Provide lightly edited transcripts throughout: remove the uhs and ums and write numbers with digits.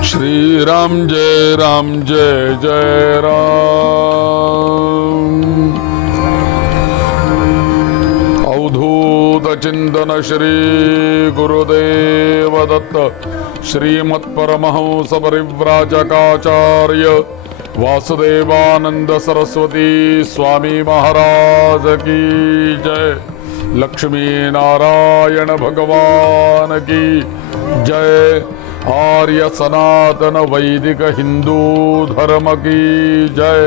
श्रीराम जय जय राम। अवधूत चिंतन श्री गुरुदेव दत्त श्रीमत्परमहंस परिव्राजकाचार्य वासुदेवानंद सरस्वती स्वामी महाराज की जय। लक्ष्मी नारायण भगवान की जय। आर्य सनातन वैदिक हिंदू धर्म की जय।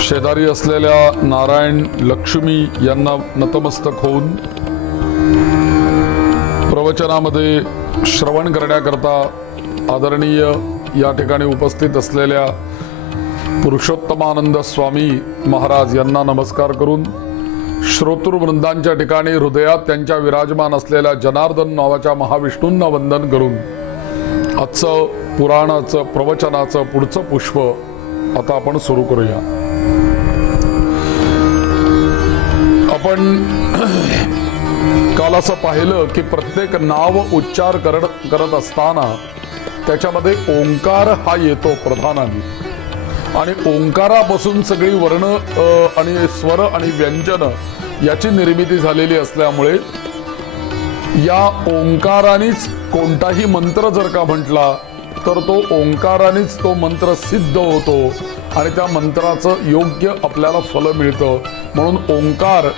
शेजारी असलेल्या नारायण लक्ष्मी यांना नतमस्तक होऊन प्रवचनामध्ये श्रवण करण्याकरता आदरणीय या ठिकाणी उपस्थित असलेल्या पुरुषोत्तमानंद स्वामी महाराज यांना नमस्कार करून श्रोतृवृंदांच्या ठिकाणी हृदयात त्यांच्या विराजमान असलेल्या जनार्दन नावाच्या महाविष्णूंना वंदन करून आजचं पुराणाचं प्रवचनाचं पुढचं पुष्प आता आपण सुरू करूया। आपण काल असं पाहिलं की प्रत्येक नाव उच्चार करत असताना त्याच्यामध्ये ओंकार हा येतो प्रधानाने, आणि ओंकारापासून सगळी वर्ण आणि स्वर आणि व्यंजन याची निर्मिती झालेली असल्यामुळे या ओंकारानेच कोणताही मंत्र जर का म्हटला तर तो ओंकारानेच तो मंत्र सिद्ध होतो आणि त्या मंत्राचं योग्य आपल्याला फल मिळतं। म्हणून ओंकार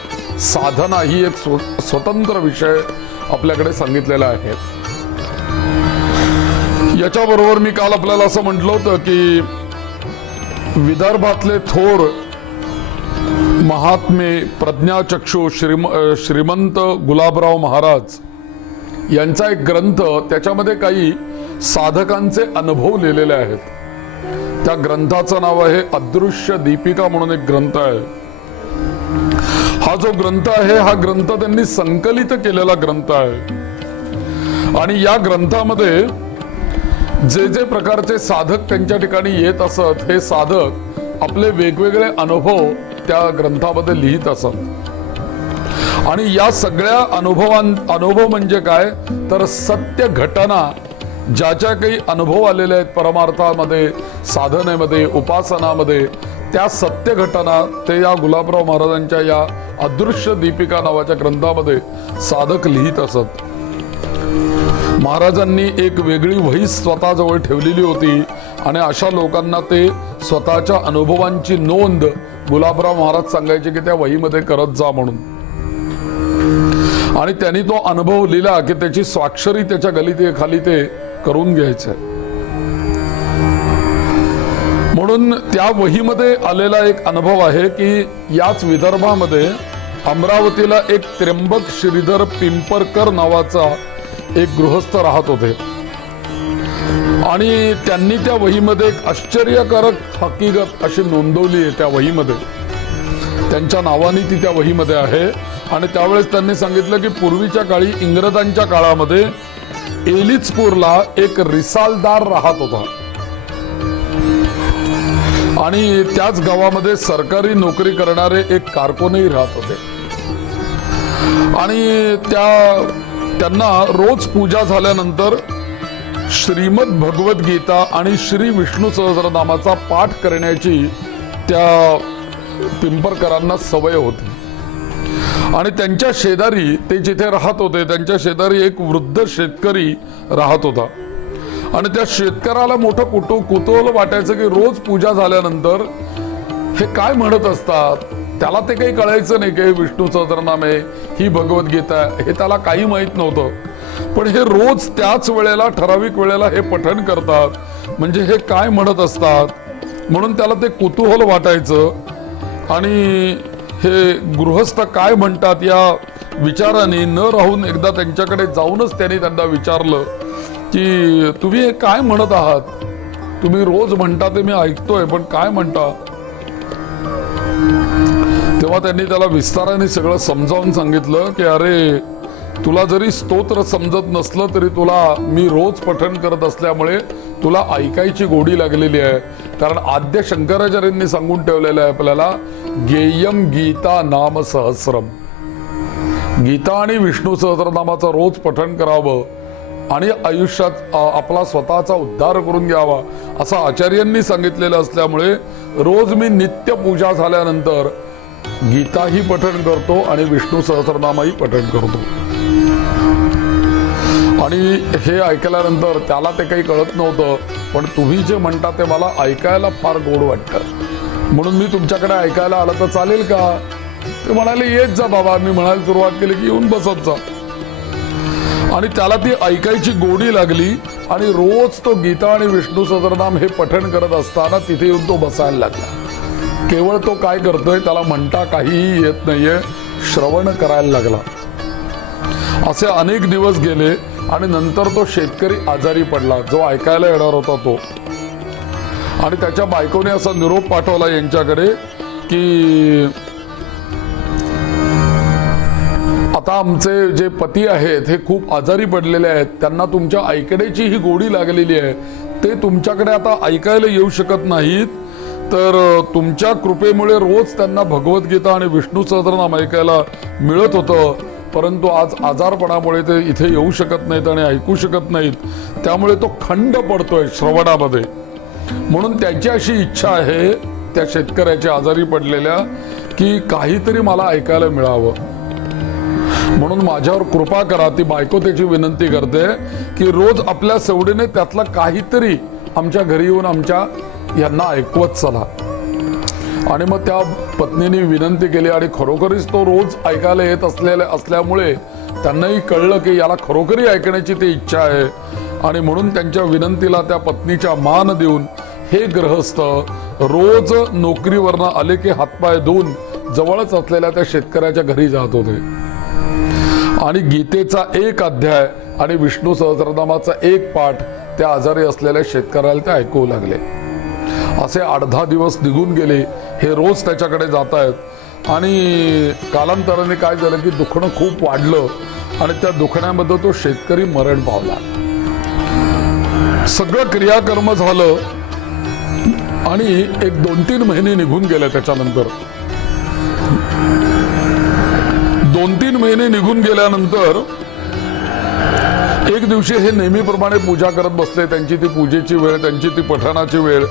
साधना ही एक स्वतंत्र विषय आपल्याकडे सांगितलेला आहे। याच्याबरोबर मी काल आपल्याला असं म्हटलं होतं की विदर्भातले थोर महात्मे प्रज्ञाचक्षु श्रीमंत गुलाबराव महाराज यांचा एक ग्रंथ, त्याच्यामध्ये काही साधकांचे अनुभव लिहिलेले आहेत। त्या ग्रंथाचं नाव आहे अदृश्य दीपिका म्हणून एक ग्रंथ आहे। हा जो ग्रंथ आहे हा ग्रंथ त्यांनी संकलित केलेला ग्रंथ आहे आणि या ग्रंथामध्ये जे जे प्रकारचे साधक त्यांच्या ठिकाणी येत असत हे साधक आपले वेगवेगळे अनुभव त्या ग्रंथामध्ये लिहित असत। आणि या सगळ्या अनुभव म्हणजे काय तर सत्य घटना ज्याच्या काही अनुभव आलेल्या आहेत परमार्थामध्ये, साधनेमध्ये, उपासनामध्ये, त्या सत्य घटना ते या गुलाबराव महाराजांच्या या अदृश्य दीपिका नावाच्या ग्रंथामध्ये साधक लिहित असत। महाराजांनी एक वेगळी वही स्वतःजवळ ठेवलेली होती आणि अशा लोकांना ते स्वतःच्या अनुभवांची नोंद गुलाबराव महाराज सांगायचे की त्या वहीमध्ये करत जा म्हणून। आणि त्यांनी तो अनुभव लिहिला की त्याची स्वाक्षरी त्याच्या खाली ते करून घ्यायचे। म्हणून त्या वहीमध्ये आलेला एक अनुभव आहे की याच विदर्भामध्ये अमरावतीला एक त्र्यंबक श्रीधर पिंपरकर नावाचा एक गृहस्थ राहत होते आणि त्यांनी त्या वहीमध्ये एक आश्चर्यकारक हकीकत अशी नोंदवली आहे। त्या वहीमध्ये त्यांच्या नावाने ती त्या वहीमध्ये आहे आणि त्यावेळेस त्यांनी सांगितलं की पूर्वीच्या काळी इंग्रजांच्या काळामध्ये एलिचपूरला एक रिसालदार राहत होता आणि त्याच गावामध्ये सरकारी नोकरी करणारे एक कारकुनही राहत होते आणि त्यांना रोज पूजा झाल्यानंतर श्रीमद भगवद्गीता आणि श्री विष्णू सहस्रनामाचा पाठ करण्याची त्या पिंपरकरांना सवय होती। आणि त्यांच्या शेजारी ते जिथे राहत होते त्यांच्या शेजारी एक वृद्ध शेतकरी राहत होता आणि त्या शेतकऱ्याला मोठं कुतूहल वाटायचं की रोज पूजा झाल्यानंतर हे काय म्हणत असतात। त्याला ते काही कळायचं नाही की विष्णू सहस्रनाम आहे, ही भगवद्गीता आहे, हे त्याला काही माहित नव्हतं। पण हे रोज त्याच वेळेला ठराविक वेळेला हे पठण करतात, म्हणजे हे काय म्हणत असतात म्हणून त्याला ते कुतूहल वाटायचं। आणि हे गृहस्थ काय म्हणतात या विचाराने न राहून एकदा त्यांच्याकडे जाऊनच त्यांना विचारलं की तुम्ही हे काय म्हणत आहात, तुम्ही रोज म्हणता ते मी ऐकतोय, पण काय म्हणता। तेव्हा त्यांनी त्याला विस्ताराने सगळं समजावून सांगितलं की अरे तुला जरी स्तोत्र समजत नसलं तरी तुला मी रोज पठण करत असल्यामुळे तुला ऐकायची गोडी लागलेली आहे। कारण आद्य शंकराचार्यांनी सांगून ठेवलेलं आहे आपल्याला गेयम गीता नाम सहस्रम, गीता आणि विष्णू सहस्रनामाचं रोज पठण करावं आणि आयुष्यात आपला स्वतःचा उद्धार करून घ्यावा असं आचार्यांनी सांगितलेलं असल्यामुळे रोज मी नित्य पूजा झाल्यानंतर गीताही पठण करतो आणि विष्णू सहस्रनामही पठण करतो. आणि हे ऐकल्यानंतर त्याला ते काही कळत नव्हतं, पण तुम्ही जे म्हणता ते मला ऐकायला फार गोड वाटतं, म्हणून मी तुमच्याकडे ऐकायला आलं तर चालेल का? ते म्हणाले येत जा बाबा. मी म्हणायला सुरुवात केली की येऊन बसत जा. आणि त्याला ती ऐकायची गोडी लागली आणि रोज तो गीता आणि विष्णू सहस्रनाम हे पठण करत असताना तिथे येऊन तो बसायला लागला. केवळ तो काय करतोय, त्याला म्हणता काहीही येत नाहीये, श्रवण करायला लागला. असे अनेक दिवस गेले आणि नंतर तो शेतकरी आजारी पडला, जो ऐकायला येणार होता तो. आणि त्याच्या बायकोने असा निरोप पाठवला यांच्याकडे की आता आमचे जे पती आहेत हे खूप आजारी पडलेले आहेत, त्यांना तुमच्या ऐकण्याची ही गोडी लागलेली आहे, ते तुमच्याकडे आता ऐकायला येऊ शकत नाहीत, तर तुमच्या कृपेमुळे रोज त्यांना भगवद्गीता आणि विष्णू सहस्रनाम ऐकायला मिळत होतं, परंतु आज आजारपणामुळे ते इथे येऊ शकत नाहीत आणि ऐकू शकत नाहीत, त्यामुळे तो खंड पडतोय श्रवणामध्ये. म्हणून त्याची अशी इच्छा आहे त्या शेतकऱ्याच्या आजारी पडलेल्या की काहीतरी मला ऐकायला मिळावं, म्हणून माझ्यावर कृपा करा. ती बायको त्याची विनंती करते की रोज आपल्या सवडीने त्यातला काहीतरी आमच्या घरी येऊन आमच्या यांना ऐकवत चला. आणि मग त्या पत्नीने विनंती केली आणि खरोखरीच तो रोज ऐकायला येत असल्यामुळे त्यांनाही कळलं की याला खरोखरी ऐकण्याची ती इच्छा आहे. आणि म्हणून त्यांच्या विनंतीला त्या पत्नीच्या मान देऊन हे गृहस्थ रोज नोकरीवरनं आले की हातपाय धुवून जवळच असलेल्या त्या शेतकऱ्याच्या घरी जात होते आणि गीतेचा एक अध्याय आणि विष्णू सहस्रनामाचा एक पाठ त्या आजारी असलेल्या शेतकऱ्याला ते ऐकवू लागले. असे 8-10 दिवस निघून गेले. हे रोज त्याच्याकडे जात आहेत आणि कालांतराने काय झालं की दुखणं खूप वाढलं आणि त्या दुखण्यामध्ये तो शेतकरी मरण पावला. सगळं क्रियाकर्म झालं आणि एक 2-3 महिने निघून गेले. त्याच्यानंतर 2-3 महिने निघून गेल्यानंतर एक दिवशी हे नेहमीप्रमाणे पूजा करत बसले. त्यांची ती पूजेची वेळ, त्यांची ती पठणाची वेळ.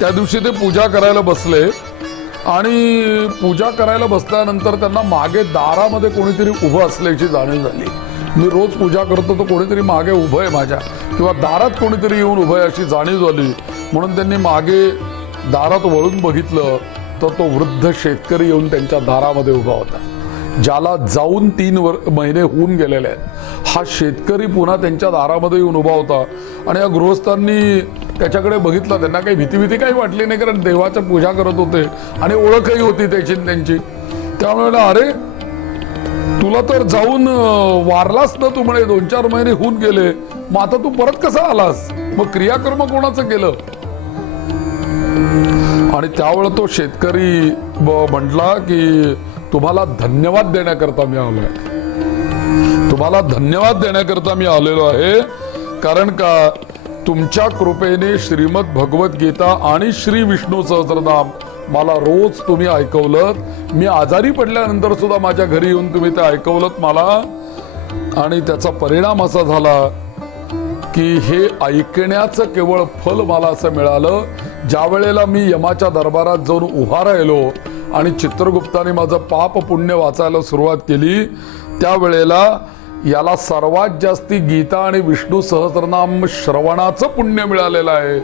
त्या दिवशी ते पूजा करायला बसले आणि पूजा करायला बसल्यानंतर त्यांना मागे दारामध्ये कोणीतरी उभं असल्याची जाणीव झाली. मी रोज पूजा करतो तर कोणीतरी मागे उभं आहे माझ्या, किंवा दारात कोणीतरी येऊन उभं आहे अशी जाणीव झाली. म्हणून त्यांनी मागे दारात वळून बघितलं तर तो वृद्ध शेतकरी येऊन त्यांच्या दारामध्ये उभा होता, ज्याला जाऊन 3 महिने होऊन गेलेले आहेत. हा शेतकरी पुन्हा त्यांच्या दारामध्ये येऊन उभा होता आणि या गृहस्थांनी त्याच्याकडे बघितलं. त्यांना काही भीती काही वाटली नाही, कारण देवाच्या पूजा करत होते आणि ओळखही होती त्याची त्यांची. त्यामुळे अरे तुला तर जाऊन वारलास ना तू, म्हणे 2-4 महिने होऊन गेले, मग आता तू परत कसा आलास? मग क्रियाकर्म कोणाचं केलं? आणि त्यावेळेला तो शेतकरी म्हटला की तुम्हाला धन्यवाद देण्याकरता मी आलोय, तुम्हाला धन्यवाद देण्याकरता मी आलेलो आहे. कारण का तुमच्या कृपेने श्रीमद भगवद्गीता आणि श्री विष्णू सहस्रनाम मला रोज तुम्ही ऐकवलं. मी आजारी पडल्यानंतर सुद्धा माझ्या घरी येऊन तुम्ही ते ऐकवलं मला. आणि त्याचा परिणाम असा झाला की हे ऐकण्याचं केवळ फल मला असं मिळालं. ज्या वेळेला मी यमाच्या दरबारात जाऊन उभा राहिलो आणि चित्रगुप्ताने माझं पाप पुण्य वाचायला सुरुवात केली, त्यावेळेला याला सर्वात जास्ती गीता आणि विष्णू सहस्रनाम श्रवणाचं पुण्य मिळालेलं आहे.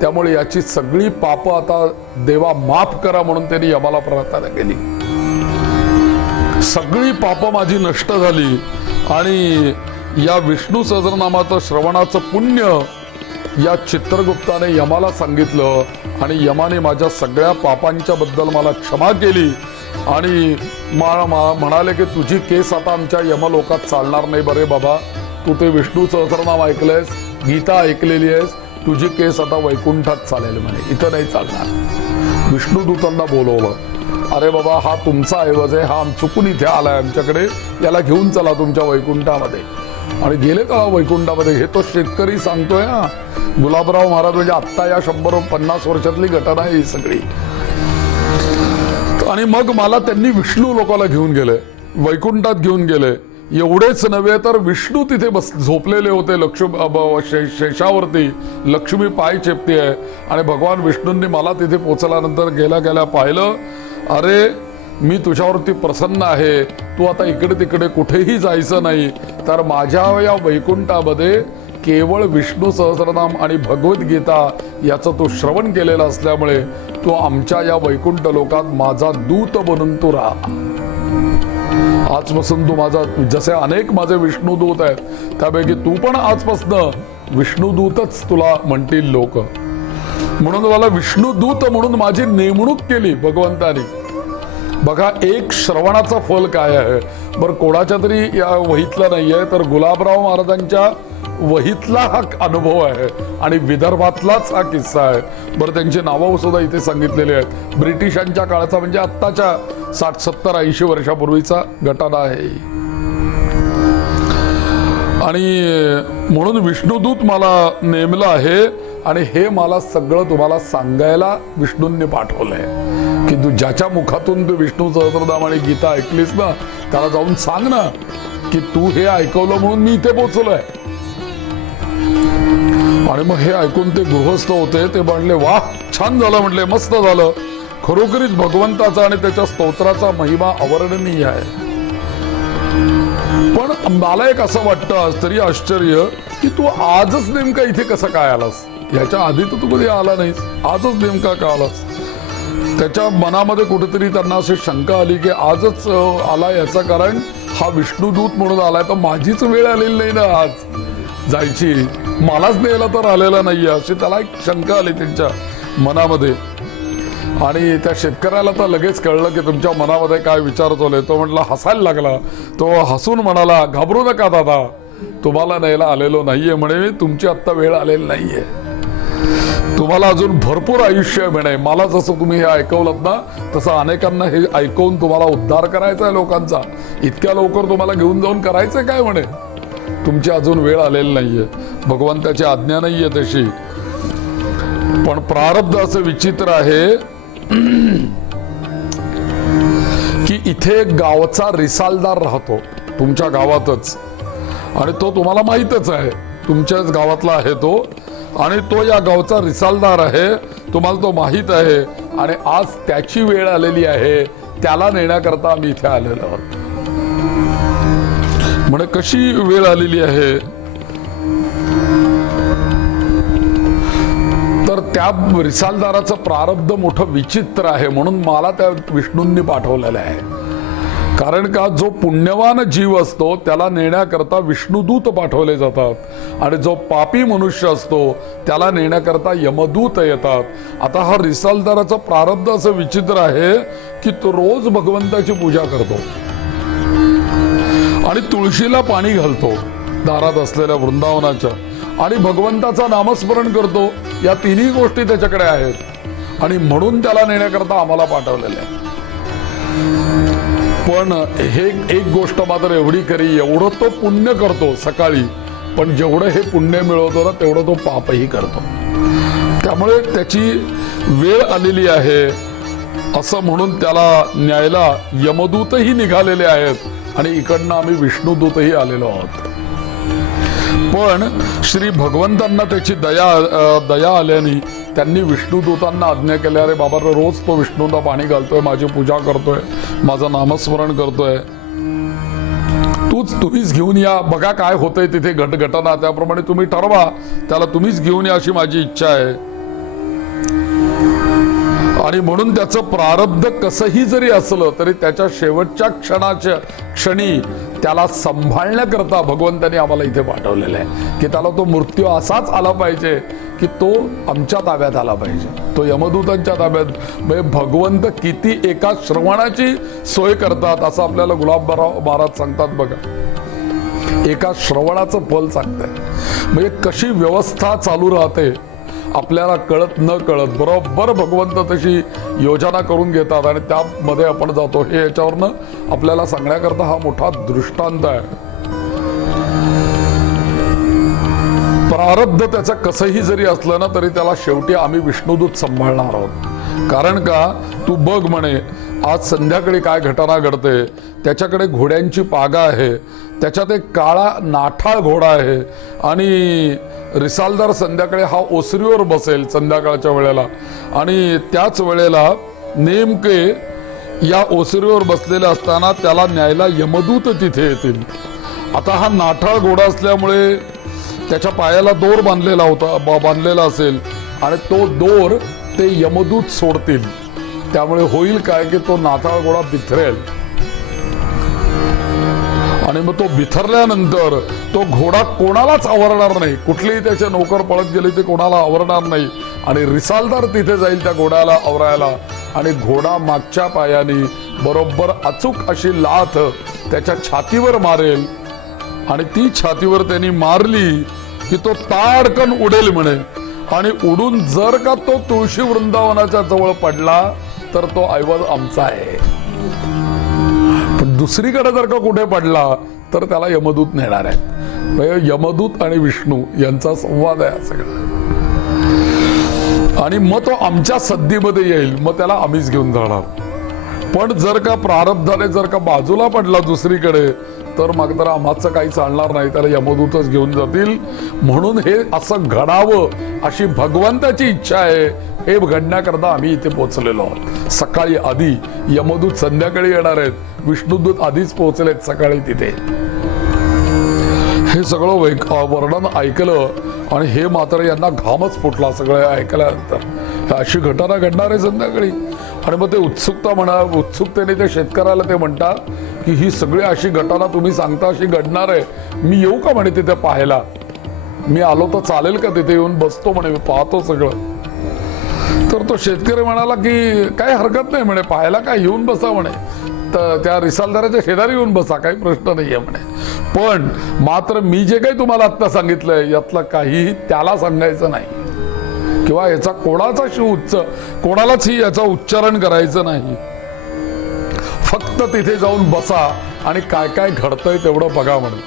त्यामुळे याची सगळी पाप आता देवा माफ करा म्हणून त्यांनी यमाला प्रार्थना केली. सगळी पाप माझी नष्ट झाली आणि या विष्णू सहस्रनामाचं श्रवणाचं पुण्य या चित्रगुप्ताने यमाला सांगितलं आणि यमाने माझ्या सगळ्या पापांच्या बद्दल मला क्षमा केली आणि म्हणाले की तुझी केस आता आमच्या यमलोकात चालणार नाही. बरे बाबा, तू ते विष्णू सहस्रनाम ऐकलंयस, गीता ऐकलेली आहेस, तुझी केस आता वैकुंठात चालेल म्हणे, इथं नाही चालणार. विष्णुदूतांना बोलवलं. अरे बाबा, हा तुमचा ऐवज आहे, हा चुकून इथे आलाय आमच्याकडे, याला घेऊन चला तुमच्या वैकुंठामध्ये. आणि गेले का वैकुंठामध्ये? हे तो शेतकरी सांगतोय. हा गुलाबराव महाराज म्हणजे आत्ता या 150 वर्षातली घटना आहे ही सगळी. आणि मग मला त्यांनी विष्णू लोकाला घेऊन गेले, वैकुंठात घेऊन गेले. एवढेच नव्हे तर विष्णू तिथे झोपलेले होते शेषावरती. लक्ष्मी पाय चेपते आहे आणि भगवान विष्णूंनी मला तिथे पोचल्यानंतर गेल्या गेल्या पाहिलं, अरे मी तुझ्यावरती प्रसन्न आहे, तू आता इकडे तिकडे कुठेही जायचं नाही, तर माझ्या या वैकुंठामध्ये केवळ विष्णू सहस्रनाम आणि भगवद्गीता याचं तू श्रवण केलेलं असल्यामुळे तू आमच्या या वैकुंठ लोकात माझा दूत बनून तू राहा. आजपासून तू माझा, जसे अनेक माझे विष्णुदूत आहेत त्यापैकी तू पण आजपासून विष्णुदूतच तुला म्हणतील लोक. म्हणून मला विष्णुदूत म्हणून माझी नेमणूक केली भगवंतानी. बघा एक श्रवणाचं फल काय आहे. बरं कोणाच्या तरी या वहीतला नाही आहे, तर गुलाबराव महाराजांच्या वहीतला हा अनुभव आहे आणि विदर्भातलाच हा किस्सा आहे. बरं त्यांची नावं सुद्धा इथे सांगितलेली आहेत. ब्रिटिशांच्या काळाचा म्हणजे आत्ताच्या 60, 70, 80 वर्षापूर्वीचा घटना आहे. आणि म्हणून विष्णुदूत मला नेमलं आहे आणि हे मला सगळं तुम्हाला सांगायला विष्णूंनी पाठवलंय की तू ज्याच्या मुखातून तू विष्णू सहस्रनाम आणि गीता ऐकलीस ना, त्याला जाऊन सांग ना की तू हे ऐकवलं म्हणून मी इथे पोहोचलोय. आणि मग हे ऐकून ते गृहस्थ होते, ते म्हणले वाह छान झालं, म्हटले मस्त झालं, खरोखरीच भगवंताचा आणि त्याच्या स्तोत्राचा महिमा अवर्णनीय आहे. पण मला एक असं वाटतं तरी आश्चर्य की तू आजच नेमका इथे कसं काय आलास. याच्या आधी तर तू कधी आला नाहीस, आजच नेमका का आलास. त्याच्या मनामध्ये कुठेतरी त्यांना अशी शंका आली की आजच आला, याचं कारण हा विष्णुदूत म्हणून आलाय, तर माझीच वेळ आलेली नाही ना आज जायची, मलाच न्यायला तर आलेला नाहीये, अशी त्याला एक शंका आली त्यांच्या मनामध्ये. आणि त्या शेतकऱ्याला तर लगेच कळलं की तुमच्या मनामध्ये काय विचार चालू आहे. तो म्हटला, हसायला लागला. तो हसून म्हणाला, घाबरू नका दादा, तुम्हाला न्यायला आलेलो नाहीये म्हणे, तुमची आत्ता वेळ आलेली नाहीये, तुम्हाला अजून भरपूर आयुष्य मिळेल. मला जसं तुम्ही हे ऐकवलं ना तसं अनेकांना हे ऐकवून तुम्हाला उद्धार करायचा आहे लोकांचा. इतक्या लवकर तुम्हाला घेऊन जाऊन करायचंय काय म्हणे, तुमची अजून वेळ आलेली नाहीये, भगवंताची आज्ञा नाहीये तशी. पण प्रारब्ध असं विचित्र आहे की इथे गावचा रिसालदार राहतो तुमच्या गावातच, आणि तो तुम्हाला माहीतच आहे, तुमच्याच गावातला आहे तो, आणि तो या गावचा रिसालदार आहे, तुम्हाला तो माहीत आहे. आणि आज त्याची वेळ आलेली आहे, त्याला नेण्याकरता आम्ही इथे आलेलो आहोत. म्हणजे कशी वेळ आलेली आहे, तर त्या रिसालदाराचं प्रारब्ध मोठं विचित्र आहे. म्हणून मला त्या विष्णूंनी पाठवलेलं आहे. कारण का, जो पुण्यवान जीव असतो त्याला नेण्याकरता विष्णुदूत पाठवले जातात, आणि जो पापी मनुष्य असतो त्याला नेण्याकरता यमदूत येतात. आता हा रिसालदाराचं प्रारब्ध असं विचित्र आहे की तो रोज भगवंताची पूजा करतो आणि तुळशीला पाणी घालतो दारात असलेल्या वृंदावनाच्या, आणि भगवंताचा नामस्मरण करतो. या तिन्ही गोष्टी त्याच्याकडे आहेत, आणि म्हणून त्याला नेण्याकरता आम्हाला पाठवलेलं आहे. पण हे एक गोष्ट मात्र एवढी खरी, एवढं तो पुण्य करतो सकाळी, पण जेवढं हे पुण्य मिळवतो ना तेवढं तो पापही करतो. त्यामुळे त्याची वेळ आलेली आहे असं म्हणून त्याला न्यायला यमदूतही निघालेले आहेत, आणि इकडनं आम्ही विष्णुदूतही आलेलो आहोत. पण श्री भगवंतांना त्याची दया आल्याने त्यांनी विष्णुदूतांना आज्ञा केल्या, अरे बाबा रोज तो विष्णूंना पाणी घालतोय, माझी पूजा करतोय, माझं नामस्मरण करतोय, तुम्हीच घेऊन या, बघा काय होतंय तिथे घटना, त्याप्रमाणे तुम्ही ठरवा, त्याला तुम्हीच घेऊन या अशी माझी इच्छा आहे. आणि म्हणून त्याचं प्रारब्ध कसंही जरी असलं तरी त्याच्या शेवटच्या क्षणी त्याला सांभाळण्याकरता भगवंतानी आम्हाला इथे पाठवलेलं आहे की त्याला तो मृत्यू असाच आला पाहिजे की तो आमच्या ताब्यात आला पाहिजे, तो यमदूतांच्या ताब्यात. म्हणजे भगवंत किती एका श्रवणाची सोय करतात असं आपल्याला गुलाबराव महाराज सांगतात बघा. एका श्रवणाचं फल सांगताय, म्हणजे कशी व्यवस्था चालू राहते आपल्याला कळत न कळत, बरोबर भगवंत तशी योजना करून घेतात आणि त्यामध्ये आपण जातो. हे याच्यावरनं आपल्याला सांगण्याकरता हा मोठा दृष्टांत आहे. प्रारब्ध त्याचं कसंही जरी असलं ना तरी त्याला शेवटी आम्ही विष्णुदूत सांभाळणार आहोत. कारण का, तू बघ म्हणे आज संध्याकाळी काय घटना घडते. त्याच्याकडे घोड्यांची पागा आहे, त्याच्यात एक काळा नाठाळ घोडा आहे आणि रिसालदार संध्याकाळी हा ओसरीवर बसेल संध्याकाळच्या वेळेला आणि त्याच वेळेला नेमके या ओसरीवर बसलेले असताना त्याला न्यायला यमदूत तिथे येतील. आता हा नाठाळ घोडा असल्यामुळे त्याच्या पायाला दोर बांधलेला असेल आणि तो दोर ते यमदूत सोडतील. त्यामुळे होईल काय की तो नाठाळ घोडा बिथरेल आणि मग तो बिथरल्यानंतर तो घोडा कोणालाच आवरणार नाही. कुठलेही त्याचे नोकर पळत गेले ते कोणाला आवरणार नाही आणि रिसालदार तिथे जाईल त्या घोड्याला आवरायला आणि घोडा मागच्या पायाने बरोबर अचूक अशी लाथ त्याच्या छातीवर मारेल आणि ती छातीवर त्यांनी मारली की तो ताडकन उडेल म्हणे आणि उडून जर का तो तुळशी वृंदावनाच्या जवळ पडला तर तो ऐवज आमचा आहे. पण दुसरीकडे जर का कुठे पडला तर त्याला यमदूत नेणार आहेत. म्हणजे यमदूत आणि विष्णू यांचा संवाद आहे सगळं आणि मग तो आमच्या सद्दीमध्ये येईल, मग त्याला आम्हीच घेऊन जाणार. पण जर का प्रारब्धाने जर का बाजूला पडला दुसरीकडे तर मग तर आम्हाचं काही चालणार नाही, त्याला यमदूतच घेऊन जातील. म्हणून हे असं घडावं अशी भगवंताची इच्छा आहे. हे घडण्याकरता आम्ही इथे पोहोचलेलो आहोत. सकाळी आधी यमदूत संध्याकाळी येणार आहेत, विष्णुदूत आधीच पोहोचलेत सकाळी तिथे. हे सगळं वर्णन ऐकलं आणि हे मात्र यांना घामच फुटला सगळं ऐकल्यानंतर. अशी घटना घडणार आहे संध्याकाळी आणि मग ते उत्सुकतेने ते शेतकऱ्याला ते म्हणतात की ही सगळी अशी घटना तुम्ही सांगता अशी घडणार आहे, मी येऊ का म्हणे तिथे पाहायला. मी आलो तर चालेल का, तिथे येऊन बसतो म्हणे, मी पाहतो सगळं. तर तो शेतकरी म्हणाला की काही हरकत नाही म्हणे, पाहायला काय येऊन बसा म्हणे, तर त्या रिसालदाराच्या शेजारी येऊन बसा, काही प्रश्न नाहीये म्हणे. पण मात्र मी जे काही तुम्हाला आत्ता सांगितलंय यातलं काहीही त्याला सांगायचं नाही किंवा याचा कोणालाच याचा उच्चारण करायचं नाही. फक्त तिथे जाऊन बसा आणि काय काय घडतंय तेवढं बघा म्हणून.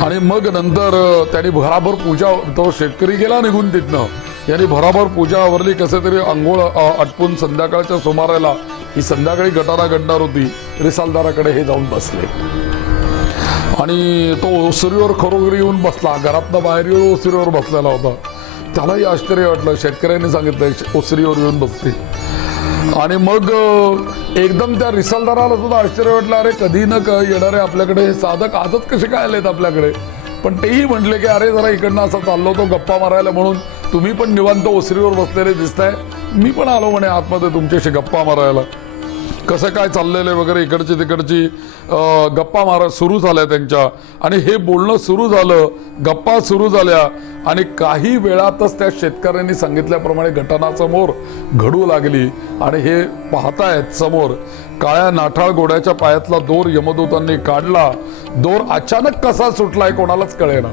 आणि मग नंतर त्यांनी भराभर पूजा, तो शेतकरी गेला निघून तिथनं, यांनी भराभर पूजा आवरली, कसे तरी अंघोळ आटपून संध्याकाळच्या सुमाराला ही संध्याकाळी घटना घडणार होती. रिसालदाराकडे हे जाऊन बसले आणि तो ओसरीवर खरोखरी येऊन बसला. घरातनं बाहेर येऊन ओसरीवर बसलेला होता. त्यालाही आश्चर्य वाटलं. शेतकऱ्यांनी सांगितलं ओसरीवर येऊन बसते आणि मग एकदम त्या रिसालदाराला सुद्धा आश्चर्य वाटलं, अरे कधी न येणारे आपल्याकडे हे साधक आजच कसे काय आलेत आपल्याकडे. पण तेही म्हटले की अरे जरा इकडनं असं चाललो होतो गप्पा मारायला म्हणून तुम्ही पण निवांत ओसरीवर बसलेले दिसताय, मी पण आलो म्हणे आतमध्ये तुमच्याशी गप्पा मारायला. कसं काय चाललेलं वगैरे इकडची तिकडची गप्पा सुरू झाल्या त्यांच्या आणि हे बोलणं सुरू झालं, गप्पा सुरू झाल्या आणि काही वेळातच त्या शेतकऱ्यांनी सांगितल्याप्रमाणे घटना समोर घडू लागली. आणि हे पाहतायत समोर काळ्या नाठाळ घोड्याच्या पायातला दोर यमदूतांनी काढला. दोर अचानक कसा सुटलाय कोणालाच कळेना,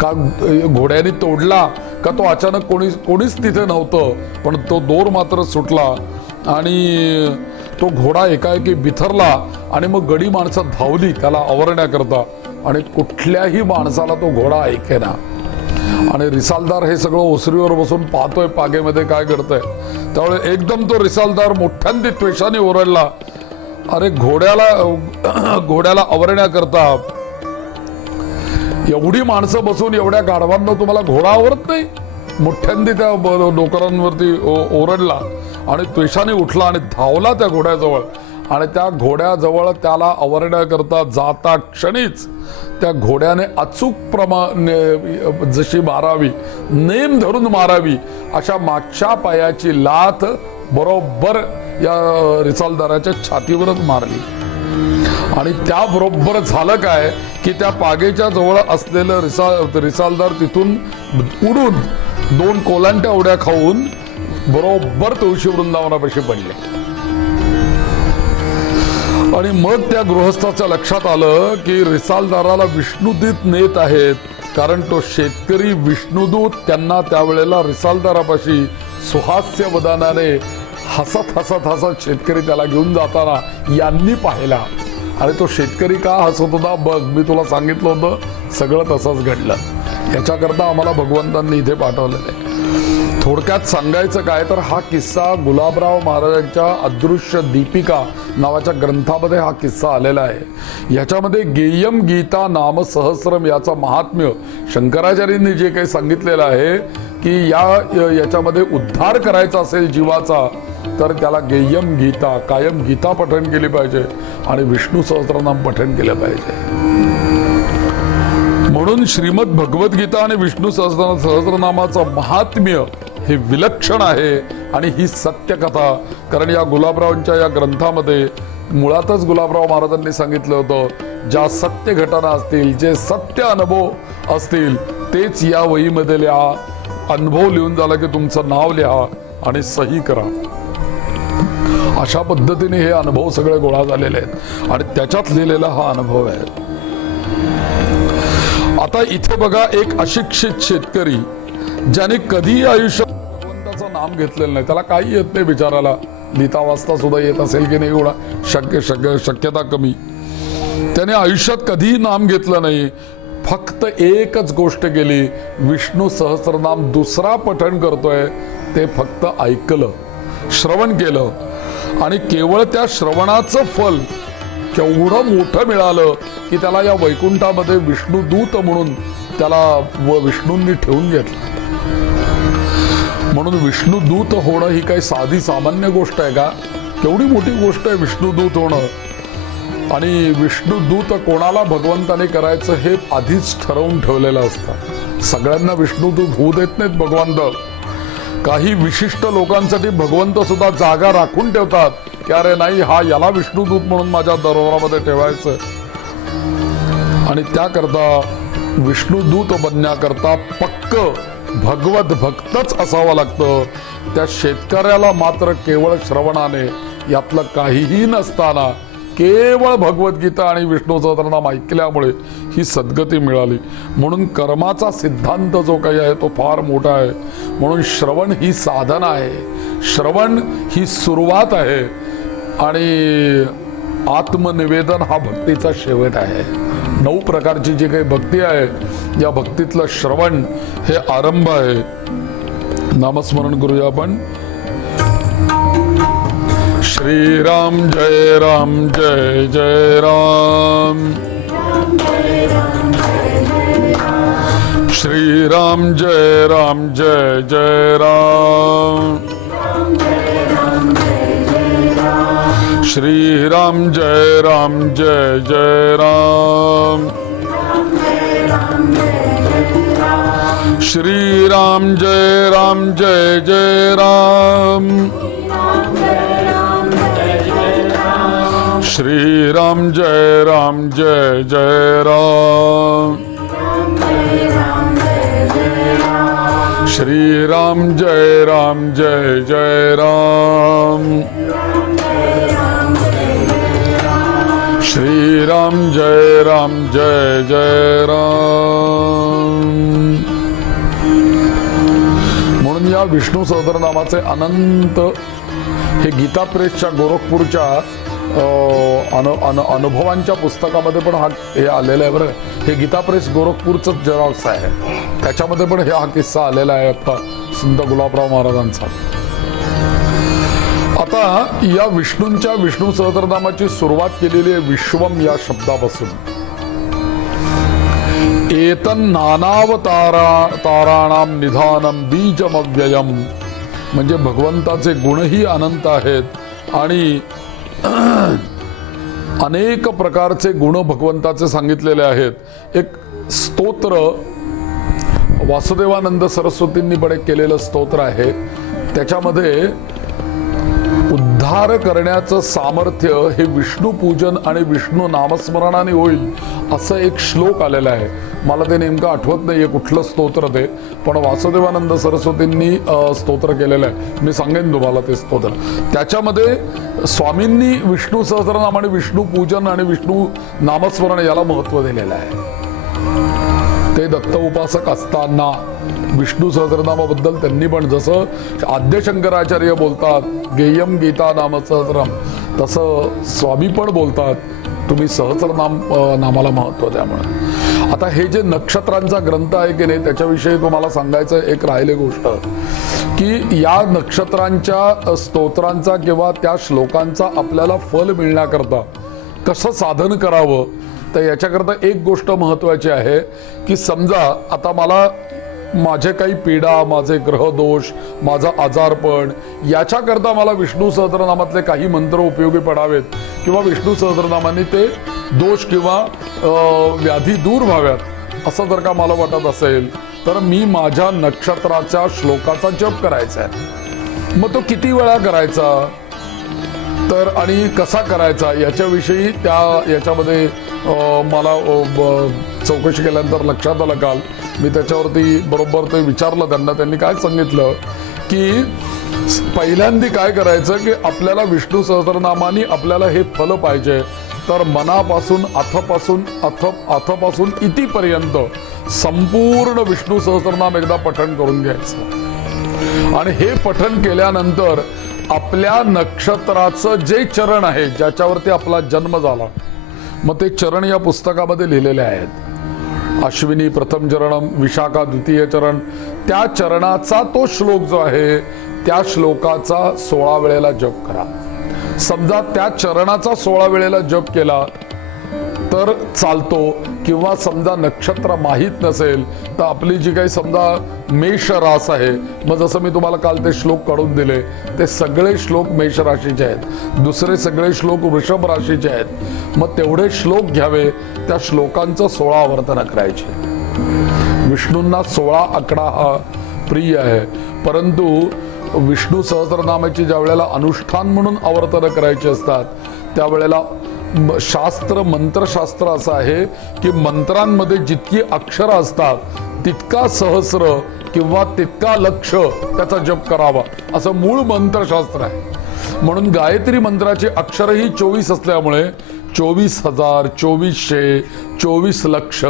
का घोड्याने तोडला का तो अचानक कोणीच तिथे नव्हतं, पण तो दोर मात्र सुटला आणि तो घोडा एकाएकी बिथरला आणि मग गडी माणसं धावली त्याला आवरण्याकरता आणि कुठल्याही माणसाला तो घोडा ऐकेना. आणि रिसालदार हे सगळं ओसरीवर बसून पाहतोय पागेमध्ये काय घडतंय. त्यामुळे एकदम तो रिसालदार मोठ्यांदी त्वेषाने ओरडला, अरे घोड्याला आवरण्याकरता एवढी माणसं बसून एवढ्या गाढवांना तुम्हाला घोडा आवरत नाही. मोठ्यांदी त्या नोकरांवरती ओरडला आणि त्वेषाने उठला आणि धावला त्या घोड्याजवळ आणि त्या घोड्याजवळ त्याला आवरण्याकरता जाता क्षणीच त्या घोड्याने अचूक जशी मारावी, नेम धरून मारावी अशा मागच्या पायाची लाथ बरोबर या रिसालदाराच्या छातीवरच मारली. आणि त्याबरोबर झालं काय की त्या पागेच्या जवळ असलेलं रिसालदार तिथून उडून 2 कोलांट्या उड्या खाऊन बरोबर तुळशी वृंदावनापाशी पडले. आणि मग त्या गृहस्थाच्या लक्षात आलं की रिसालदाराला विष्णुदूत नेत आहेत, कारण तो शेतकरी विष्णुदूत त्यांना त्यावेळेला रिसालदारापाशी सुहास्य वदनाने हसत शेतकरी त्याला घेऊन जाताना यांनी पाहिला. आणि तो शेतकरी का हसत होता बघ, मी तुला सांगितलं होतं सगळं तसंच घडलं. याच्याकरता आम्हाला भगवंतांनी इथे पाठवलेलं आहे. थोडक्यात सांगायचं काय तर हा किस्सा गुलाबराव महाराजांच्या अदृश्य दीपिका नावाच्या ग्रंथामध्ये हा किस्सा आलेला आहे. याच्यामध्ये गेयम गीता नाम सहस्रम याचा महात्म्य शंकराचार्यांनी जे काही सांगितलेलं आहे की याच्यामध्ये उद्धार करायचा असेल जीवाचा तर त्याला गेयम गीता कायम गीता पठण केली पाहिजे आणि विष्णू सहस्रनाम पठण केलं पाहिजे. म्हणून श्रीमद भगवद्गीता आणि विष्णू सहस्रनामाचं महात्म्य हे विलक्षण आहे आणि ही सत्यकथा. कारण या गुलाबरावांच्या या ग्रंथामध्ये मुळातच गुलाबराव महाराजांनी सांगितलं होतं ज्या सत्य घटना असतील जे सत्य अनुभव असतील तेच या वहीमध्ये लिहा. अनुभव लिहून झाला की तुमचं नाव लिहा आणि सही करा. अशा पद्धतीने हे अनुभव सगळे गोळा झालेले आहेत आणि त्याच्यात लिहिलेला हा अनुभव आहे. आता इथे बघा एक अशिक्षित शेतकरी ज्याने कधीही आयुष्यात भगवंताचं नाम घेतलेलं नाही, त्याला काही येत नाही बिचाराला, लिहिता वाचता सुद्धा येत असेल की नाही एवढा शक्यता कमी. त्याने आयुष्यात कधीही नाम घेतलं नाही, फक्त एकच गोष्ट केली, विष्णू सहस्रनाम दुसरा पठण करतोय ते फक्त ऐकलं, श्रवण केलं आणि केवळ त्या श्रवणाचं फल केवढं मोठं मिळालं की त्याला या वैकुंठामध्ये विष्णुदूत म्हणून त्याला विष्णूंनी ठेवून घेतलं. म्हणून विष्णुदूत होणं ही काही साधी सामान्य गोष्ट आहे का? केवढी मोठी गोष्ट आहे विष्णुदूत होणं. आणि विष्णुदूत कोणाला भगवंताने करायचं हे आधीच ठरवून ठेवलेलं असतं. सगळ्यांना विष्णुदूत होऊ देत नाहीत भगवंत. काही विशिष्ट लोकांसाठी भगवंत सुद्धा जागा राखून ठेवतात की अरे नाही हा याला विष्णुदूत म्हणून माझ्या दरबारामध्ये ठेवायचं. आणि त्याकरता विष्णुदूत बनण्याकरता पक्क भगवत भक्तच असावं लागतं. त्या शेतकऱ्याला मात्र केवळ श्रवणाने यातलं काहीही नसताना केवळ भगवद्गीता आणि विष्णू सहस्रनाम ऐकल्यामुळे ही सद्गती मिळाली. म्हणून कर्माचा सिद्धांत जो काही आहे तो फार मोठा आहे. म्हणून श्रवण ही साधना आहे, श्रवण ही सुरुवात आहे आणि आत्मनिवेदन हा भक्तीचा शेवट आहे. 9 प्रकारची जी काही भक्ती आहे या भक्तीतलं श्रवण हे आरंभ आहे. नामस्मरण करूया आपण. श्रीराम जय राम जय जय राम. श्रीराम जय राम जय जय राम. श्रीराम जय राम जय जय राम. श्रीराम जय राम जय जय राम. श्रीराम जय राम जय जय राम. श्रीराम जय राम जय जय राम. श्रीराम जय राम जय जय राम. म्हणून या विष्णू सहस्रनामाचे अनंत हे गीता प्रेसच्या गोरखपूरच्या अनुभवांच्या पुस्तकामध्ये पण हे आलेलं आहे बरं. हे गीता प्रेस गोरखपूरचं जेरॉक्स आहे, त्याच्यामध्ये पण हा किस्सा आलेला आहे आता संत गुलाबराव महाराजांचा. आता या विष्णूंच्या विष्णू सहस्रनामाची सुरुवात केलेली आहे विश्वम या शब्दापासून. एतन नानावताराणाम निधानम बीजमव्ययम म्हणजे भगवंताचे गुणही अनंत आहेत आणि अनेक प्रकारचे गुण भगवंताचे सांगितलेले आहेत. एक स्तोत्र वासुदेवानंद सरस्वतींनी पण एक केलेलं स्तोत्र आहे, त्याच्यामध्ये उद्धार करण्याचं सामर्थ्य हे विष्णू पूजन आणि विष्णू नामस्मरणाने होईल असं एक श्लोक आलेला आहे. मला ते नेमकं आठवत नाहीये कुठलं स्तोत्र ते, पण वासुदेवानंद सरस्वतींनी स्तोत्र केलेलं आहे. मी सांगेन तुम्हाला ते स्तोत्र. त्याच्यामध्ये स्वामींनी विष्णू सहस्रनाम आणि विष्णू पूजन आणि विष्णू नामस्मरण याला महत्त्व दिलेलं आहे. ते दत्त उपासक असताना विष्णू सहस्रनामाबद्दल त्यांनी पण जसं आद्यशंकराचार्य बोलतात गेयम गीता नाम सहस्रम, तसं स्वामी पण बोलतात तुम्ही सहस्रनाम नामाला महत्त्व द्या म्हणून. आता हे जे नक्षत्रांचा ग्रंथ आहे की नाही, त्याच्याविषयी तुम्हाला सांगायचं एक राहिले गोष्ट की या नक्षत्रांच्या स्तोत्रांचा किंवा त्या श्लोकांचा आपल्याला फल मिळण्याकरता कसं साधन करावं, तर याच्याकरता एक गोष्ट महत्त्वाची आहे की समजा आता मला माझे काही पीडा, माझे ग्रहदोष, माझा आजारपण, याच्याकरता मला विष्णू सहस्त्रनामातले काही मंत्र उपयोगी पडावेत किंवा विष्णू सहस्त्रनामाने ते दोष किंवा व्याधी दूर व्हाव्यात असं जर का मला वाटत असेल तर मी माझ्या नक्षत्राच्या श्लोकाचा जप करायचा आहे. मग तो किती वेळा करायचा तर आणि कसा करायचा याच्याविषयी याच्यामध्ये मला चौकशी केल्यानंतर लक्षात आलं. काल मी त्याच्यावरती बरोबर ते विचारलं त्यांनी काय सांगितलं की पहिल्यांदा काय करायचं की आपल्याला विष्णू सहस्त्रनामाने आपल्याला हे फल पाहिजे तर मनापासून अथपासून इतिपर्यंत संपूर्ण विष्णू सहस्त्रनाम एकदा पठण करून घ्यायचं. आणि हे पठण केल्यानंतर आपल्या नक्षत्राचं जे चरण आहे ज्याच्यावरती आपला जन्म झाला, मग ते चरण या पुस्तकामध्ये लिहिलेले आहेत. अश्विनी प्रथम चरणम, विशाखा द्वितीय चरण, त्या चरणाचा तो श्लोक जो आहे त्या श्लोकाचा 16 वेळेला जप करा. समजा त्या चरणाचा 16 वेळेला जप केला तर चालतो, किंवा समजा नक्षत्र माहीत नसेल तर आपली जी काही समजा मेष रास आहे, मग जसं मी तुम्हाला काल ते श्लोक काढून दिले ते सगळे श्लोक मेष राशीचे आहेत, दुसरे सगळे श्लोक वृषभ राशीचे आहेत. मग तेवढे श्लोक घ्यावे, त्या श्लोकांचं 16 आवर्तन करायचे. विष्णूंना 16 आकडा हा प्रिय आहे, परंतु विष्णू सहस्त्रनामाची ज्या वेळेला अनुष्ठान म्हणून आवर्तन करायची असतात त्यावेळेला शास्त्र मंत्रशास्त्र असं आहे की मंत्रांमध्ये जितकी अक्षरं असतात तितका सहस्र किंवा तितका लक्ष त्याचा जप करावा असं मूळ मंत्रशास्त्र आहे. म्हणून गायत्री मंत्राची अक्षरही 24 असल्यामुळे 24,000, 2400, 24 लक्ष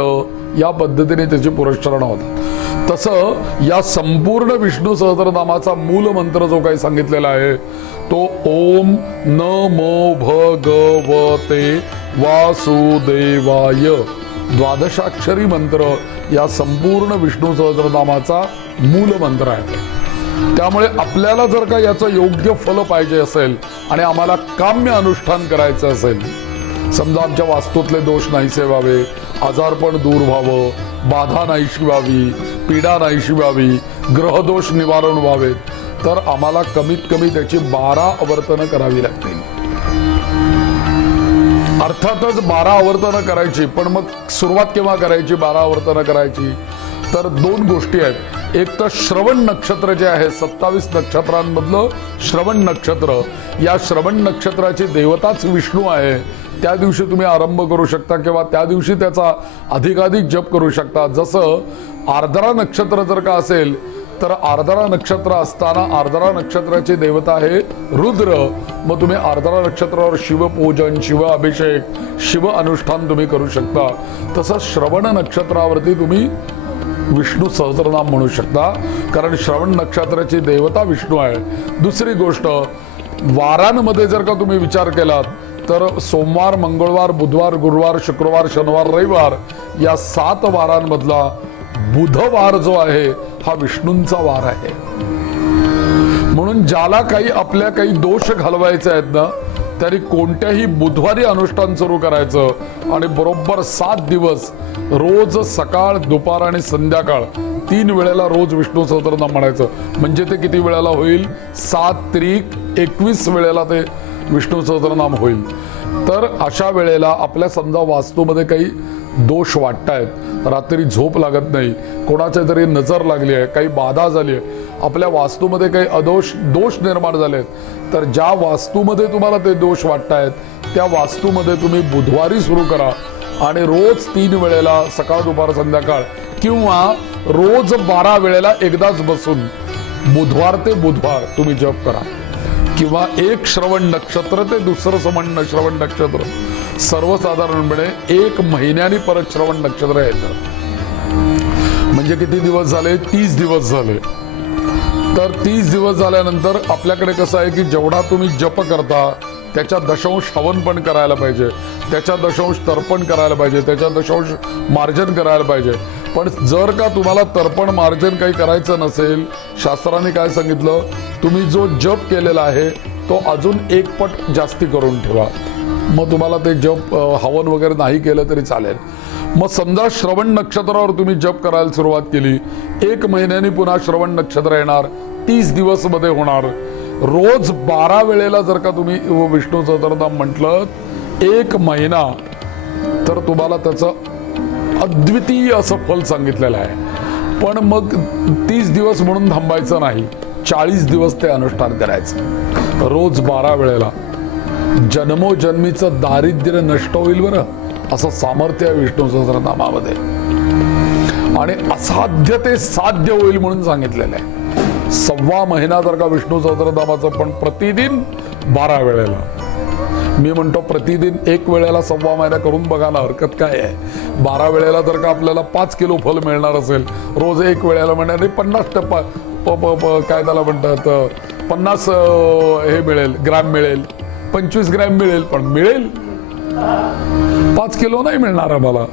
या पद्धतीने त्याची पुरस्करण होतात. तसं या संपूर्ण विष्णू सहस्त्रनामाचा मूल मंत्र जो काही सांगितलेला आहे तो ओम नमो भगवते वासुदेवाय, द्वादशाक्षरी मंत्र या संपूर्ण विष्णू सहस्त्रनामाचा मूल मंत्र आहे. त्यामुळे आपल्याला जर का याचं योग्य फल पाहिजे असेल आणि आम्हाला काम्य अनुष्ठान करायचं असेल, समजा आमच्या वास्तूतले दोष नाहीसे व्हावे, आजारपण दूर व्हावं, बाधा नाहीशी व्हावी, पीडा नाहीशी व्हावी, ग्रहदोष निवारण व्हावेत, तर आम्हाला कमीत कमी त्याची 12 आवर्तनं करावी लागतील. अर्थातच 12 आवर्तनं करायची, पण मग सुरुवात केव्हा करायची 12 आवर्तनं करायची, तर 2 गोष्टी आहेत. एक तर श्रवण नक्षत्र जे आहे 27 नक्षत्रांमधलं श्रवण नक्षत्र, या श्रवण नक्षत्राची देवताच विष्णू आहे. त्या दिवशी तुम्ही आरंभ करू शकता किंवा त्या दिवशी त्याचा अधिकाधिक जप करू शकता. जसं आर्द्रा नक्षत्र जर का असेल तर आर्द्रा नक्षत्र असताना आर्द्रा नक्षत्राची देवता आहे रुद्र, मग तुम्ही आर्द्रा नक्षत्रावर शिवपूजन, शिव अभिषेक, शिव अनुष्ठान तुम्ही करू शकता. तसंच श्रवण नक्षत्रावरती तुम्ही विष्णू सहस्त्रनाम म्हणू शकता, कारण श्रवण नक्षत्राची देवता विष्णू आहे. दुसरी गोष्ट, वारांमध्ये जर का तुम्ही विचार केलात तर सोमवार, मंगळवार, बुधवार, गुरुवार, शुक्रवार, शनिवार, रविवार या 7 वारांमधला बुधवार जो आहे हा विष्णूंचा वार आहे. म्हणून ज्याला आपल्या काही दोष घालवायचे आहेत ना, तरी कोणत्याही बुधवारी अनुष्ठान सुरू करायचं आणि बरोबर 7 दिवस रोज सकाळ, दुपार आणि संध्याकाळ 3 वेळेला रोज विष्णू सहस्त्रनाम म्हणायचं. म्हणजे ते किती वेळेला होईल? 7 त्रिक 21 वेळेला ते विष्णू सहस्त्रनाम होईल. तर अशा वेळेला आपल्या समजा वास्तूमध्ये काही दोष वाटतायत, रात्री झोप लागत नाही, कोणाच्या तरी नजर लागली आहे, काही बाधा झाली आहे, आपल्या वास्तूमध्ये काही दोष निर्माण झालेत, तर ज्या वास्तूमध्ये तुम्हाला ते दोष वाटतायत त्या वास्तूमध्ये तुम्ही बुधवारी सुरू करा आणि रोज 3 वेळेला सकाळ, दुपार, संध्याकाळ किंवा रोज 12 वेळेला एकदाच बसून बुधवार ते बुधवार तुम्ही जप करा. किंवा एक श्रवण नक्षत्र ते दुसरं श्रवण नक्षत्र, सर्वसाधारणपणे 1 महिन्याने परत श्रवण नक्षत्र येतं. म्हणजे किती दिवस झाले? 30 दिवस झाले. तर 30 दिवस झाल्यानंतर आपल्याकडे कसं आहे की जेवढा तुम्ही जप करता त्याच्या दशांश हवन पण करायला पाहिजे. त्याच्या दशांश तर्पण करायला पाहिजे, त्याच्या दशांश मार्जन करायला पाहिजे. पण जर का तुम्हाला तर्पण मार्जन काही करायचं नसेल, शास्त्राने काय सांगितलं, तुम्ही जो जप केलेला आहे तो अजून एक पट जास्ती करून ठेवा. मग तुम्हाला ते जप हवन वगैरे नाही केलं तरी चालेल. मग समजा श्रवण नक्षत्रावर तुम्ही जप करायला सुरुवात केली, 1 महिन्याने पुन्हा श्रवण नक्षत्र येणार, 30 दिवस मध्ये होणार. रोज 12 वेळेला जर का तुम्ही विष्णू सहस्त्रनाम म्हटलं 1 महिना, तर तुम्हाला त्याचं अद्वितीय असं फल सांगितलेलं आहे. पण मग 30 दिवस म्हणून थांबायचं नाही, 40 दिवस ते अनुष्ठान करायचं रोज 12 वेळेला. जन्मोजन्मीचं दारिद्र्य नष्ट होईल बरं, असं सामर्थ्य आहे विष्णू सहस्त्रनामामध्ये. आणि असाध्य ते साध्य होईल म्हणून सांगितलेलं आहे. 1.25 महिना जर का विष्णू सहस्त्रनामाचं, पण प्रतिदिन 12 वेळेला. मी म्हणतो प्रतिदिन 1 वेळेला 1.25 महिना करून बघा ना, हरकत काय आहे. 12 वेळेला जर का आपल्याला 5 किलो फल मिळणार असेल, रोज 1 वेळेला म्हणणार 50 काय त्याला म्हणतात 50 हे मिळेल, ग्रॅम मिळेल, 25 ग्रॅम मिळेल, पण मिळेल. 5 किलो नाही मिळणार आम्हाला.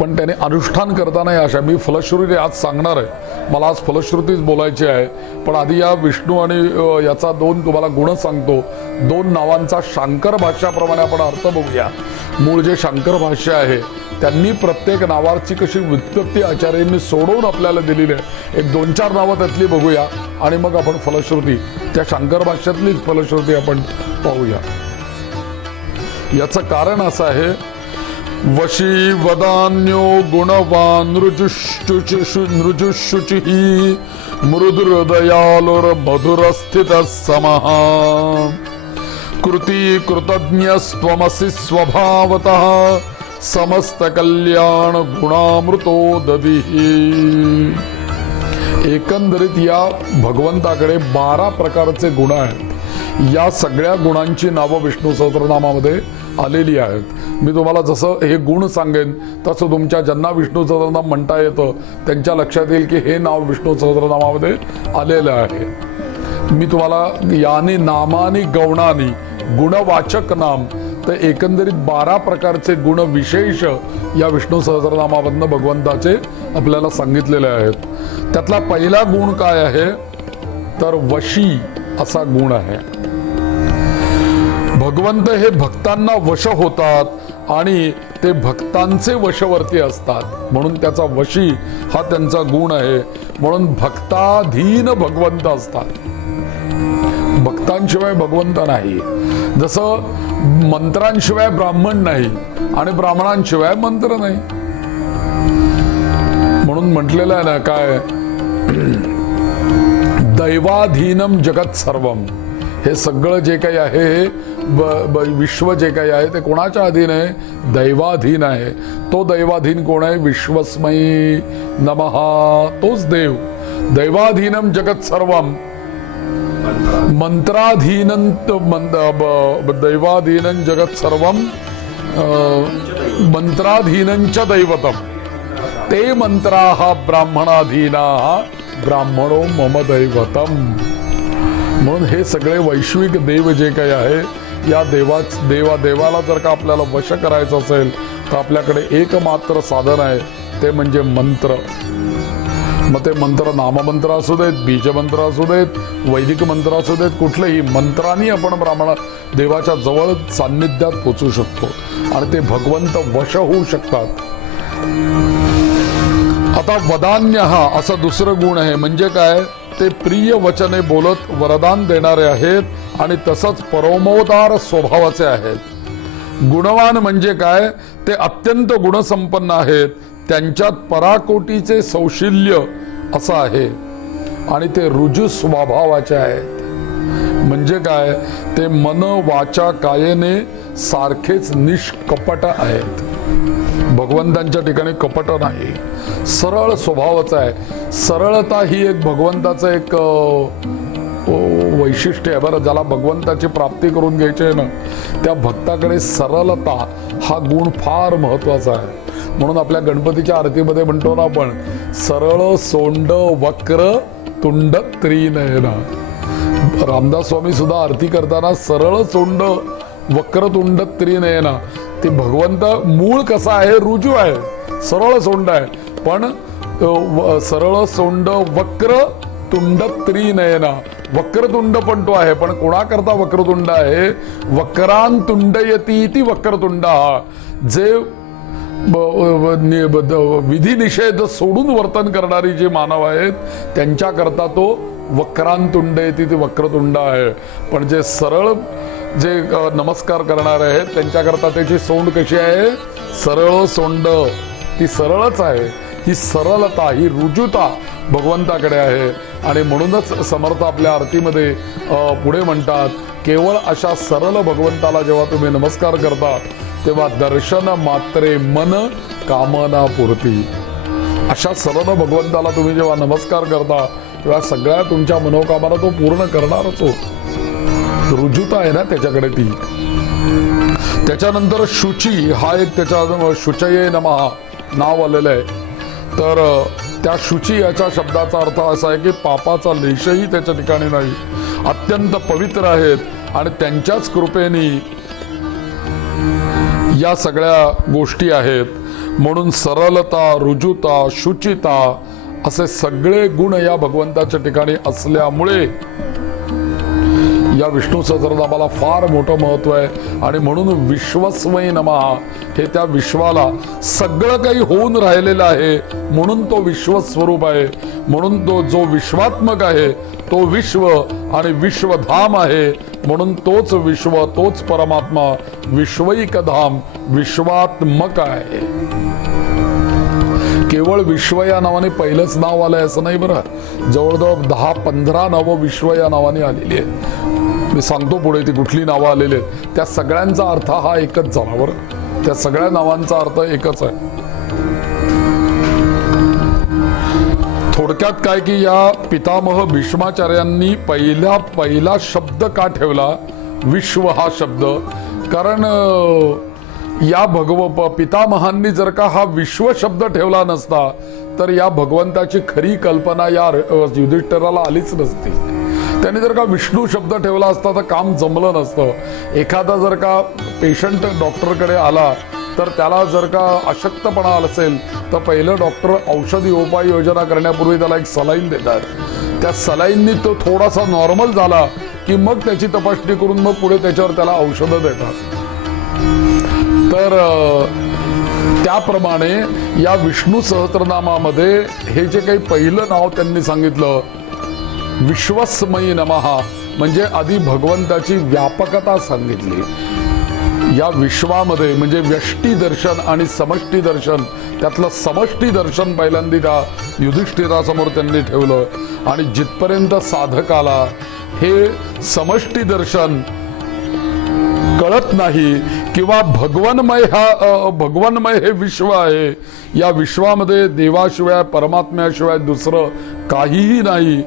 पण त्याने अनुष्ठान करताना अशा, मी फलश्रुती आज सांगणार आहे, मला आज फलश्रुतीच बोलायची आहे. पण आधी या विष्णू आणि याचा 2 तुम्हाला गुण सांगतो. 2 नावांचा शांकर भाष्याप्रमाणे आपण अर्थ बघूया. मूळ जे शांकर भाष्य आहे त्यांनी प्रत्येक नावाची कशी व्युत्पत्ती आचार्यांनी सोडवून आपल्याला दिलेली आहे. एक 2-4 नावं त्यातली बघूया आणि मग आपण फलश्रुती, त्या शांकर भाष्यातलीच फलश्रुती आपण पाहूया. याचं कारण असं आहे, वशी वदान्यो गुणवान नृजुशुचिः मृदुहृदयालोर मधुरस्थित समः कृती कृतज्ञस्त्वमसि स्वभावतः समस्त कल्याण गुणामृतो दधिः. एकंदरीत या भगवंताकडे 12 प्रकारचे गुण आहेत. या सगळ्या गुणांची नावं विष्णू सहस्त्रनामामध्ये आलेली आहेत. मी तुम्हाला जसं हे गुण सांगेन तसं तुमच्या ज्यांना विष्णू सहस्त्रनाम म्हणता येतं त्यांच्या लक्षात येईल की हे नाव विष्णू सहस्त्रनामामध्ये आलेलं आहे. मी तुम्हाला यानी नामानी गौणानी गुणवाचक नाम, तर एकंदरीत 12 प्रकारचे गुण विशेष या विष्णू सहस्त्रनामामधनं भगवंताचे आपल्याला सांगितलेले आहेत. त्यातला पहिला गुण काय आहे, तर वशी असा गुण आहे. भगवंत हे भक्तांना वश होतात आणि ते भक्तांचे वशवर्ती असतात, म्हणून त्याचा वशी हा त्यांचा गुण आहे. म्हणून भक्ताधीन भगवंत असतात, भक्तांशिवाय भगवंत नाही. जसं मंत्रांशिवाय ब्राह्मण नाही आणि ब्राह्मणांशिवाय मंत्र नाही. म्हणून म्हटलेलं आहे ना, काय दैवाधीनम जगत सर्वम. हे सगळं जे काही आहे हे विश्व जे काही आहे ते कोणाच्या अधीन आहे, दैवाधीन आहे. तो दैवाधीन कोण आहे, विश्वस्मयी नमः, तोच देव. दैवाधीनम जगत सर्वम मंत्राधीनं दैवाधीनं जगत सर्वम मंत्राधीनंच दैवतम ते मंत्राः ब्राह्मणाधीनाः ब्राह्मणो मम दैवतम. म्हणून हे सगळे वैश्विक देव जे काही आहे, या देवाला जर का आपल्याला वश करायचं असेल तर आपल्याकडे एकमात्र साधन आहे, ते म्हणजे मंत्र. मग ते मंत्र नाममंत्र असू देत, बीजमंत्र असू देत, वैदिक मंत्र असू देत, कुठलेही मंत्रांनी आपण देवाच्या जवळ सान्निध्यात पोचू शकतो आणि ते भगवंत वश होऊ शकतात. आता वदान्य हा असा दुसरं गुण आहे. म्हणजे काय, ते प्रिय वचने बोलत वरदान देणारे आहेत आणि तसंच परमोदार स्वभावाचे आहेत. गुणवान म्हणजे काय, ते अत्यंत गुणसंपन्न आहेत, त्यांच्यात पराकोटीचे सौशील्य असं आहे आणि ते रुजू स्वभावाचे आहेत. म्हणजे काय, ते मन वाचा कायेने सारखेच निष्कपट आहेत. भगवंतांच्या ठिकाणी कपट नाही, सरळ स्वभावाचा आहे. सरळता ही एक भगवंताचं एक वैशिष्ट्य आहे बरं. ज्याला भगवंताची प्राप्ती करून घ्यायची आहे ना, त्या भक्ताकडे सरलता हा गुण फार महत्वाचा आहे. म्हणून आपल्या गणपतीच्या आरतीमध्ये म्हणतो ना आपण, सरळ सोंड वक्र तुंड त्रिनयन. रामदास स्वामी सुद्धा आरती करताना सरळ सोंड वक्रतुंड त्रिनयन. ते भगवंत मूळ कसा आहे, रुजू आहे, सरळ सोंड आहे, पण सरळ सोंड वक्र तुंड त्रिनयन. वक्रतुंड पण तो आहे, पण कोणाकरता वक्रतुंड आहे, वक्रांतुंडयती ती वक्रतुंड. जे विधी निषेध सोडून वर्तन करणारी जे मानव आहेत त्यांच्याकरता तो वक्रांतुंडयती ती वक्रतुंड आहे. पण जे सरळ जे नमस्कार करणारे आहेत त्यांच्याकरता त्याची सोंड कशी आहे, सरळ सोंड. ती सरळच आहे. ही सरलता, ही रुजुता भगवंताकडे आहे. आणि म्हणूनच समर्थ आपल्या आरतीमध्ये पुढे म्हणतात, केवळ अशा सरळ भगवंताला जेव्हा तुम्ही नमस्कार करता तेव्हा दर्शन मात्रे मन कामना पूर्ती. अशा सरळ भगवंताला तुम्ही जेव्हा नमस्कार करता तेव्हा सगळ्या तुमच्या मनोकामना तो पूर्ण करणारच होत. रुजुता आहे ना त्याच्याकडे ती. त्याच्यानंतर शुची हा एक त्याच्या शुचये नमः नाव आलेलं आहे. तर त्या शुची याच्या शब्दाचा अर्थ असा आहे की पापाचा लेशही त्याच्या ठिकाणी नाही, अत्यंत पवित्र आहेत आणि त्यांच्याच कृपेने या सगळ्या गोष्टी आहेत. म्हणून सरलता, रुजुता, शुचिता असे सगळे गुण या भगवंताच्या ठिकाणी असल्यामुळे या विष्णू सहस्रनामाला फार मोठं महत्व आहे. आणि म्हणून विश्वस्मै नमः हे त्या विश्वाला सगळं काही होऊन राहिलेलं आहे म्हणून तो विश्वस्वरूप आहे. म्हणून तो जो विश्वात्मक आहे तो विश्व आणि विश्वधाम आहे. म्हणून तोच विश्व, तोच परमात्मा विश्वैकधाम विश्वात्मक आहे. केवळ विश्व या नावाने पहिलंच नाव आलंय असं नाही बरं. जवळजवळ 10-15 नावं विश्व या नावाने आलेली आहेत. मी सांगतो पुढे ती कुठली नावं आलेली आहेत. त्या सगळ्यांचा अर्थ हा एकच झाला बरं. त्या सगळ्या नावांचा अर्थ एकच आहे. थोडक्यात काय की या पितामह भीष्माचार्यांनी पहिला शब्द का ठेवला विश्व हा शब्द, कारण या पितामहांनी जर का हा विश्व शब्द ठेवला नसता तर या भगवंताची खरी कल्पना या युधिष्ठिराला आलीच नसती. त्याने जर का विष्णू शब्द ठेवला असता तर काम जमलं नसतं. एखादा जर का पेशंट डॉक्टरकडे आला तर त्याला जर का अशक्तपणा असेल तर पहिलं डॉक्टर औषधी उपाययोजना करण्यापूर्वी त्याला एक सलाईन देतात. त्या सलाईननी तो थोडासा नॉर्मल झाला की मग त्याची तपासणी करून मग पुढे त्याच्यावर त्याला औषधं देतात. तर त्याप्रमाणे या विष्णू सहस्रनामामध्ये हे जे काही पहिलं नाव त्यांनी सांगितलं विश्वस्मै नमः म्हणजे आधी भगवंताची व्यापकता सांगितली. या विश्वामध्ये म्हणजे व्यष्टी दर्शन आणि समष्टी दर्शन, त्यातलं समष्टी दर्शन पहिल्यांदा त्या युधिष्ठिरासमोर त्यांनी ठेवलं. आणि जिथपर्यंत साधकाला हे समष्टी दर्शन कळत नाही किंवा भगवन्मय हे विश्व आहे, या विश्वामध्ये देवाशिवाय परमात्म्याशिवाय दुसरं काहीही नाही,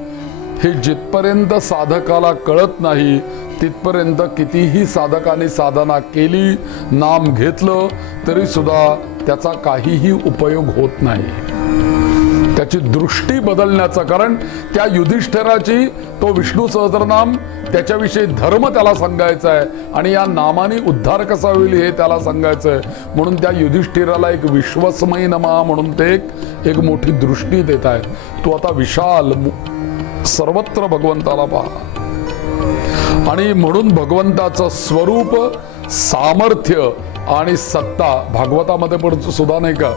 हे जिथपर्यंत साधकाला कळत नाही तिथपर्यंत कितीही साधकाने साधना केली, नाम घेतलं तरी सुद्धा त्याचा काहीही उपयोग होत नाही. त्याची दृष्टी बदलण्याचं, कारण त्या युधिष्ठिराची तो विष्णू सहस्रनाम त्याच्याविषयी धर्म त्याला सांगायचा आहे आणि या नामाने उद्धार कसा होईल हे त्याला सांगायचं आहे. म्हणून त्या युधिष्ठिराला एक विश्वस्मै नमः म्हणून ते एक मोठी दृष्टी देत आहे. तो आता विशाल सर्वत्र भगवंताला पहा. आणि म्हणून भगवंताचं स्वरूप, सामर्थ्य आणि सत्ता भागवतामध्ये पण सुद्धा नाही का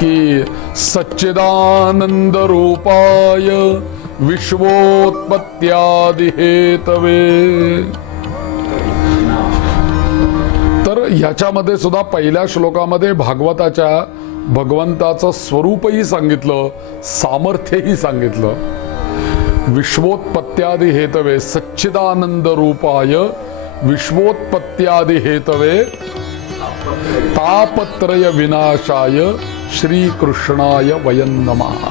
की सच्चिदानंद रूपाय विश्वोत्पत्त्यादि हेतवे. तर ह्याच्यामध्ये सुद्धा पहिल्या श्लोकामध्ये भागवताच्या भगवंताचं स्वरूपही सांगितलं, सामर्थ्यही सांगितलं. विश्वोत्पत्त्यादि हेतवे सच्चिदानंद रूपाय विश्वोत्पत्त्यादि हेतवे तापत्रय विनाशाय श्रीकृष्णाय वयं नमः.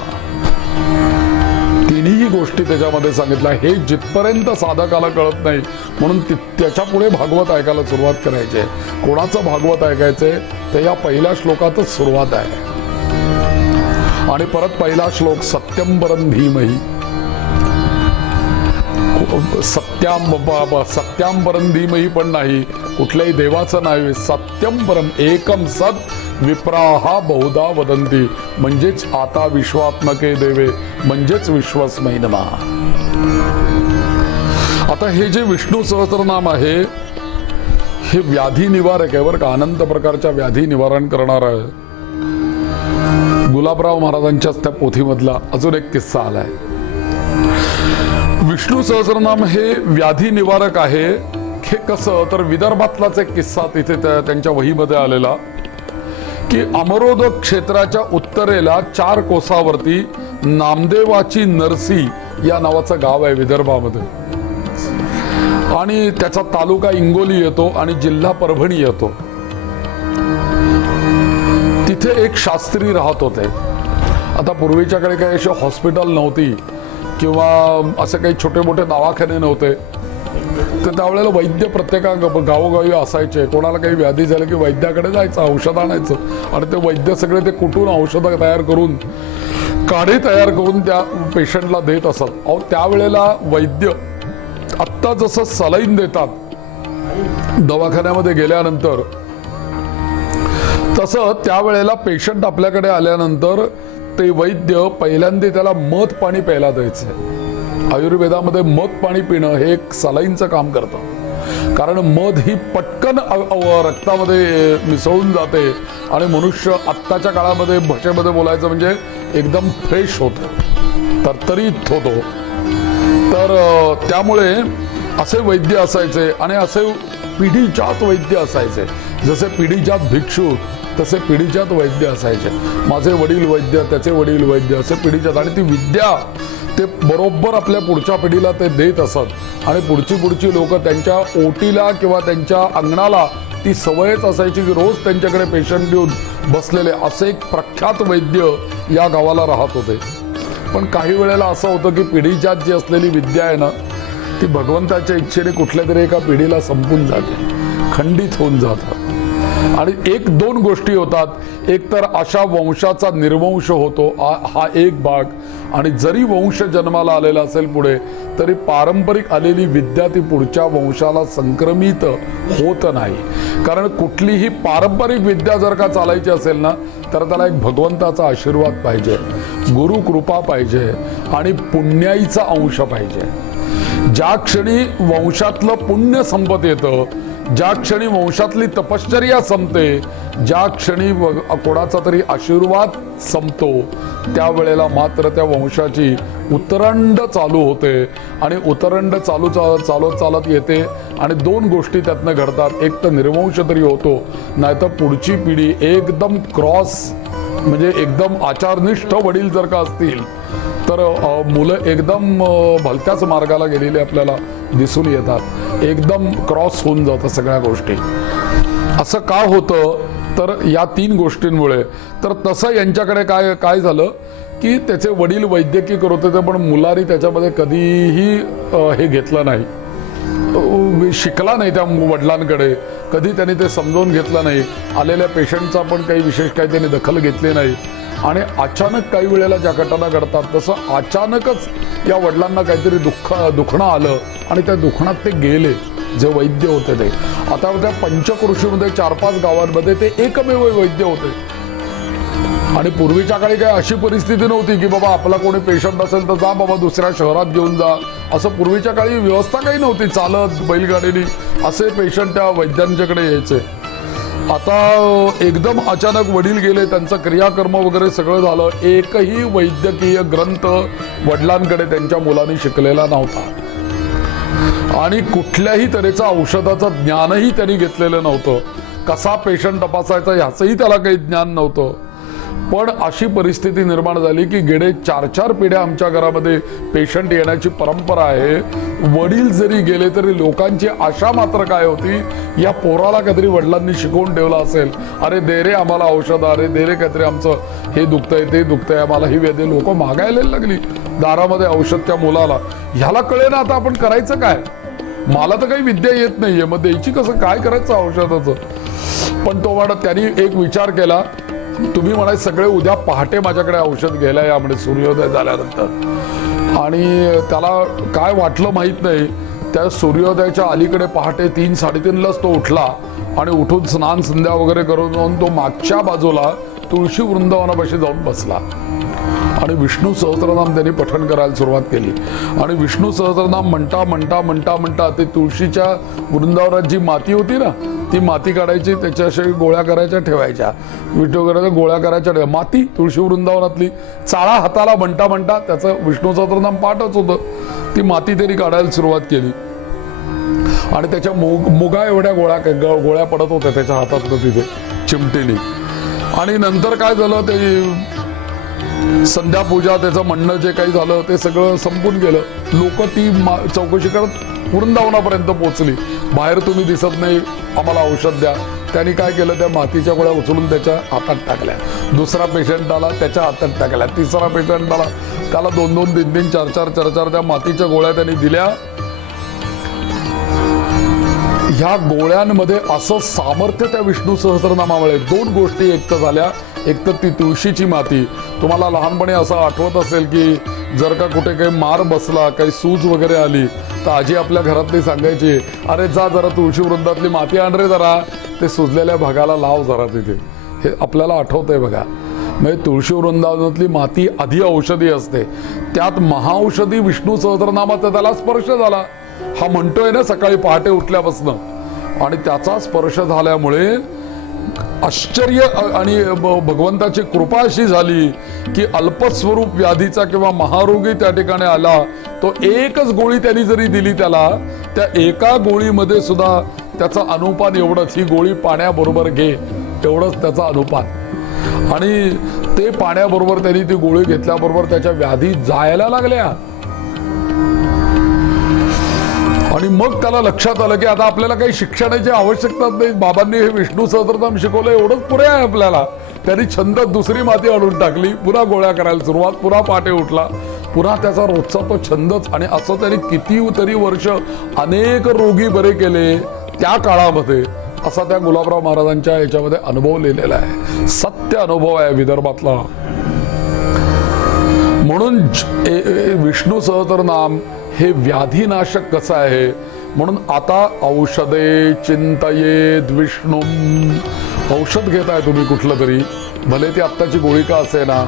तिन्ही गोष्टी त्याच्यामध्ये सांगितल्या. हे जिथपर्यंत साधकाला कळत नाही म्हणून त्याच्या पुढे भागवत ऐकायला सुरुवात करायची आहे. कोणाचं भागवत ऐकायचंय तर या पहिल्या श्लोकातच सुरुवात आहे. आणि परत पहिला श्लोक सत्यं परं धीमहि. सत्याम परम धीमही पण नाही, कुठल्याही देवाचं नाही, सत्यम परम एकम सत विप्राहा बहुधा वदंती, म्हणजेच आता विश्वात्मके देवे, म्हणजेच विश्वस्मय नमः. आता हे जे विष्णू सहस्रनाम आहे हे व्याधी निवारक आहे बरं का, अनंत प्रकारच्या व्याधी निवारण करणार आहे. गुलाबराव महाराजांच्याच त्या पोथीमधला अजून एक किस्सा आलाय. विष्णू सहस्रनाम हे व्याधी निवारक आहे. हे कसं तर विदर्भातलाच एक किस्सा तिथे त्यांच्या वहीमध्ये आलेला की अमरोद क्षेत्राच्या उत्तरेला 4 कोसावरती नामदेवाची नरसी या नावाचं गाव आहे विदर्भामध्ये, आणि त्याचा तालुका इंगोली येतो आणि जिल्हा परभणी येतो. तिथे एक शास्त्री राहत होते. आता पूर्वीच्या काळी काही अशी हॉस्पिटल नव्हती किंवा असे काही छोटे मोठे दवाखाने नव्हते, तर त्यावेळेला वैद्य प्रत्येका गावोगावी असायचे. कोणाला काही व्याधी झालं की वैद्याकडे जायचं, औषध आणायचं, आणि ते वैद्य सगळे ते कुठून औषधं तयार करून, काढे तयार करून त्या पेशंटला देत असत. अहो त्यावेळेला वैद्य आत्ता जसं सलाईन देतात दवाखान्यामध्ये गेल्यानंतर, तसं त्यावेळेला पेशंट आपल्याकडे आल्यानंतर ते वैद्य पहिल्यांदा त्याला मध पाणी प्यायला द्यायचे. आयुर्वेदामध्ये मध पाणी पिणं हे एक सलाईनचं काम करतं, कारण मध ही पटकन रक्तामध्ये मिसळून जाते आणि मनुष्य आत्ताच्या काळामध्ये भाषेमध्ये बोलायचं म्हणजे एकदम फ्रेश होतो, तरतरीत होतो. तर त्यामुळे असे वैद्य असायचे आणि असे पिढीजात वैद्य असायचे. जसे पिढीजात भिक्षू तसे पिढीजात वैद्य असायचे. माझे वडील वैद्य, त्याचे वडील वैद्य, असे पिढीजात. आणि ती विद्या ते बरोबर आपल्या पुढच्या पिढीला ते देत असत आणि पुढची लोक त्यांच्या ओटीला किंवा त्यांच्या अंगणाला ती सवयच असायची की रोज त्यांच्याकडे पेशंट घेऊन बसलेले असे एक प्रख्यात वैद्य या गावाला राहत होते. पण काही वेळेला असं होतं की पिढीजात जी असलेली विद्या आहे ना, ती भगवंताच्या इच्छेने कुठल्या तरी एका पिढीला संपून जाते, खंडित होऊन जातात. आणि 1-2 गोष्टी होतात. एक तर अशा वंशाचा निर्वंश होतो, हा एक भाग. आणि जरी वंश जन्माला आलेला असेल पुढे, तरी पारंपरिक आलेली विद्या ती पुढच्या वंशाला संक्रमित होत नाही. कारण कुठलीही पारंपरिक विद्या जर का चालायची असेल ना, तर त्याला एक भगवंताचा आशीर्वाद पाहिजे, गुरु कृपा पाहिजे आणि पुण्याईचा अंश पाहिजे. ज्या क्षणी वंशातलं पुण्य संपत येतं, ज्या क्षणी वंशातली तपश्चर्या संपते, ज्या क्षणी कोणाचा तरी आशीर्वाद संपतो, त्यावेळेला मात्र त्या वंशाची उतरंड चालू होते. आणि उतरंड चालत येते आणि 2 गोष्टी त्यातनं घडतात. एक तर निर्वंश तरी होतो, नाहीतर पुढची पिढी एकदम क्रॉस, म्हणजे एकदम आचारनिष्ठ वडील जर का असतील तर मुलं एकदम भलत्याच मार्गाला गेलेले आपल्याला दिसून येतात. एकदम क्रॉस होऊन जातं सगळ्या गोष्टी. असं का होतं तर या 3 गोष्टींमुळे. तर तसं यांच्याकडे काय झालं की त्याचे वडील वैद्यकीय करत होते, पण मुलांनी त्याच्यामध्ये कधीही हे घेतलं नाही, शिकला नाही त्या वडिलांकडे, कधी त्यांनी ते समजावून घेतलं नाही. आलेल्या पेशंटचा पण काही विशेष काही त्यांनी दखल घेतली नाही. आणि अचानक काही वेळेला ज्या घटना घडतात तसं अचानकच या वडिलांना काहीतरी दुखणं आलं आणि त्या दुखणात ते गेले, जे वैद्य होते ते. आता त्या पंचकृषीमध्ये 4-5 गावांमध्ये ते एकमेव वैद्य होते. आणि पूर्वीच्या काळी काय अशी परिस्थिती नव्हती की बाबा आपला कोणी पेशंट असेल तर जा बाबा दुसऱ्या शहरात घेऊन जा, असं पूर्वीच्या काळी व्यवस्था काही नव्हती. चालत बैलगाडीने असे पेशंट त्या वैद्यांच्याकडे यायचे. आता एकदम अचानक वडील गेले, त्यांचं क्रियाकर्म वगैरे सगळं झालं. एकही वैद्यकीय ग्रंथ वडिलांकडे त्यांच्या मुलांनी शिकलेला नव्हता आणि कुठल्याही तऱ्हेचा औषधाचं ज्ञानही त्यांनी घेतलेलं नव्हतं. कसा पेशंट तपासायचा ह्याचंही त्याला काही ज्ञान नव्हतं. पण अशी परिस्थिती निर्माण झाली की गेले 4-4 पिढ्या आमच्या घरामध्ये पेशंट येण्याची परंपरा आहे. वडील जरी गेले तरी लोकांची आशा मात्र काय होती, या पोराला काहीतरी वडिलांनी शिकवून ठेवलं असेल, अरे दे रे आम्हाला औषध, अरे दे रे काहीतरी आमचं हे दुखतंय ते दुखतंय, आम्हाला ही व्याधी. लोक मागायला लागली दारामध्ये औषध त्या मुलाला. ह्याला कळे ना आता आपण करायचं काय, मला तर काही विद्या येत नाहीये, मग द्यायची कसं, काय करायचं औषधाचं. पण तो वाटत त्यांनी एक विचार केला, तुम्ही म्हणाय सगळे उद्या पहाटे माझ्याकडे औषध घ्यायला या, म्हणजे सूर्योदय झाल्यानंतर. आणि त्याला काय वाटलं माहीत नाही, त्या सूर्योदयाच्या अलीकडे पहाटे 3-3:30लाच तो उठला आणि उठून स्नान संध्या वगैरे करून जाऊन तो मागच्या बाजूला तुळशी वृंदावनापाशी जाऊन बसला आणि विष्णू सहस्त्रनाम त्यांनी पठण करायला सुरुवात केली. आणि विष्णू सहस्त्रनाम म्हणता म्हणता म्हणता म्हणता ते तुळशीच्या वृंदावनात जी माती होती ना, ती माती काढायची, त्याच्याशी गोळ्या करायच्या ठेवायच्या, विठोबराच्या गोळ्या करायच्या ठेवा, माती तुळशी वृंदावनातली चाळा हाताला म्हणता म्हणता त्याचं विष्णू सहस्त्रनाम पाठच होतं. ती माती त्यांनी काढायला सुरुवात केली आणि त्याच्या मुगा एवढ्या गोळ्या पडत होत्या त्याच्या हातात तिथे चिमटेली. आणि नंतर काय झालं, ते संध्या पूजा त्याचं म्हणणं जे काही झालं ते सगळं संपून गेलं. लोक ती चौकशी करत वृंदावनापर्यंत पोहोचली. बाहेर तुम्ही दिसत नाही, आम्हाला औषध द्या. त्यांनी काय केलं, त्या मातीच्या गोळ्या उचलून त्याच्या हातात टाकल्या. दुसरा पेशंट आला, त्याच्या हातात टाकल्या. तिसरा पेशंट आला, त्याला 2-2, 3-3, 4-4 त्या मातीच्या गोळ्या त्यांनी दिल्या. ह्या गोळ्यांमध्ये असं सामर्थ्य त्या विष्णू सहस्त्रनामामुळे, 2 गोष्टी एक तर झाल्या. एक तर ती तुळशीची माती. तुम्हाला लहानपणी असं आठवत असेल की जर का कुठे काही मार बसला, काही सूज वगैरे आली, तर आजी आपल्या घरातली सांगायची, अरे जा जरा तुळशी वृंदातली माती आण रे, जरा ते सुजलेल्या भागाला लाव जरा तिथे. हे आपल्याला आठवतंय बघा. म्हणजे तुळशी वृंदावनातली माती आधी औषधी असते, त्यात महाऔषधी विष्णू सहस्त्रनामाचा त्याला स्पर्श झाला. हा म्हणतोय ना सकाळी पहाटे उठल्यापासून, आणि त्याचा स्पर्श झाल्यामुळे आश्चर्य आणि भगवंताची कृपा अशी झाली की अल्पस्वरूप व्याधीचा किंवा महारोगी त्या ठिकाणी आला, तो एकच गोळी त्यांनी जरी दिली त्याला, त्या एका गोळीमध्ये सुद्धा त्याचं अनुपान एवढंच, ही गोळी पाण्याबरोबर घे एवढंच त्याचं अनुपान. आणि ते पाण्याबरोबर त्यांनी ती गोळी घेतल्याबरोबर त्याच्या व्याधी जायला लागल्या. आणि मग त्याला लक्षात आलं की आता आपल्याला काही शिक्षणाची आवश्यकता नाही, बाबांनी हे विष्णू सहस्त्रनाम शिकवलं एवढंच पुरे आहे आपल्याला. त्यांनी छंद दुसरी माती आणून टाकली, पुन्हा गोळ्या करायला सुरुवात, पुन्हा पहाटे उठला, पुन्हा त्याचा रोजचा तो छंदच. आणि असं त्यांनी कितीतरी वर्ष अनेक रोगी बरे केले त्या काळामध्ये, असा त्या गुलाबराव महाराजांच्या याच्यामध्ये अनुभव लिहिलेला आहे. सत्य अनुभव आहे विदर्भातला. म्हणून विष्णू सहस्त्रनाम हे व्याधीनाशक कसं आहे. म्हणून आता औषधे चिंतयेद विष्णू, औषध घेताय तुम्ही कुठलं तरी, भले ती आत्ताची गोळी का असे ना,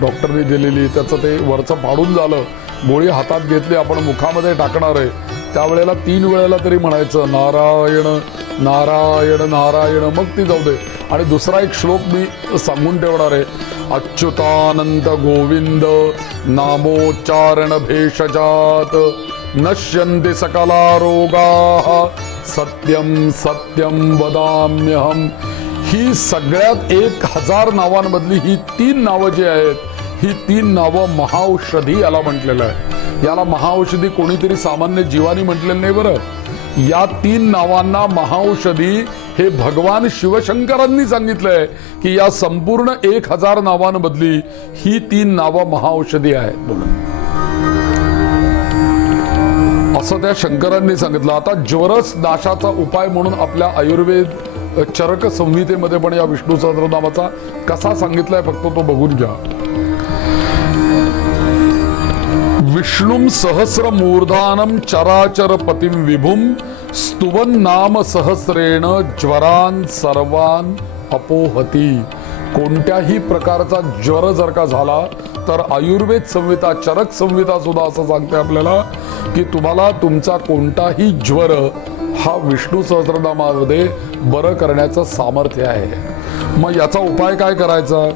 डॉक्टरने दिलेली, त्याचं ते वरचं पाडून झालं, गोळी हातात घेतली, आपण मुखामध्ये टाकणार आहे, त्यावेळेला 3 वेळेला तरी म्हणायचं नारायण नारायण नारायण, मग ती जाऊ दे. आणि दुसरा एक श्लोक मी सांगून ठेवणार आहे, अच्युतानंद गोविंद नामोच्चारण भेषजात नश्यन्ति सकला रोगाः सत्यम सत्यम वदाम्यहम. ही सगळ्यात 1000 नावांमधली ही 3 नावं जी आहेत, ही 3 नावं महाऔषधी याला म्हटलेलं आहे. याला महाऔषधी कोणीतरी सामान्य जीवानी म्हटलेलं नाही बरं. या 3 नावांना महाऔषधी हे भगवान शिवशंकरांनी सांगितलंय की या संपूर्ण 1000 नावांमधली ही 3 नावं महाऔषधी आहेत म्हणून, असं त्या शंकरांनी सांगितलं. आता ज्वरच नाशाचा उपाय म्हणून आपल्या आयुर्वेद चरक संहितेमध्ये पण या विष्णू सहस्त्रनामाचा कसा सांगितलाय फक्त तो बघून घ्या. विष्णुम सहस्र मूर्धानम चराचर पतिम विभुम स्तुवन नाम सहस्रेण ज्वरान सर्वान अपोहती. कोणत्याही प्रकारचा ज्वर जर का झाला तर आयुर्वेद संहिता, चरक संहिता सुद्धा असं सांगते आपल्याला की तुम्हाला तुमचा कोणताही ज्वर हा विष्णू सहस्त्रनामामध्ये बरं करण्याचं सामर्थ्य आहे. मग याचा उपाय काय करायचा.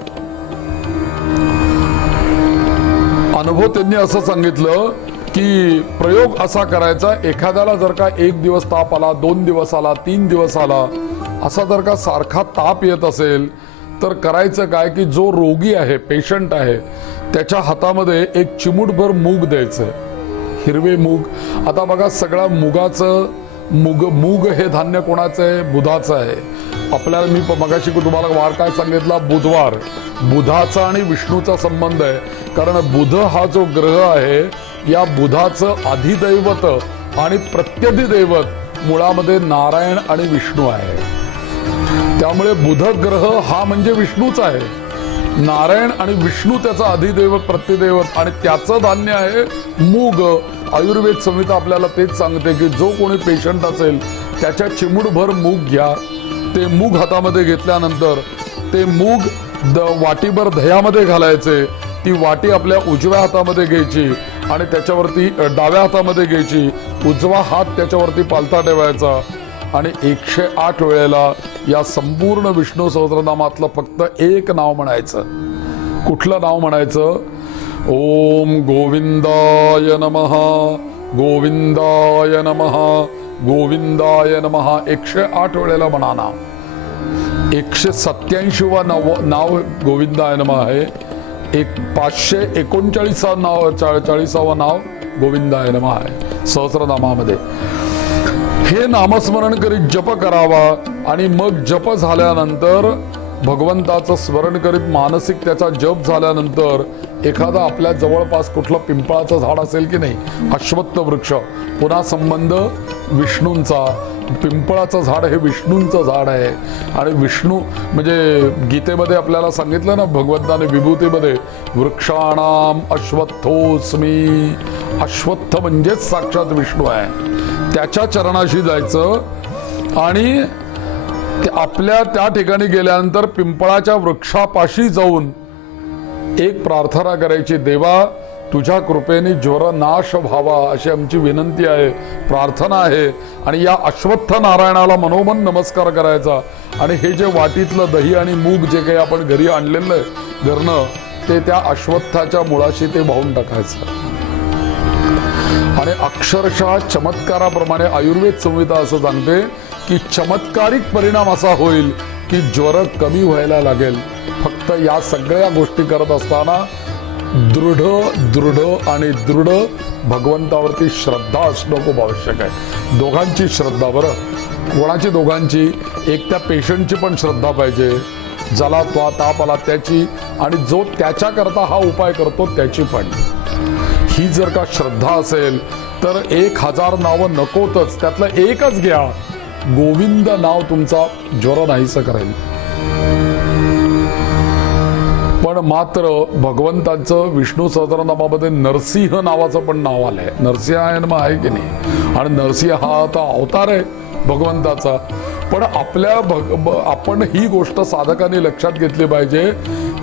अनुभव त्यांनी असं सांगितलं की प्रयोग असा करायचा, एखाद्याला जर का 1 दिवस ताप आला, 2 दिवस आला, 3 दिवस आला, असा जर का सारखा ताप येत असेल तर करायचं काय की जो रोगी आहे, पेशंट आहे, त्याच्या हातामध्ये एक चिमूटभर मूग द्यायचं, हिरवे मूग. आता बघा सगळा मुगाचं मूग हे धान्य कोणाचं आहे, बुधाचं आहे. आपल्याला मी मगाशी तुम्हाला वार काय सांगितला, बुधवार, बुधाचा आणि विष्णूचा संबंध आहे. कारण बुध हा जो ग्रह आहे, या बुधाचं अधिदैवत आणि प्रत्यधिदैवत मुळामध्ये नारायण आणि विष्णू आहे. त्यामुळे बुध ग्रह हा म्हणजे विष्णूचा आहे. नारायण आणि विष्णू त्याचा अधिदैवत प्रतिदैवत, आणि त्याचं धान्य आहे मूग. आयुर्वेद संहिता आपल्याला तेच सांगते की जो कोणी पेशंट असेल त्याच्या चिमूटभर मूग घ्या. ते मूग हातामध्ये घेतल्यानंतर ते मूग वाटीभर दह्यामध्ये घालायचे. ती वाटी आपल्या उजव्या हातामध्ये घ्यायची आणि त्याच्यावरती डाव्या हातामध्ये घ्यायची. उजवा हात त्याच्यावरती पालथा ठेवायचा आणि 108 वेळेला या संपूर्ण विष्णू सहस्रनामातलं फक्त एक नाव म्हणायचं. कुठलं नाव म्हणायचं? ओम गोविंदाय नमः, गोविंदाय नमः, गोविंदाय नमः. 108 वेळेला म्हणा नाव. 187वा नाव गोविंदाय नमः आहे. 539 नाव गोविंदाय नमः आहे सहस्रनामामध्ये. हे नामस्मरण करीत जप करावा आणि मग जप झाल्यानंतर भगवंताचं स्मरण करीत मानसिक त्याचा जप झाल्यानंतर एखादा आपल्या जवळपास कुठलं पिंपळाचं झाड असेल की नाही, अश्वत्थ वृक्ष, पुन्हा संबंध विष्णूंचा. पिंपळाचं झाड हे विष्णूंचं झाड आहे आणि विष्णू म्हणजे गीतेमध्ये आपल्याला सांगितलं ना भगवंताने विभूतीमध्ये, वृक्षाणाम अश्वत्थोस्मी. अश्वत्थ म्हणजेच साक्षात विष्णू आहे. त्याच्या चरणाशी जायचं आणि आपल्या त्या ठिकाणी गेल्यानंतर पिंपळाच्या वृक्षापाशी जाऊन एक प्रार्थना करायची, देवा तुझ्या कृपेने ज्वर नाश व्हावा अशी आमची विनंती आहे, प्रार्थना आहे. आणि या अश्वत्थ नारायणाला मनोमन नमस्कार करायचा. आणि हे जे वाटीतलं दही आणि मूग जे काही आपण घरी आणलेलं आहे घरनं, ते त्या अश्वत्थाच्या मुळाशी ते वाहून टाकायचं. आणि अक्षरशः चमत्काराप्रमाणे आयुर्वेद संहिता असं सांगते की चमत्कारिक परिणाम असा होईल की ज्वर कमी व्हायला लागेल. फक्त या सगळ्या गोष्टी करत असताना दृढ आणि दृढ भगवंतावरती श्रद्धा असणं खूप आवश्यक आहे. दोघांची श्रद्धा. बरं, कोणाची? दोघांची. एक त्या पेशंटची पण श्रद्धा पाहिजे, ज्याला तो ताप आला त्याची, आणि जो त्याच्याकरता हा उपाय करतो त्याची पण. ही जर का श्रद्धा असेल तर 1000 नावं नकोतच, त्यातलं एकच घ्या. गोविंद नाव तुमचा ज्वर नाहीसा करेल. पण मात्र भगवंताचं विष्णू सहस्रनामामध्ये नरसिंह नावाचं पण नाव आलंय. नरसिंह आहे की नाही? आणि नरसिंह हा आता अवतार आहे भगवंताचा. पण आपण ही गोष्ट साधकांनी लक्षात घेतली पाहिजे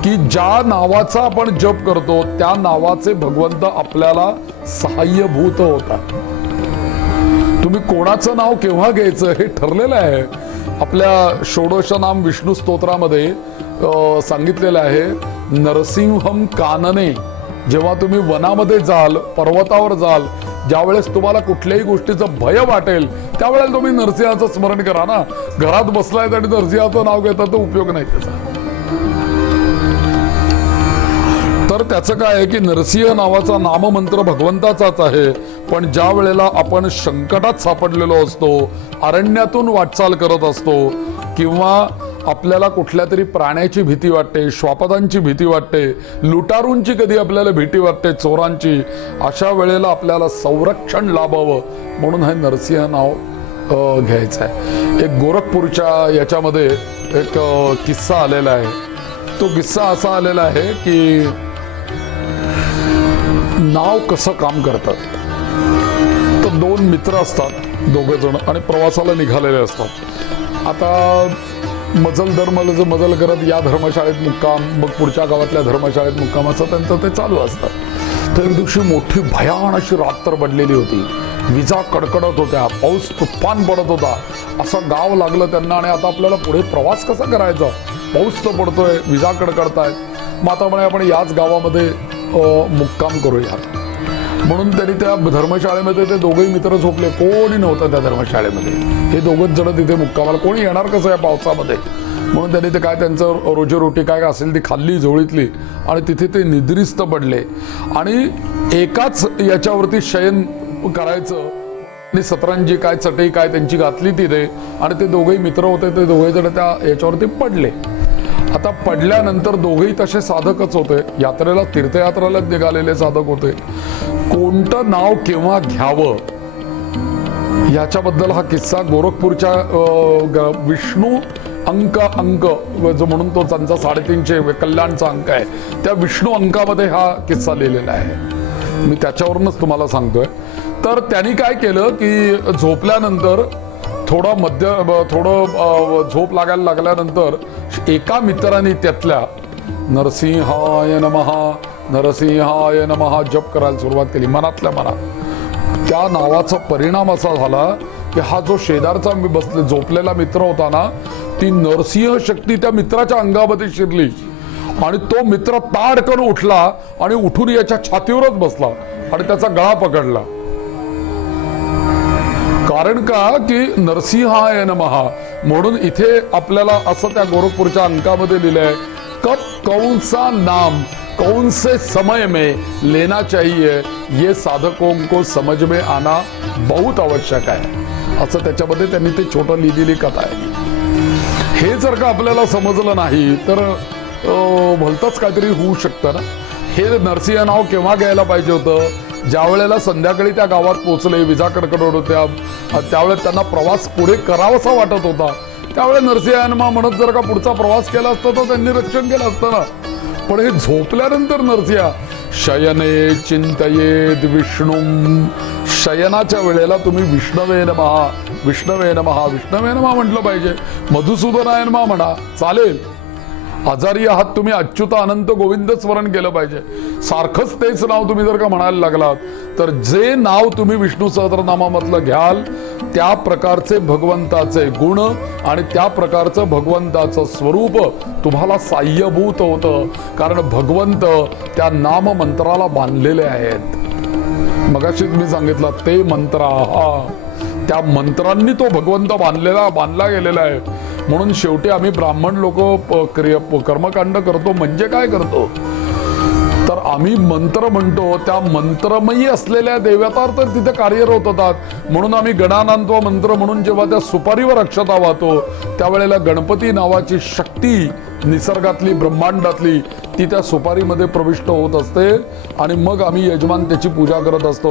की ज्या नावाचा आपण जप करतो त्या नावाचे भगवंत आपल्याला सहाय्यभूत होतात. तुम्ही कोणाचं नाव केव्हा घ्यायचं हे ठरलेलं आहे. आपल्या षोडश नाम विष्णू स्तोत्रामध्ये सांगितलेलं आहे, नरसिंहम कानने. जेव्हा तुम्ही वनामध्ये जाल, पर्वतावर जाल, ज्यावेळेस तुम्हाला कुठल्याही गोष्टीचं भय वाटेल त्यावेळेला तुम्ही नरसिंहाचं स्मरण करा ना. घरात बसलाय आणि नरसिंहाचं नाव घेता तर उपयोग नाही त्याचा. तर त्याचं काय आहे की नरसिंह नावाचा नाममंत्र भगवंताचाच आहे. पण ज्या वेळेला आपण संकटात सापडलेलो असतो, अरण्यातून वाटचाल करत असतो, किंवा आपल्याला कुठल्या तरी प्राण्याची भीती वाटते, श्वापदांची भीती वाटते, लुटारूंची कधी आपल्याला भीती वाटते, चोरांची, अशा वेळेला आपल्याला संरक्षण लाभावं म्हणून हे नरसिंह नाव घ्यायचं आहे. एक गोरखपूरच्या याच्यामध्ये एक किस्सा आलेला आहे. तो किस्सा असा आलेला आहे की नाव कसं काम करतात. तर 2 मित्र असतात, 2 जण, आणि प्रवासाला निघालेले असतात. आता मजल करत या धर्मशाळेत मुक्काम, मग पुढच्या गावातल्या धर्मशाळेत मुक्काम, असं त्यांचं ते चालू असतं. तर एक दिवशी मोठी भयान अशी रात्र पडलेली होती. विजा कडकडत होत्या, पाऊस तुफान पडत होता. असं गाव लागलं त्यांना. आणि आता आपल्याला पुढे प्रवास कसा करायचा? पाऊस तर पडतोय, विजा कडकडतायत. मग आता म्हणे आपण याच गावामध्ये मुक्काम करूया. म्हणून त्यांनी त्या धर्मशाळेमध्ये ते 2घही मित्र झोपले. कोणी नव्हतं त्या धर्मशाळेमध्ये. हे 2च जण तिथे मुक्कामाला. कोणी येणार कसं या पावसामध्ये? म्हणून त्यांनी ते काय त्यांचं रोजीरोटी काय असेल ती खाल्ली झोळीतली आणि तिथे ते निद्रिस्त पडले. आणि एकाच याच्यावरती शयन करायचं आणि सतरंजी काय चटई काय त्यांची घातली तिथे. आणि ते 2घही मित्र होते, ते 2घही जण त्या याच्यावरती पडले. आता पडल्यानंतर 2घही तसे साधकच होते, यात्रेला तीर्थयात्राला निघालेले साधक होते. कोणतं नाव केव्हा घ्यावं याच्याबद्दल हा किस्सा गोरखपूरच्या विष्णू अंक अंक जो म्हणून तो त्यांचा 350 कल्याणचा अंक आहे, त्या विष्णू अंकामध्ये हा किस्सा लिहिलेला आहे. मी त्याच्यावरूनच तुम्हाला सांगतोय. तर त्यांनी काय केलं की झोपल्यानंतर थोडं झोप लागायला लागल्यानंतर एका मित्राने त्यातल्या नरसिंहाय नमः नरसिंहाय नमः जप करायला सुरुवात केली मनातल्या मनात. त्या नावाचा परिणाम असा झाला की हा जो शेजारचा झोपलेला मित्र होता ना, ती नरसिंह शक्ती त्या मित्राच्या अंगामध्ये शिरली आणि तो मित्र ताडकन उठला आणि उठून याच्या छातीवरच बसला आणि त्याचा गळा पकडला. कारण का की नरसिंहाय नमः म्हणून इथे आपल्याला असं त्या गोरखपूरच्या अंकामध्ये लिहिलंय, कब कौन सा नाम कौन से समय में लेना चाहिए ये साधकों को समझ में आना बहुत आवश्यक आहे, असं त्याच्यामध्ये त्यांनी ते छोटं लिहिलेली कथा आहे. हे जर का आपल्याला समजलं नाही तर भलतंच काहीतरी होऊ शकतं ना. हे नरसिंह नाव केव्हा घ्यायला पाहिजे होतं? ज्या वेळेला संध्याकाळी त्या गावात पोहोचले, विजा कडकडत होत्या, त्यावेळेस त्यांना प्रवास पुढे करावासा वाटत होता, त्यावेळेस नरसिंह म्हणत जर का पुढचा प्रवास केला असता तर त्यांनी रक्षण केलं असतं ना. पण हे झोपल्यानंतर नरसिंह शयने चिंतयेद विष्णू, शयनाच्या वेळेला तुम्ही विष्णवे नमः विष्णवे नमः विष्णवे नमः म्हटलं पाहिजे. मधुसूदनाय नमः म्हणा चालेल. आजारी आहात तुम्ही अच्युत अनंत गोविंद स्मरण केलं पाहिजे. सारखंच तेच नाव तुम्ही जर का म्हणायला लागलात तर जे नाव तुम्ही विष्णू सहस्रनामामधलं घ्याल त्या प्रकारचे भगवंताचे गुण आणि त्या प्रकारचं भगवंताचं स्वरूप तुम्हाला साह्यभूत होतं. कारण भगवंत त्या नाम मंत्राला बांधलेले आहेत. मगाशीच मी सांगितलं ते मंत्र, त्या मंत्रांनी तो भगवंत बांधला गेलेला आहे. म्हणून शेवटी आम्ही ब्राह्मण लोक कर्मकांड करतो म्हणजे काय करतो तर आम्ही मंत्र म्हणतो, त्या मंत्रमयी असलेल्या देवता तर तिथे कार्यरत होतात. म्हणून आम्ही गणानांत्व मंत्र म्हणून जेव्हा त्या सुपारीवर अक्षता वाहतो त्यावेळेला गणपती नावाची शक्ती निसर्गातली ब्रह्मांडातली ती त्या सुपारीमध्ये प्रविष्ट होत असते आणि मग आम्ही यजमान त्याची पूजा करत असतो.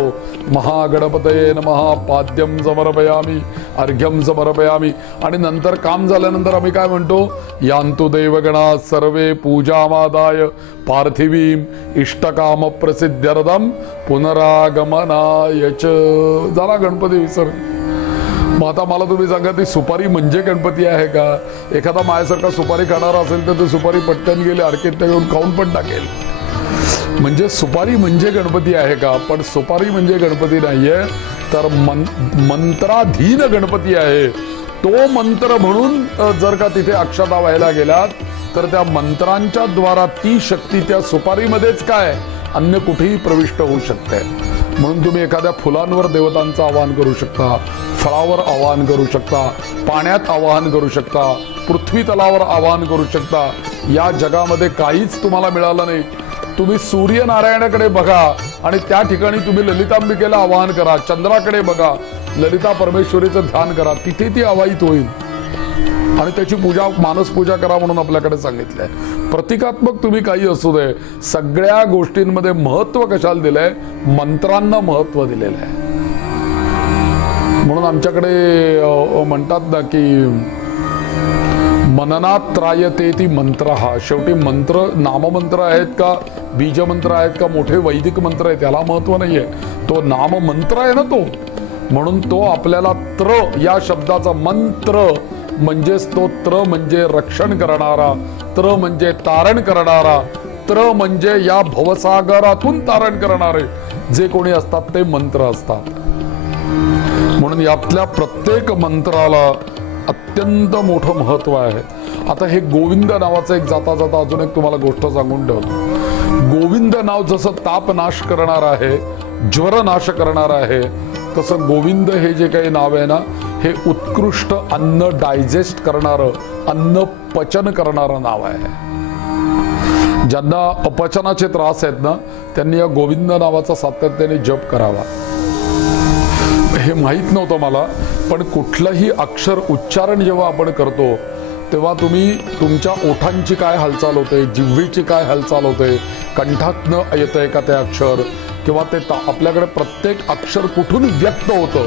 महागणपतये नमः पाद्यम समर्पयामी अर्घ्यम समर्पयामी आणि नंतर काम झाल्यानंतर आम्ही काय म्हणतो, यान्तु देवगणा सर्वे पूजामादाय पार्थिवीम इष्टकाम प्रसिद्ध्यर्थम पुनरागमनाय च. झाला गणपती विसर्जन. मग आता मला तुम्ही सांगा ती सुपारी म्हणजे गणपती आहे का? एखादा माझ्यासारखा सुपारी खाणारा असेल तर ती सुपारी पटकन गेली अडकेत घेऊन खाऊन पण टाकेल. म्हणजे सुपारी म्हणजे गणपती आहे का? पण सुपारी म्हणजे गणपती नाहीये, तर मंत्राधीन गणपती आहे. तो मंत्र म्हणून जर का तिथे अक्षता व्हायला गेलात तर त्या मंत्रांच्या द्वारा ती शक्ती त्या सुपारीमध्येच काय अन्य कुठेही प्रविष्ट होऊ शकते. म्हणून तुम्ही एखाद्या फुलांवर देवतांचं आवाहन करू शकता, फळावर आवाहन करू शकता, पाण्यात आवाहन करू शकता, पृथ्वी तलावर आवाहन करू शकता. या जगामध्ये काहीच तुम्हाला मिळालं नाही. तुम्ही सूर्यनारायणाकडे बघा आणि त्या ठिकाणी तुम्ही ललितांबिकेला आवाहन करा, चंद्राकडे बघा, ललिता परमेश्वरीचं ध्यान करा, तिथे ती आवाहित होईल आणि त्याची पूजा मानस पूजा करा म्हणून आपल्याकडे सांगितलंय. प्रतिकात्मक तुम्ही काही असू दे, सगळ्या गोष्टींमध्ये महत्व कशाला दिलंय? मंत्रांना महत्व दिलेलं आहे. म्हणून आमच्याकडे म्हणतात ना की मननात त्रायते ती मंत्र. हा शेवटी मंत्र नाममंत्र आहेत का बीजमंत्र आहेत का मोठे वैदिक मंत्र आहेत त्याला महत्व नाहीये, तो नाममंत्र आहे ना तो. म्हणून तो आपल्याला त्र या शब्दाचा मंत्र म्हणजे स्तोत्र म्हणजे रक्षण करणारा, त्र म्हणजे तारण करणारा, त्र म्हणजे या भवसागरातून तारण करणारे जे कोणी असतात ते मंत्र असतात. म्हणून यातल्या प्रत्येक मंत्राला अत्यंत मोठं महत्व आहे. आता हे गोविंद नावाचं एक जाता जाता अजून एक तुम्हाला गोष्ट सांगून ठेवतो. गोविंद नाव जसं ताप नाश करणार आहे, ज्वर नाश करणार आहे, तसं गोविंद हे जे काही नाव आहे ना हे उत्कृष्ट अन्न डायजेस्ट करणारं, अन्न पचन करणारं नाव आहे. ज्यांना अपचनाचे त्रास आहेत ना त्यांनी या गोविंद नावाचा सातत्याने जप करावा. हे माहीत नव्हतं मला, पण कुठलंही अक्षर उच्चारण जेव्हा आपण करतो तेव्हा तुम्ही तुमच्या ओठांची काय हालचाल होते, जिव्हेची काय हालचाल होते, कंठातनं येतंय का ते अक्षर, किंवा ते आपल्याकडे प्रत्येक अक्षर कुठून व्यक्त होतं,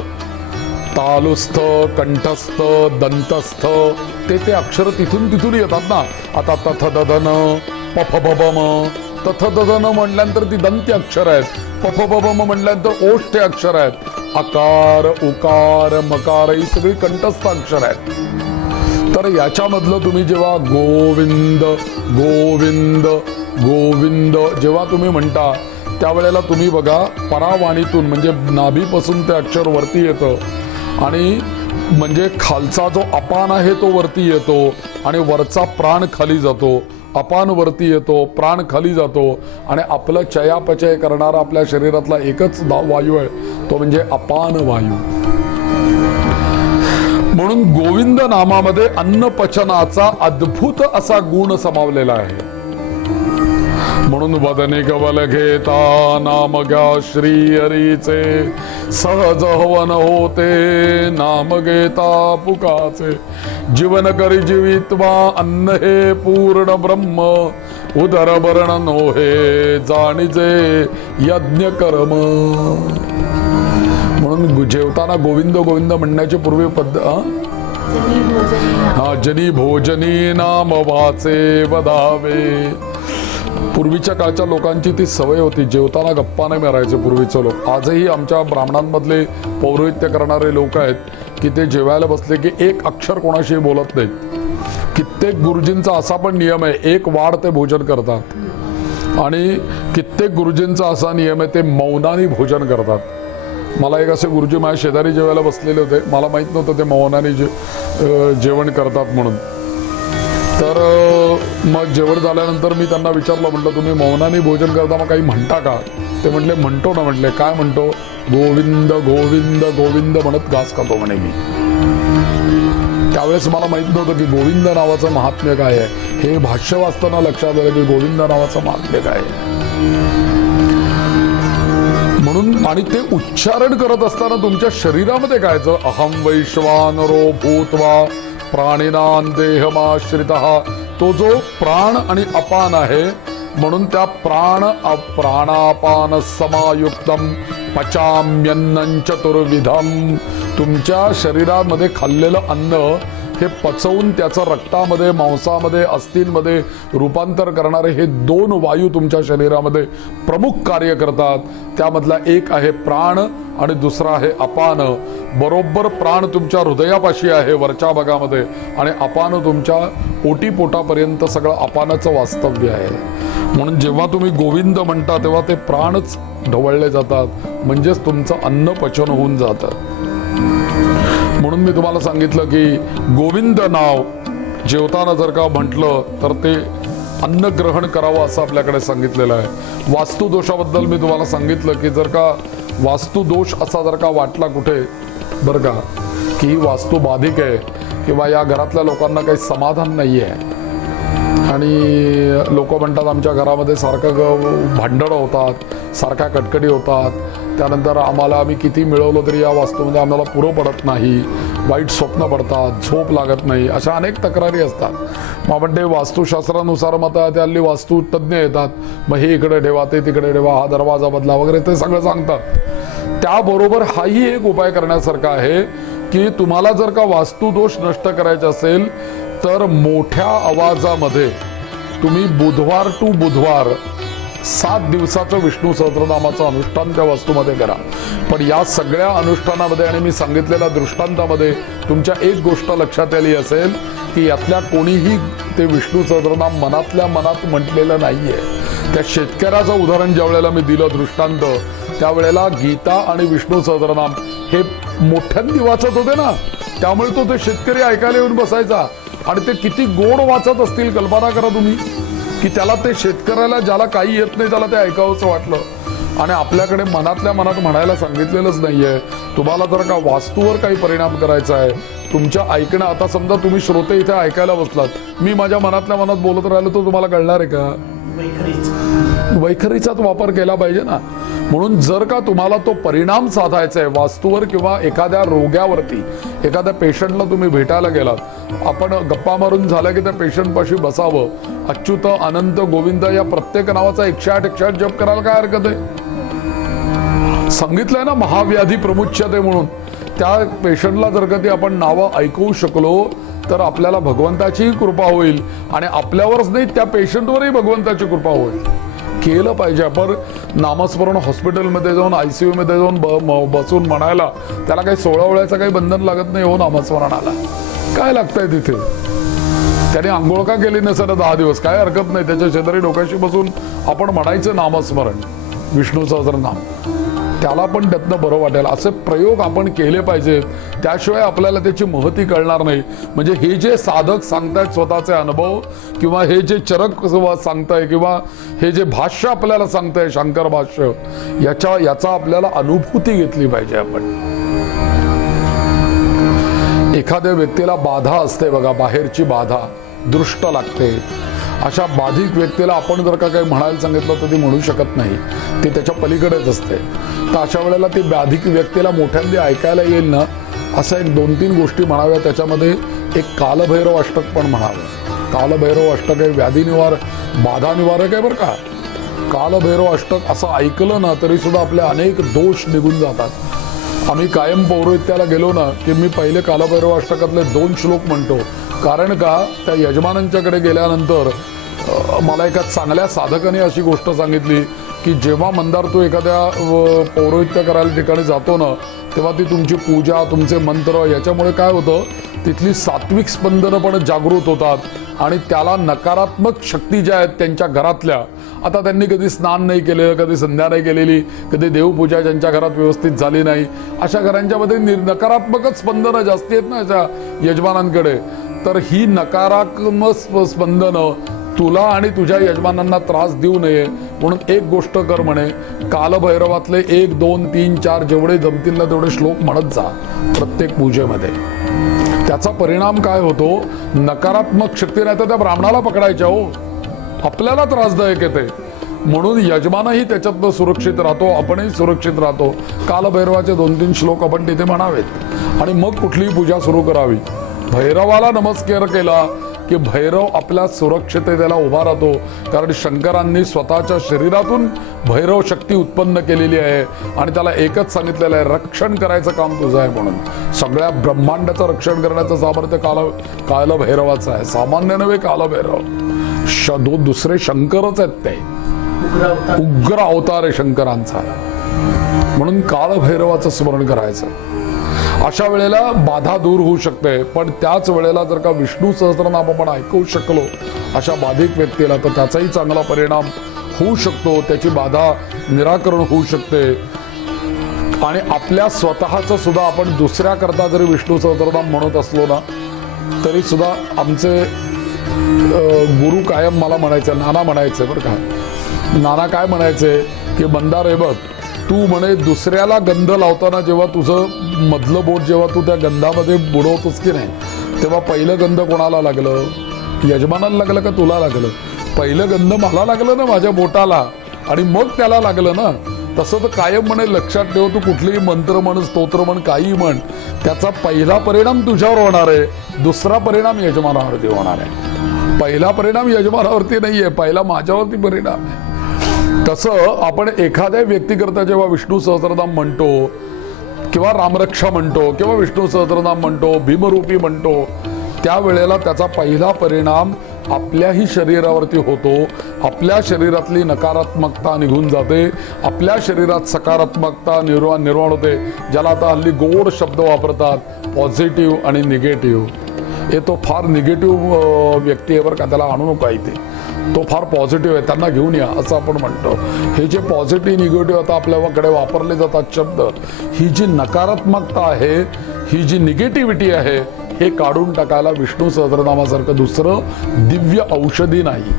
तालुस्थ, कंठस्थ, दंतस्थ ते अक्षर तिथून येतात ना. आता तथदधन, पफबम, तथदधन म्हटल्यानंतर ती दंत्य अक्षर आहेत, पफबम म्हटल्यानंतर ओष्ठ्य अक्षर आहेत, अकार, उकार, मकार ही सगळी कंठस्थ अक्षर आहेत. तर याच्यामधलं तुम्ही जेव्हा गोविंद गोविंद गोविंद जेव्हा तुम्ही म्हणता त्यावेळेला तुम्ही बघा परावाणीतून म्हणजे नाभीपासून ते अक्षर वरती येतं आणि म्हणजे खालचा जो अपान आहे तो वरती येतो आणि वरचा प्राण खाली जातो. अपान वरती येतो, प्राण खाली जातो आणि आपलं चयापचय करणारा आपल्या शरीरातला एकच वायू आहे तो म्हणजे अपान वायू. म्हणून गोविंद नामामध्ये अन्नपचनाचा अद्भुत असा गुण समावलेला आहे. म्हणून वदने कवल घेता नाम घ्या श्री हरीचे, सहज हवन होते नाम घेता पुकाचे. जीवन करी जीवित्वा अन्न हे पूर्ण ब्रह्म, उदर वर्ण नोहे जाणीजे यज्ञ कर्म. म्हणून जेवताना गोविंद गोविंद म्हणण्याची पूर्वी जनी भोजनी नाम वाचे वदावे. पूर्वीच्या काळच्या लोकांची ती सवय होती, जेवताना गप्पा नाही मारायचे पूर्वीचे लोक. आजही आमच्या ब्राह्मणांमधले पौरोहित्य करणारे लोक आहेत की ते जेवायला बसले की एक अक्षर कोणाशी बोलत नाहीत. कित्येक गुरुजींचा असा पण नियम आहे, एक वाढ ते भोजन करतात आणि कित्येक गुरुजींचा असा नियम आहे ते मौनाने भोजन करतात. मला एक असे गुरुजी माझ्या शेजारी जेवायला बसलेले होते, मला माहित नव्हतं ते मौनाने जेवण करतात म्हणून. तर मग जेवण झाल्यानंतर मी त्यांना विचारलं, म्हटलं तुम्ही मौनाने भोजन करता मग काही म्हणता का? ते म्हटले म्हणतो ना. म्हटले काय म्हणतो? गोविंद गोविंद गोविंद म्हणत घास खातो म्हणे मी. त्यावेळेस मला माहित नव्हतं की गोविंद नावाचं महात्म्य काय आहे. हे भाष्य वाचताना लक्षात आलं की गोविंद नावाचं महात्म्य काय आहे. म्हणून आणि ते उच्चारण करत असताना तुमच्या शरीरामध्ये काय अहम वैश्वानरो भूत्वा प्राणिनां देहमाश्रितः, तो जो प्राण आणि अपान आहे म्हणून त्या प्राणापान समायुक्तम पचाम्यन्नं चतुर्विधम. तुमच्या शरीरामध्ये खाल्लेलं अन्न हे पचवून त्याचं रक्तामध्ये, मांसामध्ये, अस्थिंमध्ये रूपांतर करणारे हे दोन वायू तुमच्या शरीरामध्ये प्रमुख कार्य करतात. त्यामधला एक आहे प्राण आणि दुसरा आहे अपान. बरोबर प्राण तुमच्या हृदयापाशी आहे वरच्या भागामध्ये आणि अपान तुमच्या ओटीपोटापर्यंत सगळं अपानाचं वास्तव्य आहे. म्हणून जेव्हा तुम्ही गोविंद म्हणता तेव्हा ते प्राणच ढवळले जातात, म्हणजेच तुमचं अन्न पचन होऊन जातं. म्हणून मी तुम्हाला सांगितलं की गोविंद नाव जेवताना जर का म्हटलं तर ते अन्न ग्रहण करावं असं आपल्याकडे सांगितलेलं आहे. वास्तुदोषाबद्दल मी तुम्हाला सांगितलं की जर का वास्तुदोष असा जर का वाटला कुठे बरं का की ही वास्तू बाधिक आहे किंवा या घरातल्या लोकांना काही समाधान नाही आहे आणि लोक म्हणतात आमच्या घरामध्ये सारखं भांडणं होतात, सारख्या कटकटी होतात, त्यानंतर आम्ही किती मिळवलं तरी या वास्तूमध्ये आम्हाला पुरं पडत नाही, वाईट स्वप्न पडतात, झोप लागत नाही, अशा अनेक तक्रारी असतात. मग आपण ते वास्तुशास्त्रानुसार मग त्या हल्ली वास्तू तज्ज्ञ येतात, मग हे इकडे ठेवा ते तिकडे ठेवा, हा दरवाजा बदला वगैरे ते सगळं सांगतात. त्याबरोबर हाही एक उपाय करण्यासारखा आहे की तुम्हाला जर का वास्तुदोष नष्ट करायचे असेल तर मोठ्या आवाजामध्ये तुम्ही बुधवार टू बुधवार 7 दिवसाचं विष्णू सहस्त्रनामाचं अनुष्ठान त्या वास्तूमध्ये करा. पण या सगळ्या अनुष्ठानामध्ये आणि मी सांगितलेल्या दृष्टांतामध्ये तुमच्या एक गोष्ट लक्षात आली असेल की यातल्या कोणीही ते विष्णू सहस्त्रनाम मनातल्या मनात म्हटलेलं नाहीये. त्या शेतकऱ्याचं उदाहरण ज्या वेळेला मी दिलं दृष्टांत, त्यावेळेला गीता आणि विष्णू सहस्त्रनाम हे मोठ्यांनी वाचत होते ना, त्यामुळे तो ते शेतकरी ऐकायला येऊन बसायचा आणि ते किती गोड वाचत असतील कल्पना करा तुम्ही की त्याला ते शेतकऱ्याला ज्याला काही येत नाही त्याला ते ऐकावंसं वाटलं. आणि आपल्याकडे मनातल्या मनात म्हणायला सांगितलेलंच नाहीये. तुम्हाला जर का वास्तूवर काही परिणाम करायचा आहे तुमच्या ऐकणं, आता समजा तुम्ही श्रोते इथे ऐकायला बसलात, मी माझ्या मनातल्या मनात बोलत राहिलो तर तुम्हाला कळणार आहे का? वैखरीचाच वापर केला पाहिजे ना. म्हणून जर का तुम्हाला तो परिणाम साधायचा आहे वास्तूवर किंवा एखाद्या रोग्यावरती, एखाद्या पेशंटला तुम्ही भेटायला गेलात, आपण गप्पा मारून झाल्या की त्या पेशंटपाशी बसावं, अच्युत अनंत गोविंद या प्रत्येक नावाचा 108 जप करायला काय हरकत आहे? सांगितलंय ना महाव्याधी प्रमुच्यते म्हणून. त्या पेशंटला जर का ती आपण नावं ऐकवू शकलो तर आपल्याला भगवंताचीही कृपा होईल आणि आपल्यावरच नाही त्या पेशंटवरही भगवंताची कृपा होईल. केलं पाहिजे. आपण नामस्मरण हॉस्पिटलमध्ये जाऊन ICU मध्ये जाऊन बसून म्हणायला त्याला काही 16 वेळाचं काही बंधन लागत नाही. हो, नामस्मरणाला काय लागतंय तिथे? त्याने आंघोळ का केली नसेल 10 दिवस, काय हरकत नाही. त्याच्या शेजारी डोक्याशी बसून आपण म्हणायचं नामस्मरण, विष्णू सहस्रनाम, त्याला पण त्यातनं बरं वाटेल. असे प्रयोग आपण केले पाहिजेत. त्याशिवाय आपल्याला त्याची महती कळणार नाही. म्हणजे हे जे साधक सांगतायत स्वतःचे अनुभव, किंवा हे जे चरक सांगताय, किंवा हे जे भाष्य आपल्याला सांगताय शंकर भाष्य, याचा आपल्याला अनुभूती घेतली पाहिजे. आपण एखाद्या व्यक्तीला बाधा असते बघा, बाहेरची बाधा दृष्ट लागते. अशा बाधित व्यक्तीला आपण जर का काही म्हणायला सांगितलं तर ती म्हणू शकत नाही, ती त्याच्या पलीकडेच असते. तर अशा वेळेला ती बाधित व्यक्तीला मोठ्यांदी ऐकायला येईल ना, असं 1-2-3 गोष्टी म्हणाव्या. त्याच्यामध्ये एक कालभैरव अष्टक पण म्हणावं. कालभैरव अष्टक हे व्याधी बाधा निवारक आहे बरं का. कालभैरव अष्टक असं ऐकलं ना तरी सुद्धा आपले अनेक दोष निघून जातात. आम्ही कायम पौरोहित्याला गेलो ना की मी पहिले कालभैरव अष्टकातले 2 श्लोक म्हणतो. कारण का, त्या यजमानांच्याकडे गेल्यानंतर मला एका चांगल्या साधकाने अशी गोष्ट सांगितली की जेव्हा मंदार तू एखाद्या पौरोहित्य करायला ठिकाणी जातो ना, तेव्हा ती तुमची पूजा, तुमचे मंत्र, याच्यामुळे काय होतं, तिथली सात्विक स्पंदनं पण जागृत होतात आणि त्याला नकारात्मक शक्ती ज्या आहेत त्यांच्या घरातल्या, आता त्यांनी कधी स्नान नाही केलेलं, कधी संध्या नाही केलेली, कधी देवपूजा ज्यांच्या घरात व्यवस्थित झाली नाही, अशा घरांच्यामध्ये नकारात्मकच स्पंदनं जास्ती आहेत ना याच्या यजमानांकडे. तर ही नकारात्मक स्पंदनं तुला आणि तुझ्या यजमानांना त्रास देऊ नये म्हणून एक गोष्ट कर म्हणे, कालभैरवातले 1, 2, 3, 4 जेवढे जमतील ना तेवढे श्लोक म्हणत जा प्रत्येक पूजेमध्ये. त्याचा परिणाम काय होतो, नकारात्मक शक्ती नाही तर त्या ब्राह्मणाला पकडायच्या, हो आपल्याला त्रासदायक येते. म्हणून यजमानही त्याच्यातनं सुरक्षित राहतो, आपणही सुरक्षित राहतो. कालभैरवाचे 2-3 श्लोक आपण तिथे म्हणावेत आणि मग कुठलीही पूजा सुरू करावी. भैरवाला नमस्कार केला की भैरव आपल्या सुरक्षिततेला उभा राहतो. कारण शंकरांनी स्वतःच्या शरीरातून भैरव शक्ती उत्पन्न केलेली आहे आणि त्याला एकच सांगितलेलं आहे, रक्षण करायचं काम तुझं आहे म्हणून. सगळ्या ब्रह्मांडाचं रक्षण करण्याचं सामर्थ्य कालभैरवाचं आहे. सामान्य नव्हे, कालभैरव दुसरे शंकरच आहेत, ते उग्र अवतार आहे शंकरांचा. म्हणून कालभैरवाचं स्मरण करायचं. अशा वेळेला बाधा दूर होऊ शकते. पण त्याच वेळेला जर का विष्णू सहस्त्रनाम आपण ऐकवू शकलो अशा बाधित व्यक्तीला, तर त्याचाही चांगला परिणाम होऊ शकतो, त्याची बाधा निराकरण होऊ शकते. आणि आपल्या स्वतःचं सुद्धा आपण दुसऱ्याकरता जरी विष्णू सहस्त्रनाम म्हणत असलो ना तरी सुद्धा आमचे गुरु कायम मला म्हणायचे, नाना म्हणायचे बरं का, नाना काय म्हणायचे की मंदार हे बघ, तू म्हणे दुसऱ्याला गंध लावताना जेव्हा तुझं मधलं बोट जेव्हा तू त्या गंधामध्ये बुडवतोस की नाही, तेव्हा पहिलं गंध कोणाला लागलं, यजमानाला लागलं का तुला लागलं? पहिलं गंध मला लागलं ना माझ्या बोटाला आणि मग त्याला लागलं ना. तसं तर कायम म्हणे लक्षात ठेव, तू कुठलीही मंत्र म्हण, स्तोत्र म्हण, काही म्हण, त्याचा पहिला परिणाम तुझ्यावर होणार आहे, दुसरा परिणाम यजमानावरती होणार आहे. पहिला परिणाम यजमानावरती नाहीये, पहिला माझ्यावरती परिणाम आहे. तसं आपण एखाद्या व्यक्तीकरता जेव्हा विष्णू सहस्त्रनाम म्हणतो किंवा रामरक्षा म्हणतो किंवा विष्णू सहस्त्रनाम म्हणतो, भीमरूपी म्हणतो, त्यावेळेला त्याचा पहिला परिणाम आपल्याही शरीरावरती होतो. आपल्या शरीरातली नकारात्मकता निघून जाते, आपल्या शरीरात सकारात्मकता निर्माण होते. ज्याला आता हल्ली गोड शब्द वापरतात, पॉझिटिव्ह आणि निगेटिव्ह. हे तो फार निगेटिव्ह व्यक्ती आहे बरं का, त्याला आणू नका इथे, तो फार पॉझिटिव्ह आहे, त्यांना घेऊन या असं आपण म्हणतो. हे जे पॉझिटिव्ह निगेटिव्ह आता आपल्याकडे वापरले जातात शब्द, ही जी नकारात्मकता आहे, ही जी निगेटिव्हिटी आहे, हे काढून टाकायला विष्णू सहस्त्रनामासारखं दुसरं दिव्य औषधी नाही.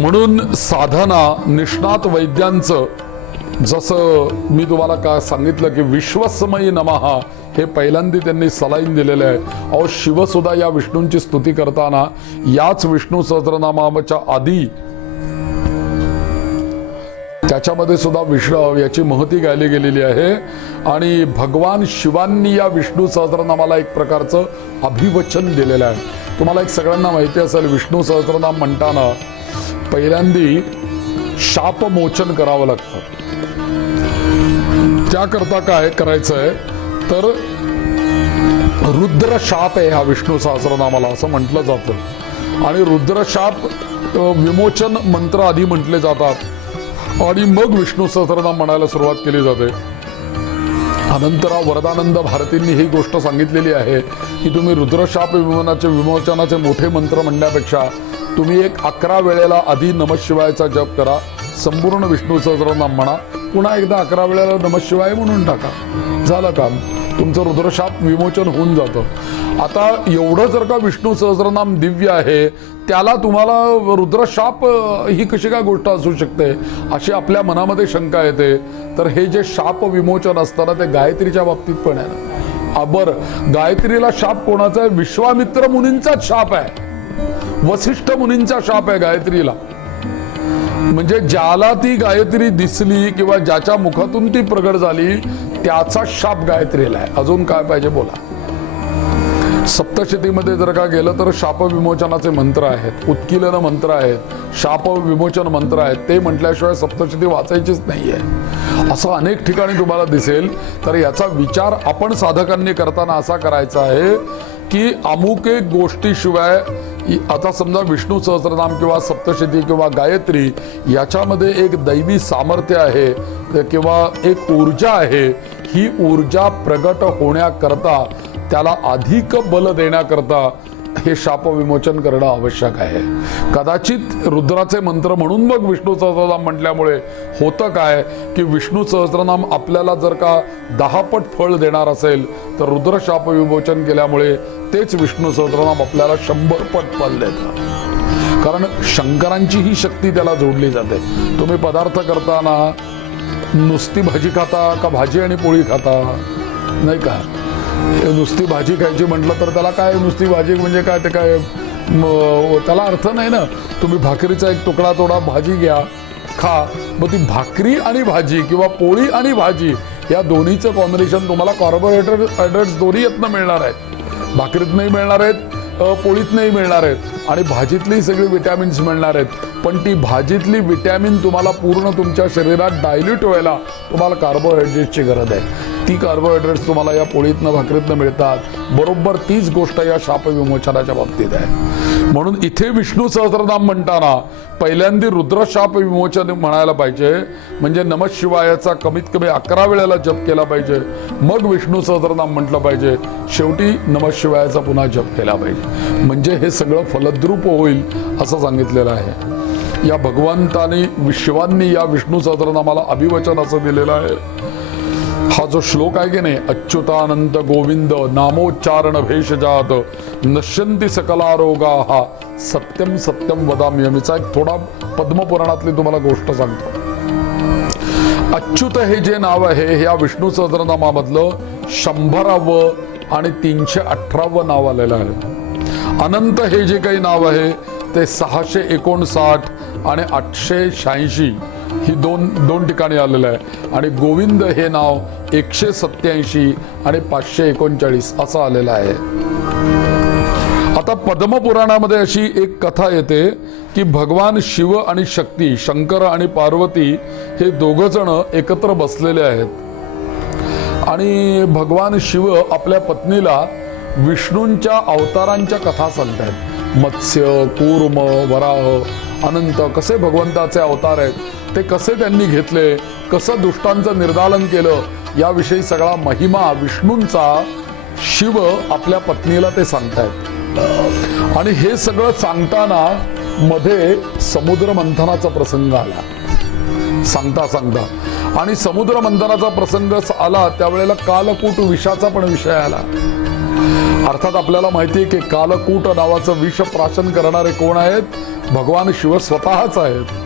म्हणून साधना निष्णात वैद्यांचं, जसं मी तुम्हाला का सांगितलं की विश्वसमयी नमः हे पहिल्यांदा त्यांनी सलाईन दिलेलं आहे. अहो शिवसुद्धा या विष्णूंची स्तुती करताना याच विष्णू सहस्त्रनामाच्या आधी त्याच्यामध्ये सुद्धा याची महती गायली गेलेली आहे. आणि भगवान शिवांनी या विष्णू सहस्त्रनामाला एक प्रकारचं अभिवचन दिलेलं आहे. तुम्हाला एक सगळ्यांना माहिती असेल, विष्णू सहस्त्रनाम म्हणताना पहिल्यांदा शापमोचन करावं लागतं. त्याकरता काय करायचं आहे तर रुद्रशाप आहे हा विष्णू सहस्रनामाला असं म्हटलं जातं. आणि रुद्रशाप विमोचन मंत्र आधी म्हटले जातात आणि मग विष्णू सहस्रनाम म्हणायला सुरुवात केली जाते. अनंतराव वरदानंद भारतींनी ही गोष्ट सांगितलेली आहे की तुम्ही रुद्रशाप विमोचनाचे मोठे मंत्र म्हणण्यापेक्षा तुम्ही एक 11 वेळेला आधी नमःशिवायचा जप करा, संपूर्ण विष्णू सहस्रनाम म्हणा, पुन्हा एकदा 11 वेळेला नमःशिवाय म्हणून टाका, झालं काम, तुमचं रुद्रशाप विमोचन होऊन जातं. आता एवढं जर का विष्णू सहस्रनाम दिव्य आहे त्याला तुम्हाला रुद्रशाप ही कशी काय गोष्ट असू शकते अशी आपल्या मनामध्ये शंका येते. तर हे जे शाप विमोचन असताना ते गायत्रीच्या बाबतीत पण आहे ना. बरं, गायत्रीला शाप कोणाचा आहे? विश्वामित्र मुनींचाच शाप आहे, वसिष्ठ मुनींचा शाप आहे गायत्रीला. म्हणजे ज्याला ती गायत्री दिसली किंवा ज्याच्या मुखातून ती प्रगट झाली त्याचा शाप गायत्रीला आहे. अजून काय पाहिजे बोला. सप्तशतीमध्ये जर का गेलं तर शाप विमोचनाचे मंत्र आहेत, उत्कीलन मंत्र आहेत, शाप विमोचन मंत्र आहेत. ते म्हटल्याशिवाय सप्तशती वाचायचीच नाहीये असं अनेक ठिकाणी तुम्हाला दिसेल. तर याचा विचार आपण साधकांनी करताना असा करायचा आहे की अमुक एक गोष्टीशिवाय, आता समजा विष्णू सहस्रनाम किंवा सप्तशती किंवा गायत्री याच्यामध्ये एक दैवी सामर्थ्य आहे किंवा एक ऊर्जा आहे. ही ऊर्जा प्रगट होण्याकरता, त्याला अधिक बल देण्याकरता हे शाप विमोचन करणं आवश्यक आहे. कदाचित रुद्राचे मंत्र म्हणून मग विष्णू सहस्रनाम म्हटल्यामुळे होतं काय की विष्णू सहस्रनाम आपल्याला जर का 10 पट फळ देणार असेल तर रुद्र शाप विमोचन केल्यामुळे तेच विष्णू सहस्रनाम आपल्याला 100 पट फल देतं. कारण शंकरांची ही शक्ती त्याला जोडली जाते. तुम्ही पदार्थ करताना नुसती भाजी खाता का भाजी आणि पोळी खाता? नाही का. नुसती भाजी खायची म्हटलं तर त्याला काय नुसती भाजी म्हणजे काय, ते काय त्याला अर्थ नाही ना. तुम्ही भाकरीचा एक तुकडा तोडा, भाजी घ्या, खा. मग ती भाकरी आणि भाजी किंवा पोळी आणि भाजी या दोन्हीचं कॉम्बिनेशन तुम्हाला कार्बोहायड्रेट्स दोन्ही यातनं मिळणार आहेत. भाकरीत नाही मिळणार आहेत, पोळीत नाही मिळणार आहेत आणि भाजीतली सगळी विटॅमिन्स मिळणार आहेत. पण ती भाजीतली विटॅमिन तुम्हाला पूर्ण तुमच्या शरीरात डायल्यूट व्हायला तुम्हाला कार्बोहायड्रेट्सची गरज आहे. ती कार्बोहायड्रेट्स तुम्हाला या पोळीतनं भाकरीतनं मिळतात. बरोबर तीच गोष्ट या शाप विमोचनाच्या बाबतीत आहे. म्हणून इथे विष्णू सहस्रनाम म्हणताना पहिल्यांदा रुद्रशाप विमोचन म्हणायला पाहिजे. म्हणजे नमःशिवायाचा कमीत कमी 11 वेळेला जप केला पाहिजे, मग विष्णू सहस्रनाम म्हटलं पाहिजे, शेवटी नमःशिवायाचा पुन्हा जप केला पाहिजे. म्हणजे हे सगळं फलद्रूप होईल असं सांगितलेलं आहे. या भगवंतानी शिवांनी या विष्णू सहस्रनामाला अभिवचन असं दिलेलं आहे. हा जो श्लोक आहे की नाही, अच्युतानंत गोविंद नामोच्चारण भेषजात नश्यंती सकला रोगा, हा सत्यम सत्यम वदाम्यमीचा एक थोडा पद्मपुराणातली तुम्हाला गोष्ट सांगतो. अच्युत हे जे नाव आहे या विष्णू सहस्रनामामधलं 100व आणि 318व नाव आलेलं आहे. अनंत हे जे काही नाव आहे ते 659 आणि 886 ही दोन ठिकाणी आलेलं आहे. आणि गोविंद हे नाव 187 आणि 539 असं आलेलं आहे. आता पद्मपुराणामध्ये अशी एक कथा येते की भगवान शिव आणि शक्ती, शंकर आणि पार्वती हे दोघं जण एकत्र बसलेले आहेत आणि भगवान शिव आपल्या पत्नीला विष्णूंच्या अवतारांच्या कथा सांगतायत. मत्स्य, कूर्म, वराह, अनंत कसे भगवंताचे अवतार आहेत, ते कसे त्यांनी घेतले, कसं दुष्टांचं निर्दालन केलं, याविषयी सगळा महिमा विष्णूंचा शिव आपल्या पत्नीला ते सांगतायत. आणि हे सगळं सांगताना मध्ये समुद्र मंथनाचा प्रसंग आला सांगता सांगता. आणि समुद्र मंथनाचा प्रसंग आला त्यावेळेला कालकूट विषाचा पण विषय आला. अर्थात आपल्याला माहिती आहे की कालकूट नावाचं विष प्राशन करणारे कोण आहेत? भगवान शिव स्वतःच आहेत.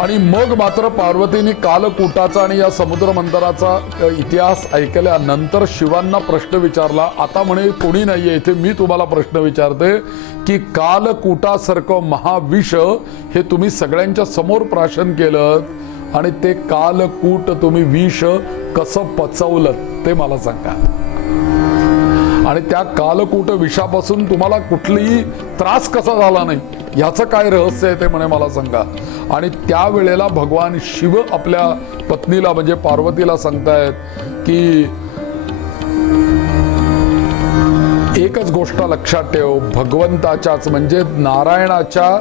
आणि मग मात्र पार्वतीने कालकूटाचा आणि या समुद्र मंथनाचा इतिहास ऐकल्यानंतर शिवांना प्रश्न विचारला. आता म्हणे कोणी नाहीये इथे, मी तुम्हाला प्रश्न विचारते की कालकूटासारखं महाविष हे तुम्ही सगळ्यांच्या समोर प्राशन केलं आणि ते कालकूट तुम्ही विष कसं पचवलं ते मला सांगा. आणि त्या कालकूट विषापासून तुम्हाला कुठलीही त्रास कसा झाला नाही याचं काय रहस्य आहे ते म्हणे मला सांगा. आणि त्यावेळेला भगवान शिव आपल्या पत्नीला म्हणजे पार्वतीला सांगतायत की एकच गोष्ट लक्षात ठेव, भगवंताच्याच म्हणजे नारायणाच्या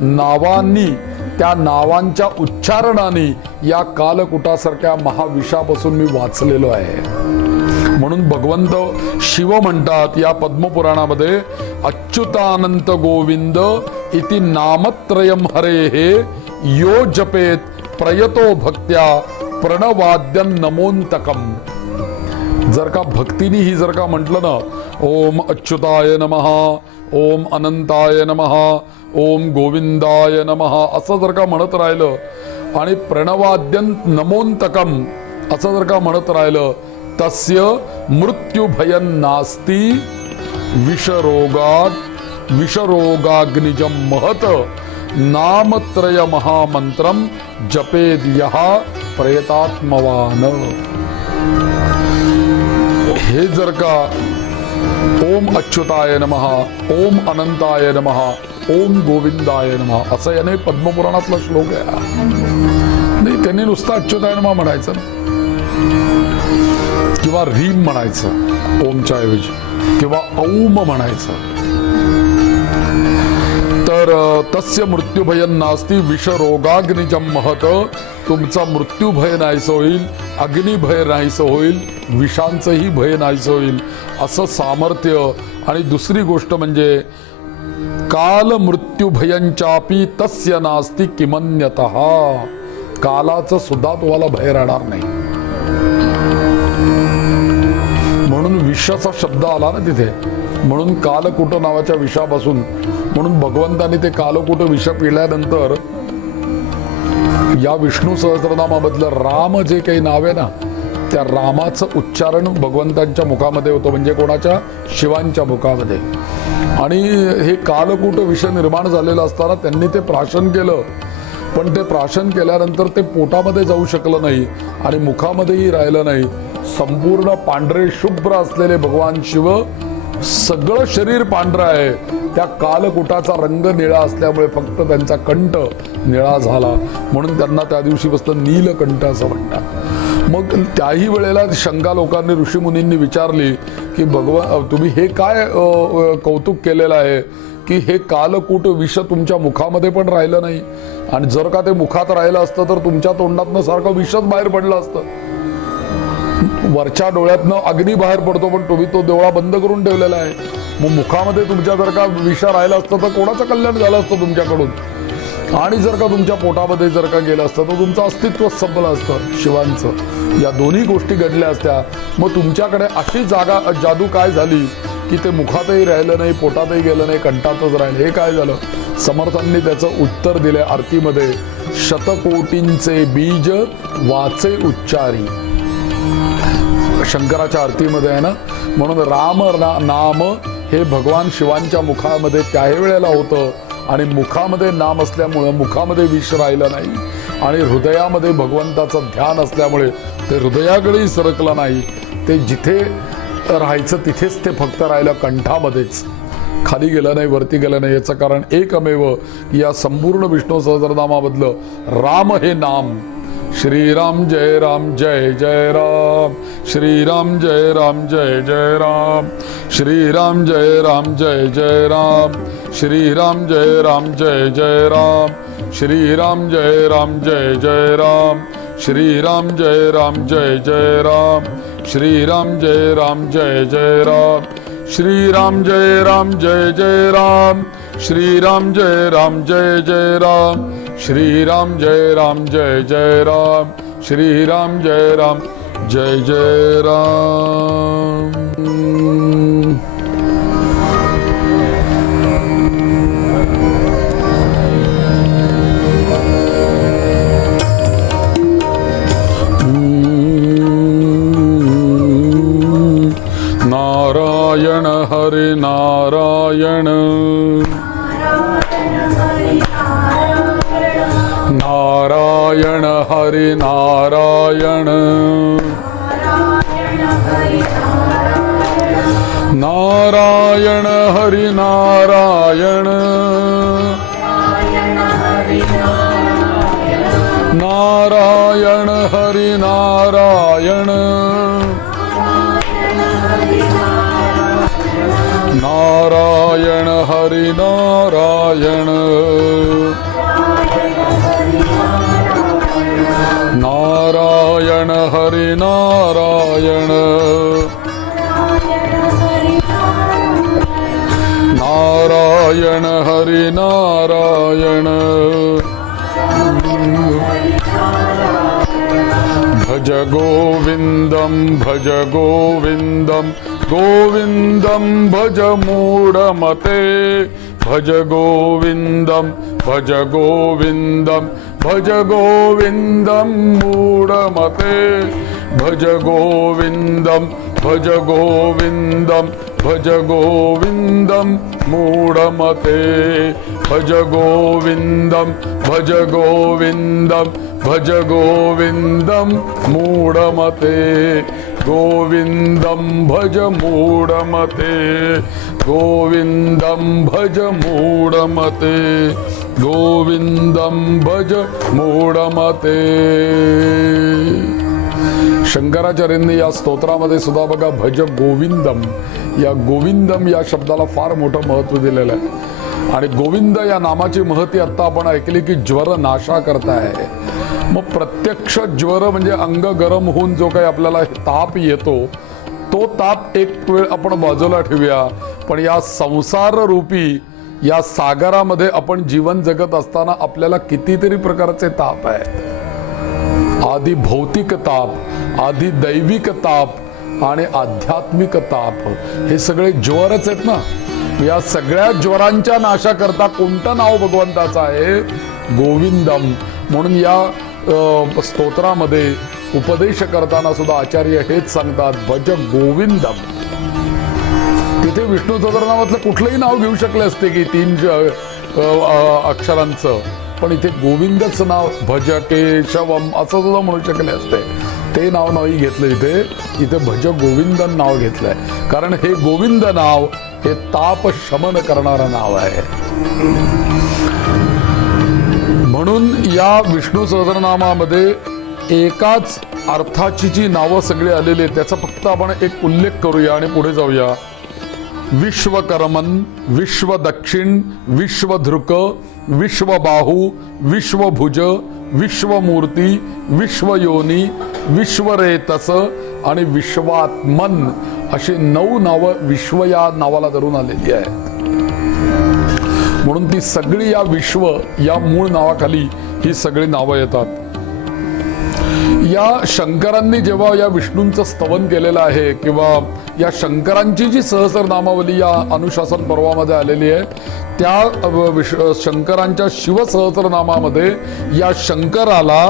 नावांनी, त्या नावांच्या उच्चारणाने या कालकुटासारख्या महाविषापासून मी वाचलेलो आहे. म्हणून भगवंत शिव म्हणतात या पद्मपुराणामध्ये, अच्युतानंत गोविंद इति नामत्रयम हरेहे यो जपेत प्रयतो भक्त्या प्रणवाद्यं नमोन्तकम. जर का भक्तीने ही जर का म्हटलं ना, ओम अच्युताय नमः, ओम अनंताय नमः, ओम गोविंदाय नमः असं जर का म्हणत राहिलं आणि प्रणवाद्यंत नमोन्तकम असं जर का म्हणत राहिलं, तस्य मृत्युभयं नास्ति विषरोगाग्निजं महत नामत्रय महामंत्रम जपेद यः प्रयतात्मवान. हे जर का ओम अच्युताय नमः, ओम अनंताय नमः, ओम गोविंदाय नमः असं याने पद्मपुराणातला श्लोक आहे. नाही त्यांनी नुसतं अच्युताय नमः म्हणायचं किंवा रीम म्हणायचं ओमच्या ऐवजी, किंवा औम म्हणायचं. तर तस्य मृत्युभयं नास्ति विषरोगाग्निजं महत, तुमचा मृत्यू भय नाहीसं होईल, अग्निभय नाहीसं होईल, विषांचंही भय नाहीसं होईल असं सामर्थ्य. आणि दुसरी गोष्ट म्हणजे काल मृत्युभयंचापी तस्य नास्ति किमन्यतः, कालाचं सुद्धा तुम्हाला भय राहणार नाही. म्हणून विषाचा शब्द आला ना तिथे, म्हणून कालकूट नावाच्या विषापासून. म्हणून भगवंताने ते कालकूट विष पिल्यानंतर या विष्णू सहस्रनामामधलं राम जे काही नाव आहे ना, त्या रामाचं उच्चारण भगवंतांच्या मुखामध्ये होतं, म्हणजे कोणाच्या, शिवांच्या मुखामध्ये. आणि हे कालकूट विष निर्माण झालेलं असताना त्यांनी ते प्राशन केलं, पण ते प्राशन केल्यानंतर ते पोटामध्ये जाऊ शकलं नाही आणि मुखामध्येही राहिलं नाही. संपूर्ण पांढरे शुभ्र असलेले भगवान शिव, सगळं शरीर पांढरं आहे, त्या कालकुटाचा रंग निळा असल्यामुळे फक्त त्यांचा कंठ निळा झाला, म्हणून त्यांना त्या दिवशीपासून नीलकंठ असं म्हणतात. मग त्याही वेळेला शंका लोकांनी, ऋषीमुनींनी विचारली की तुम्ही हे काय कौतुक केलेलं आहे की हे कालकूट विष तुमच्या मुखामध्ये पण राहिलं नाही, आणि जर का ते मुखात राहिलं असतं तर तुमच्या तोंडातनं सारखं विषच बाहेर पडलं असतं. वरच्या डोळ्यातनं अग्नी बाहेर पडतो पण तुम्ही तो डोळा बंद करून ठेवलेला आहे. मग मुखामध्ये तुमच्या जर का विष राहिलं असतं तर कोणाचं कल्याण झालं असतं तुमच्याकडून, आणि जर का तुमच्या पोटामध्ये जर का गेलं असतं तर तुमचं अस्तित्व संपलं असतं शिवांचं. या दोन्ही गोष्टी घडल्या असत्या. मग तुमच्याकडे अशी जादू काय झाली की ते मुखातही राहिलं नाही, पोटातही गेलं नाही, कंठातच राहिलं, हे काय झालं? समर्थांनी त्याचं उत्तर दिलंय आरतीमध्ये, शतकोटींचे बीज वाचे उच्चारी. शंकराच्या आरतीमध्ये आहे ना, म्हणून राम नाम हे भगवान शिवांच्या मुखामध्ये त्याही वेळेला होतं, आणि मुखामध्ये नाम असल्यामुळं मुखामध्ये विष राहिलं नाही, आणि हृदयामध्ये भगवंताचं ध्यान असल्यामुळे ते हृदयाकडेही सरकलं नाही. ते जिथे राहायचं तिथेच ते फक्त राहिलं, कंठामध्येच, खाली गेलं नाही, वरती गेलं नाही. याचं कारण एकमेव, या संपूर्ण विष्णू सहस्रनामामधलं राम हे नाम. श्रीराम जय राम जय जय राम, श्रीराम जय राम जय जय राम, श्रीराम जय राम जय जय राम, श्रीराम जय राम जय जय राम, श्रीराम जय राम जय जय राम, श्रीराम जय राम जय जय राम, श्रीराम जय राम जय जय राम, श्रीराम जय राम जय जय राम, श्रीराम जय राम जय जय राम, श्रीराम जय राम जय जय राम, श्रीराम जय राम जय जय राम. नारायण हरि नारायण, नारायण हरि नारायण, नारायण हरि नारायण नारायण हरि नारायण नारायण हरि नारायण नारायण हरि नारायण नारायण हरि नारायण भज गोविंदम भज गोविंदम गोविंदम भज मूढ़मते भज गोविंदम भज गोविंदम भज गोविंदम मूढ़मते भज गोविंदम भज गोविंदम भज गोविंदम मूढ़मते भज गोविंदम भज गोविंदम भज गोविंदम मूढ़मते गोविंदम भज मूढ़मते गोविंदम भज मूढ़मते गोविंदम भज मूढ़मते. शंकराचार्यांनी या स्तोत्रामध्ये सुद्धा बघा भज गोविंदम या शब्दाला फार मोठं महत्व दिलेलं आहे. आणि गोविंद या नामाची महती आता आपण ऐकली की ज्वर नाशा करताय. मग प्रत्यक्ष ज्वर म्हणजे अंग गरम होऊन जो काही आपल्याला ताप येतो तो ताप एक वेळ आपण बाजूला ठेवूया. पण या संसार रूपी या सागरामध्ये आपण जीवन जगत असताना आपल्याला कितीतरी प्रकारचे ताप आहेत. आधी भौतिक ताप, आधी दैविक ताप आणि आध्यात्मिक ताप, हे सगळे ज्वरच आहेत ना. या सगळ्या ज्वरांच्या नाशा करता कोणतं नाव भगवंताचं आहे? गोविंदम. म्हणून या स्तोत्रामध्ये उपदेश करताना सुद्धा आचार्य हेच सांगतात भज गोविंदम. तिथे विष्णू सहस्रनामातलं कुठलंही नाव घेऊ शकले असते की 3 अक्षरांचं, पण इथे गोविंदच नाव भज केशवम असं सुद्धा म्हणू शकले असते. ते नाव नाही घेतलं इथे भज गोविंदन नाव घेतलंय. कारण हे गोविंद नाव हे ताप शमन करणारं नाव आहे. म्हणून या विष्णू सहस्रनामामध्ये एकाच अर्थाची जी नावं सगळी आलेली आहेत त्याचा फक्त आपण एक उल्लेख करूया आणि पुढे जाऊया. विश्वकर्मन, विश्वदक्षिण, विश्वधृक, विश्वबाहू, विश्वभुज, विश्वमूर्ती, विश्वयोनी, विश्वरेतस आणि विश्वात्मन अशी 9 नावं विश्व या नावाला धरून आलेली आहेत. म्हणून ती सगळी या विश्व या मूळ नावाखाली ही सगळी नावं येतात. या शंकरांनी जेव्हा या विष्णूंचं स्तवन केलेलं आहे किंवा या शंकरांची जी सहस्रनामावली या अनुशासन पर्वामध्ये आलेली आहे त्या शंकरांच्या शिवसहस्रनामामध्ये या शंकराला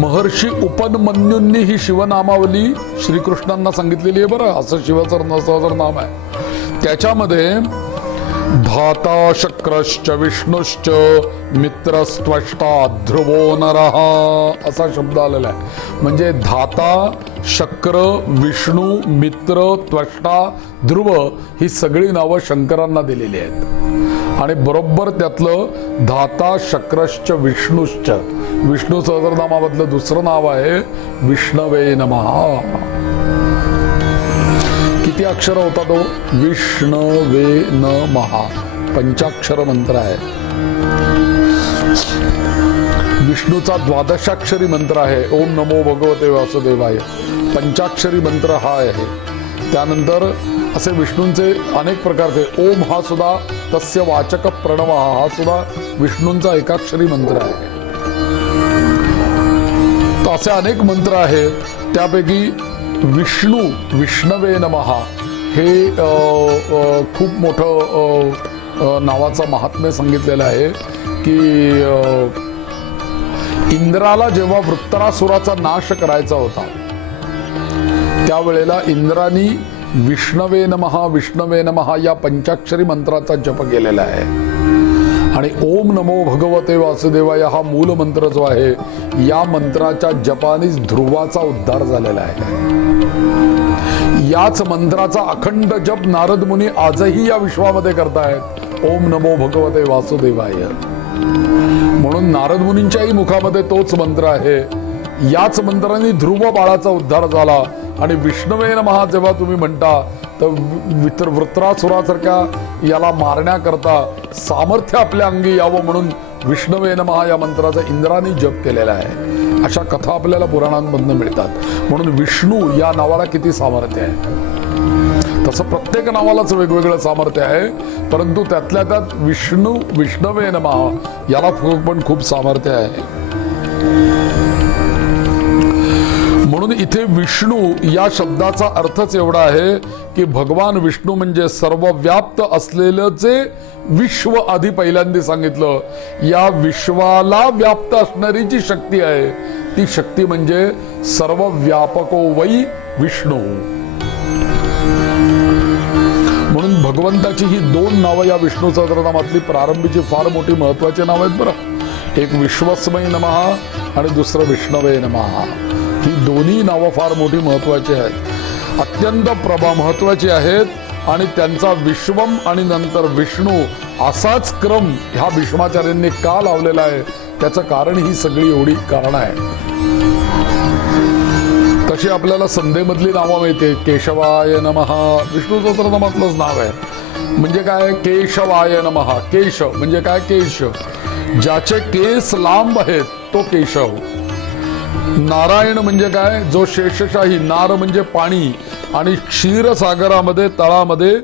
महर्षी उपमन्यूंनी ही शिवनामावली श्रीकृष्णांना सांगितलेली आहे. बरं, असं शिवसहस्रनाम आहे. त्याच्यामध्ये धाता शक्रश्च विष्णुश्च मित्रस्त्वष्टा ध्रुवो नरः असा शब्द आलेला आहे. म्हणजे धाता, शक्र, विष्णू, मित्र, त्वष्टा, ध्रुव ही सगळी नावं शंकरांना दिलेली आहेत. आणि बरोबर त्यातलं धाता शक्रश्च विष्णुश्च, विष्णू सहस्रनामामधलं दुसरं नाव आहे विष्णवे नमः. किती अक्षर होता तो? विष्णवे नमः. 5 मंत्र आहे. विष्णूचा 12 मंत्र आहे ओम नमो भगवते वासुदेवाय. 5 मंत्र हा आहे. त्यानंतर असे विष्णूंचे अनेक प्रकारचे ओम हा सुद्धा तस्य वाचक प्रणव हा सुद्धा विष्णूंचा 1 मंत्र आहे. तर असे अनेक मंत्र आहेत. त्यापैकी विष्णू, विष्णवे नमः हे खूप मोठं नावाचं महात्म्य सांगितलेलं आहे की इंद्राला जेव्हा वृत्तरासुराचा नाश करायचा होता त्यावेळेला इंद्रानी विष्णवे नमः विष्णवे नमः या 5 मंत्राचा जप केलेला आहे. आणि ओम नमो भगवते वासुदेवाय हा मूल मंत्र जो आहे, या मंत्राच्या जपानीच ध्रुवाचा उद्धार झालेला आहे. याच मंत्राचा अखंड जप नारद मुनी आजही या विश्वामध्ये करतायत. ओम नमो भगवते वासुदेवाय. म्हणून नारद मुनींच्याही मुखामध्ये तोच मंत्र आहे. याच मंत्राने ध्रुव बाळाचा उद्धार झाला. आणि विष्णवे नमः जेव्हा तुम्ही म्हणता तर वृत्रासुरासारख्या याला मारण्याकरता सामर्थ्य आपल्या अंगी यावं म्हणून विष्णवे नमः या मंत्राचा इंद्राने जप केलेला आहे. अशा कथा आपल्याला पुराणांमधून मिळतात. म्हणून विष्णू या नावाला किती सामर्थ्य आहे. तसं प्रत्येक नावालाच वेगवेगळं सामर्थ्य आहे, परंतु त्यातल्या त्यात विष्णवे नमः याला पण खूप सामर्थ्य आहे. म्हणून इथे विष्णू या शब्दाचा अर्थच एवढा आहे की भगवान विष्णू म्हणजे सर्वव्याप्त असलेलं जे विश्व आधी पहिल्यांदा सांगितलं. या विश्वाला व्याप्त असणारी जी शक्ती आहे ती शक्ती म्हणजे सर्वव्यापको वै विष्णू. म्हणून भगवंताची ही दोन नावं या विष्णू सहस्रनामातली प्रारंभीची फार मोठी महत्वाची नाव आहेत बरं. एक विश्वस्मै नमः आणि दुसरं विष्णवे नमः. ही दोन्ही नावं फार मोठी महत्वाची आहेत, अत्यंत महत्वाची आहेत. आणि त्यांचा विश्वम आणि नंतर विष्णू असाच क्रम ह्या भीष्माचार्यांनी का लावलेला आहे त्याचं कारण ही सगळी एवढी कारण आहे. तशी आपल्याला संध्येमधली नावं मिळते. केशवाय नमः विष्णू सहस्रनामातलंच नाव आहे. म्हणजे काय? केशवाय नमः. केश म्हणजे काय? केश. ज्याचे केस लांब आहेत तो केशव. नारायण म्हणजे काय? जो शेषशाही. नार म्हणजे पाणी आणि क्षीरसागरामध्ये तळामध्ये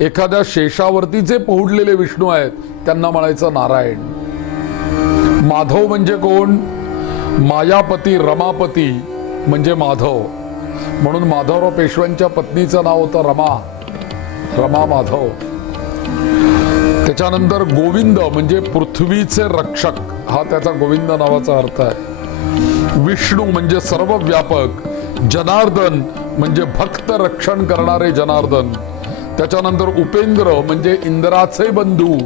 एखाद्या शेषावरती जे पोहडलेले विष्णू आहेत त्यांना म्हणायचं नारायण. माधव म्हणजे कोण? मायापती रमापती म्हणजे माधव. म्हणून माधवराव पेशव्यांच्या पत्नीचं नाव होतं रमा माधव. त्याच्यानंतर गोविंद म्हणजे पृथ्वीचे रक्षक हा त्याचा गोविंद नावाचा अर्थ आहे. विष्णू म्हणजे सर्व व्यापक. जनार्दन म्हणजे भक्त रक्षण करणारे जनार्दन. त्याच्यानंतर उपेंद्र म्हणजे इंद्राचे बंधू.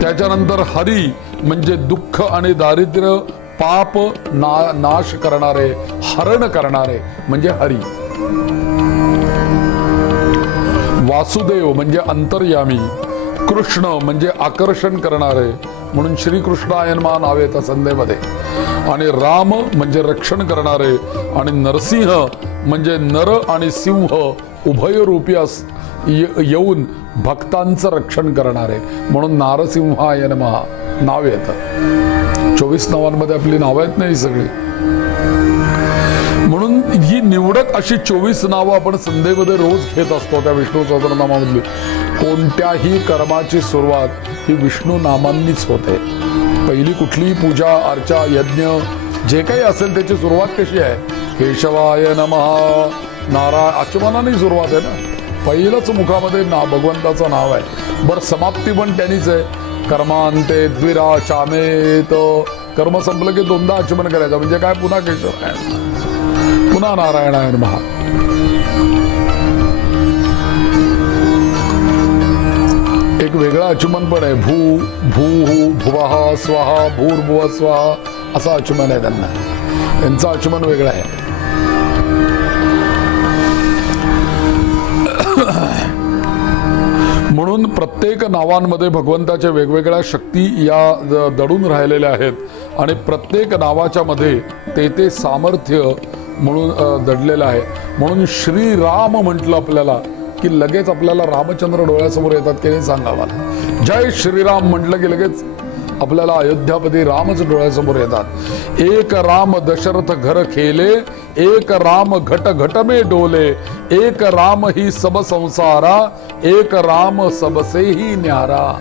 त्याच्यानंतर हरी म्हणजे दुःख आणि दारिद्र्य पाप नाश करणारे, हरण करणारे म्हणजे हरी. वासुदेव म्हणजे अंतर्यामी. कृष्ण म्हणजे आकर्षण करणारे म्हणून श्रीकृष्णाय नमः नाव येतं संध्येमध्ये. आणि राम म्हणजे रक्षण करणारे. आणि नरसिंह म्हणजे नर आणि सिंह उभयरूपी येऊन भक्तांचं रक्षण करणारे म्हणून नारसिंहाय नमः नाव येतं. 24 नावांमध्ये आपली नावं आहेत नाही सगळी. म्हणून ही निवडक अशी 24 नावं आपण संध्येमध्ये रोज घेत असतो त्या विष्णू सहस्रनामामधली. कोणत्याही कर्माची सुरुवात ही विष्णू नामांनीच होते. पहिली कुठलीही पूजा अर्चा यज्ञ जे काही असेल त्याची सुरुवात कशी आहे? केशवाय नमः. आचमनाने सुरुवात आहे ना. पहिलंच मुखामध्ये भगवंताचं नाव आहे. बरं समाप्ती पण त्यांनीच आहे. कर्मांते द्विरा चामेत. कर्म संपलं की दोनदा आचमन करायचं म्हणजे काय? पुन्हा केशवाय पुन्हा नारायणाय नमः. एक वेगळा आचमन पण आहे. भुवः स्वाहा भूर्भुवः स्वाहा असं आचमन आहे त्यांना. त्यांचं आचमन वेगळं आहे. म्हणून प्रत्येक नावांमध्ये भगवंताच्या वेगवेगळ्या शक्ती या दडून राहिलेल्या आहेत आणि प्रत्येक नावाच्या मध्ये ते सामर्थ्य म्हणून दडलेलं आहे. म्हणून श्रीराम म्हटलं आपल्याला की लगेच आपल्याला रामचंद्र डोळ्यासमोर येतात की नाही सांगा मला. जय श्रीराम म्हटलं की लगेच आपल्याला अयोध्यापती रामच डोळ्यासमोर येतात. एक राम दशरथ घर खेले, एक राम घट घट में डोले, एक राम ही सब संसारा, एक राम सबसे ही न्यारा.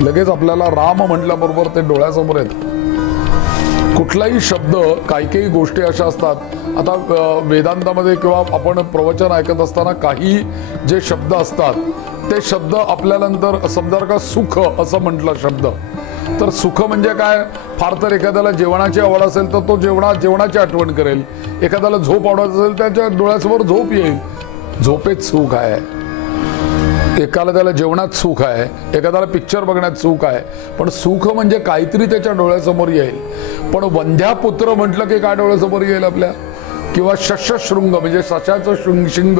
लगेच आपल्याला राम म्हटल्याबरोबर ते डोळ्यासमोर येतात. कुठलाही शब्द काही गोष्टी अशा असतात. आता वेदांतामध्ये किंवा आपण प्रवचन ऐकत असताना काही जे शब्द असतात ते शब्द आपल्याला नंतर समजा का सुख असं म्हटलं शब्द तर सुख म्हणजे काय? फार तर एखाद्याला जेवणाची आवड असेल तर तो जेवणाची आठवण करेल. एखाद्याला झोप आवडत असेल त्याच्या डोळ्यासमोर झोप येईल. झोपेत सुख आहे. एकाला त्याला जेवणात सुख आहे, एखाद्याला पिक्चर बघण्यात सुख आहे, पण सुख म्हणजे काहीतरी त्याच्या डोळ्यासमोर येईल. पण वंध्यापुत्र म्हटलं की काय डोळ्यासमोर येईल आपल्या? किंवा शस्यशृंग म्हणजे सशाचं शिंग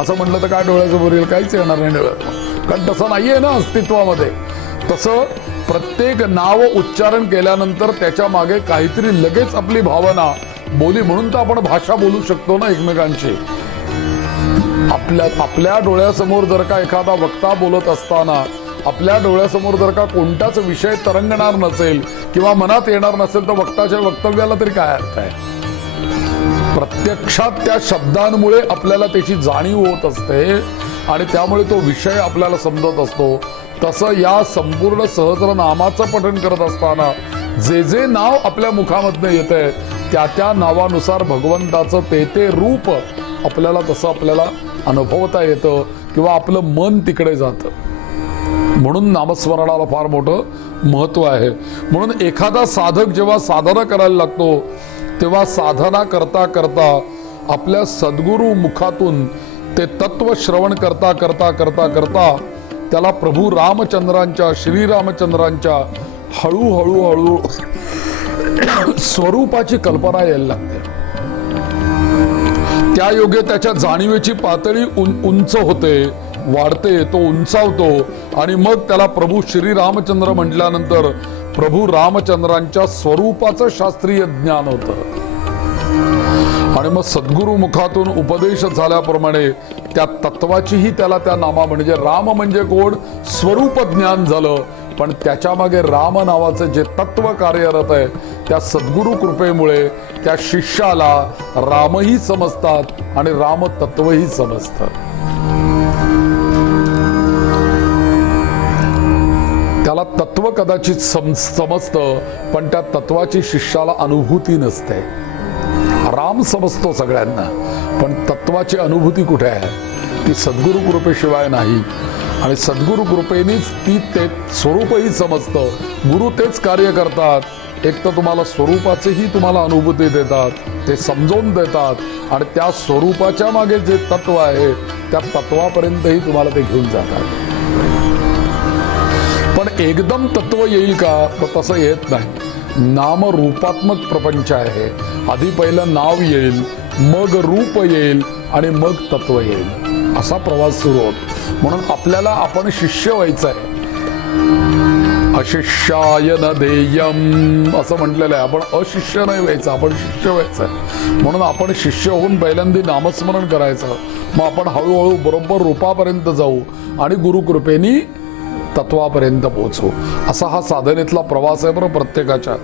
असं म्हटलं तर काय डोळ्यासमोर येईल? काहीच येणार नाही डोळ्यासमोर, कारण तसं नाहीये ना अस्तित्वामध्ये. तसं प्रत्येक नाव उच्चारण केल्यानंतर त्याच्या मागे काहीतरी लगेच आपली भावना बोली, म्हणून तर आपण भाषा बोलू शकतो ना एकमेकांची. आपल्या डोळ्यासमोर जर का एखादा वक्ता बोलत असताना आपल्या डोळ्यासमोर जर का कोणताच विषय तरंगणार नसेल किंवा मनात येणार नसेल तर वक्ताच्या वक्तव्याला तरी काय अर्थ आहे? प्रत्यक्षात त्या शब्दांमुळे आपल्याला त्याची जाणीव होत असते आणि त्यामुळे तो विषय आपल्याला समजत असतो. तसं या संपूर्ण सहस्रनामाचं पठण करत असताना जे जे नाव आपल्या मुखामधनं येतंय त्या त्या नावानुसार भगवंताचं ते रूप आपल्याला तसं आपल्याला अनुभवता येतं किंवा आपलं मन तिकडे जातं. म्हणून नामस्मरणाला फार मोठं महत्व आहे. म्हणून एखादा साधक जेव्हा साधना करायला लागतो तेव्हा साधना करता करता आपल्या सद्गुरू मुखातून ते तत्व श्रवण करता करता करता करता त्याला प्रभू रामचंद्रांच्या श्रीरामचंद्रांच्या हळूहळू हळू स्वरूपाची कल्पना यायला लागते. त्या योगे त्याच्या जाणीवेची पातळी उंच होते, वाढते, तो उंचावतो आणि मग त्याला प्रभू श्रीरामचंद्र म्हटल्यानंतर प्रभू रामचंद्रांच्या स्वरूपाचं शास्त्रीय ज्ञान होतं. आणि मग सद्गुरु मुखातून उपदेश झाल्याप्रमाणे त्या तत्वाचीही त्याला त्या नामा म्हणजे राम म्हणजे कोण स्वरूप ज्ञान झालं. पण त्याच्या मागे राम नावाचं जे तत्व कार्यरत आहे त्या सद्गुरु कृपेमुळे त्या शिष्याला रामही समजतात आणि राम तत्वही समजतं. त्याला तत्व कदाचित समजतं पण त्या तत्वाची शिष्याला अनुभूती नसते. राम समजतो सगळ्यांना पण तत्वाची अनुभूती कुठे आहे? ती सद्गुरु कृपेशिवाय नाही. आणि सद्गुरु कृपेनेच ती ते स्वरूपही समजतं. गुरु तेच कार्य करतात. एक तर तुम्हाला स्वरूपाचेही तुम्हाला अनुभूती देतात, ते समजवून देतात आणि त्या स्वरूपाच्या मागे जे तत्व आहे त्या तत्वापर्यंतही तुम्हाला ते घेऊन जातात. पण एकदम तत्व येईल का? तर तसं येत नाही. नाम रूपात्मक प्रपंच आहे. आधी पहिलं नाव येईल, मग रूप येईल आणि मग तत्व येईल. असा प्रवास सुरू होतो. म्हणून आपल्याला आपण शिष्य व्हायचं आहे. अशिष्याय न देयम असं म्हटलेलं आहे. आपण अशिष्य नाही व्हायचं, आपण शिष्य व्हायचं आहे. म्हणून आपण शिष्य होऊन पहिल्यांदा नामस्मरण करायचं. मग आपण हळूहळू बरोबर रूपापर्यंत जाऊ आणि गुरुकृपेनी तत्वापर्यंत पोहोचू. असा हा साधनेतला प्रवास आहे बरं प्रत्येकाच्या.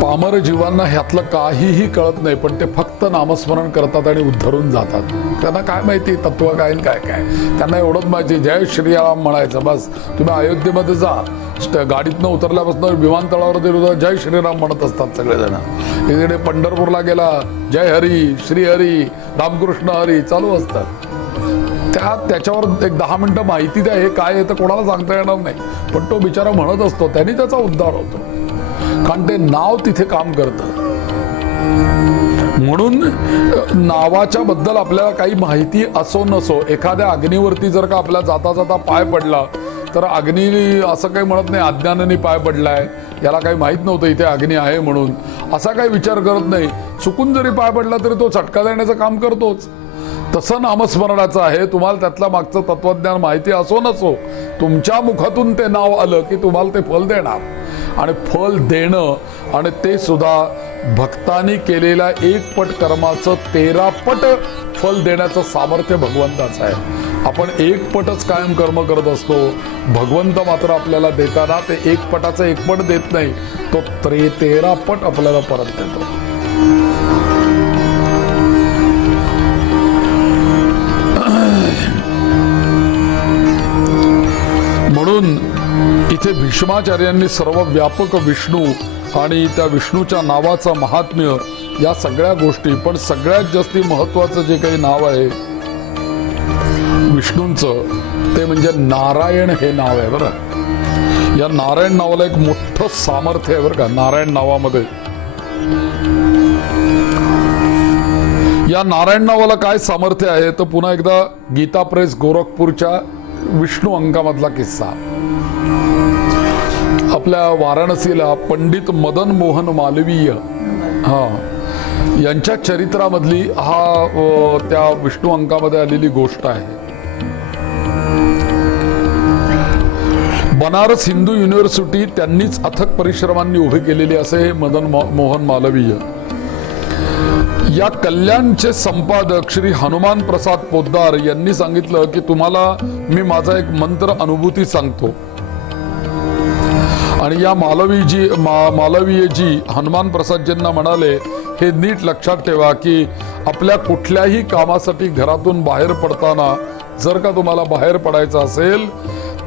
पामर जीवांना ह्यातलं काहीही कळत नाही पण ते फक्त नामस्मरण करतात आणि उद्धरून जातात. त्यांना काय माहिती तत्व काय काय काय. त्यांना एवढंच माहिती जय श्रीराम म्हणायचं बस. तुम्ही अयोध्येमध्ये जा, गाडीतनं उतरल्यापासून विमानतळावर जय श्रीराम म्हणत असतात सगळेजण. इकडे पंढरपूरला गेला जय हरी श्री हरी रामकृष्ण हरी चालू असतात. त्याच्यावर एक 10 मिनिटं माहिती द्या हे काय आहे तर कोणाला सांगता येणार नाही. पण तो बिचारा म्हणत असतो, त्यांनी त्याचा उद्धार होतो कारण ते नाव तिथे काम करतं. म्हणून नावाच्या बद्दल आपल्याला काही माहिती असो नसो, एखाद्या अग्नीवरती जर का आपल्या जाता जाता पाय पडला तर अग्नी असं काही म्हणत नाही अज्ञानाने पाय पडलाय, याला काही माहीत नव्हतं इथे अग्नी आहे म्हणून, असा काही विचार करत नाही. चुकून जरी पाय पडला तरी तो चटका देण्याचं काम करतोच. तसं नामस्मरणाचं आहे. तुम्हाला त्यातलं मागचं तत्वज्ञान माहिती असो नसो, तुमच्या मुखातून ते नाव आलं की तुम्हाला ते फल देणार. आणि फल देणं आणि ते सुद्धा भक्तांनी केलेल्या 1 पट कर्माचं 13 पट फल देण्याचं सामर्थ्य भगवंताचं आहे. आपण 1 पटच कायम कर्म करत असतो. भगवंत मात्र आपल्याला देताना ते 1 पटाचं 1 पट देत नाही, तो 13 पट आपल्याला परत देतो. म्हणून इथे भीष्माचार्यांनी सर्व व्यापक विष्णू आणि त्या विष्णूच्या नावाचं महात्म्य या सगळ्या गोष्टी, पण सगळ्यात जास्ती महत्वाचं जे काही नाव आहे विष्णूंचं ते म्हणजे नारायण हे नाव आहे बरं. या नारायण नावाला एक मोठं सामर्थ्य आहे बरं का. नारायण नावामध्ये या नारायण नावाला काय सामर्थ्य आहे तर पुन्हा एकदा गीता प्रेस गोरखपूरच्या विष्णू अंकामधला किस्सा. आपल्या वाराणसीला पंडित मदन मोहन मालवीय यांच्या चरित्रामधली त्या विष्णू अंकामध्ये आलेली गोष्ट आहे. बनारस हिंदू युनिव्हर्सिटी त्यांनीच अथक परिश्रमांनी उभी केलेली असे हे मदन मोहन मालवीय. या कल्याणचे संपादक श्री हनुमान प्रसाद पोद्दार यांनी सांगितलं की तुम्हाला मी माझा एक मंत्र अनुभूती सांगतो. आणि या मालवीयजी हनुमान प्रसादजींना म्हणाले, हे नीट लक्षात ठेवा की आपल्या कुठल्याही कामासाठी घरातून बाहेर पडताना जर का तुम्हाला बाहेर पडायचं असेल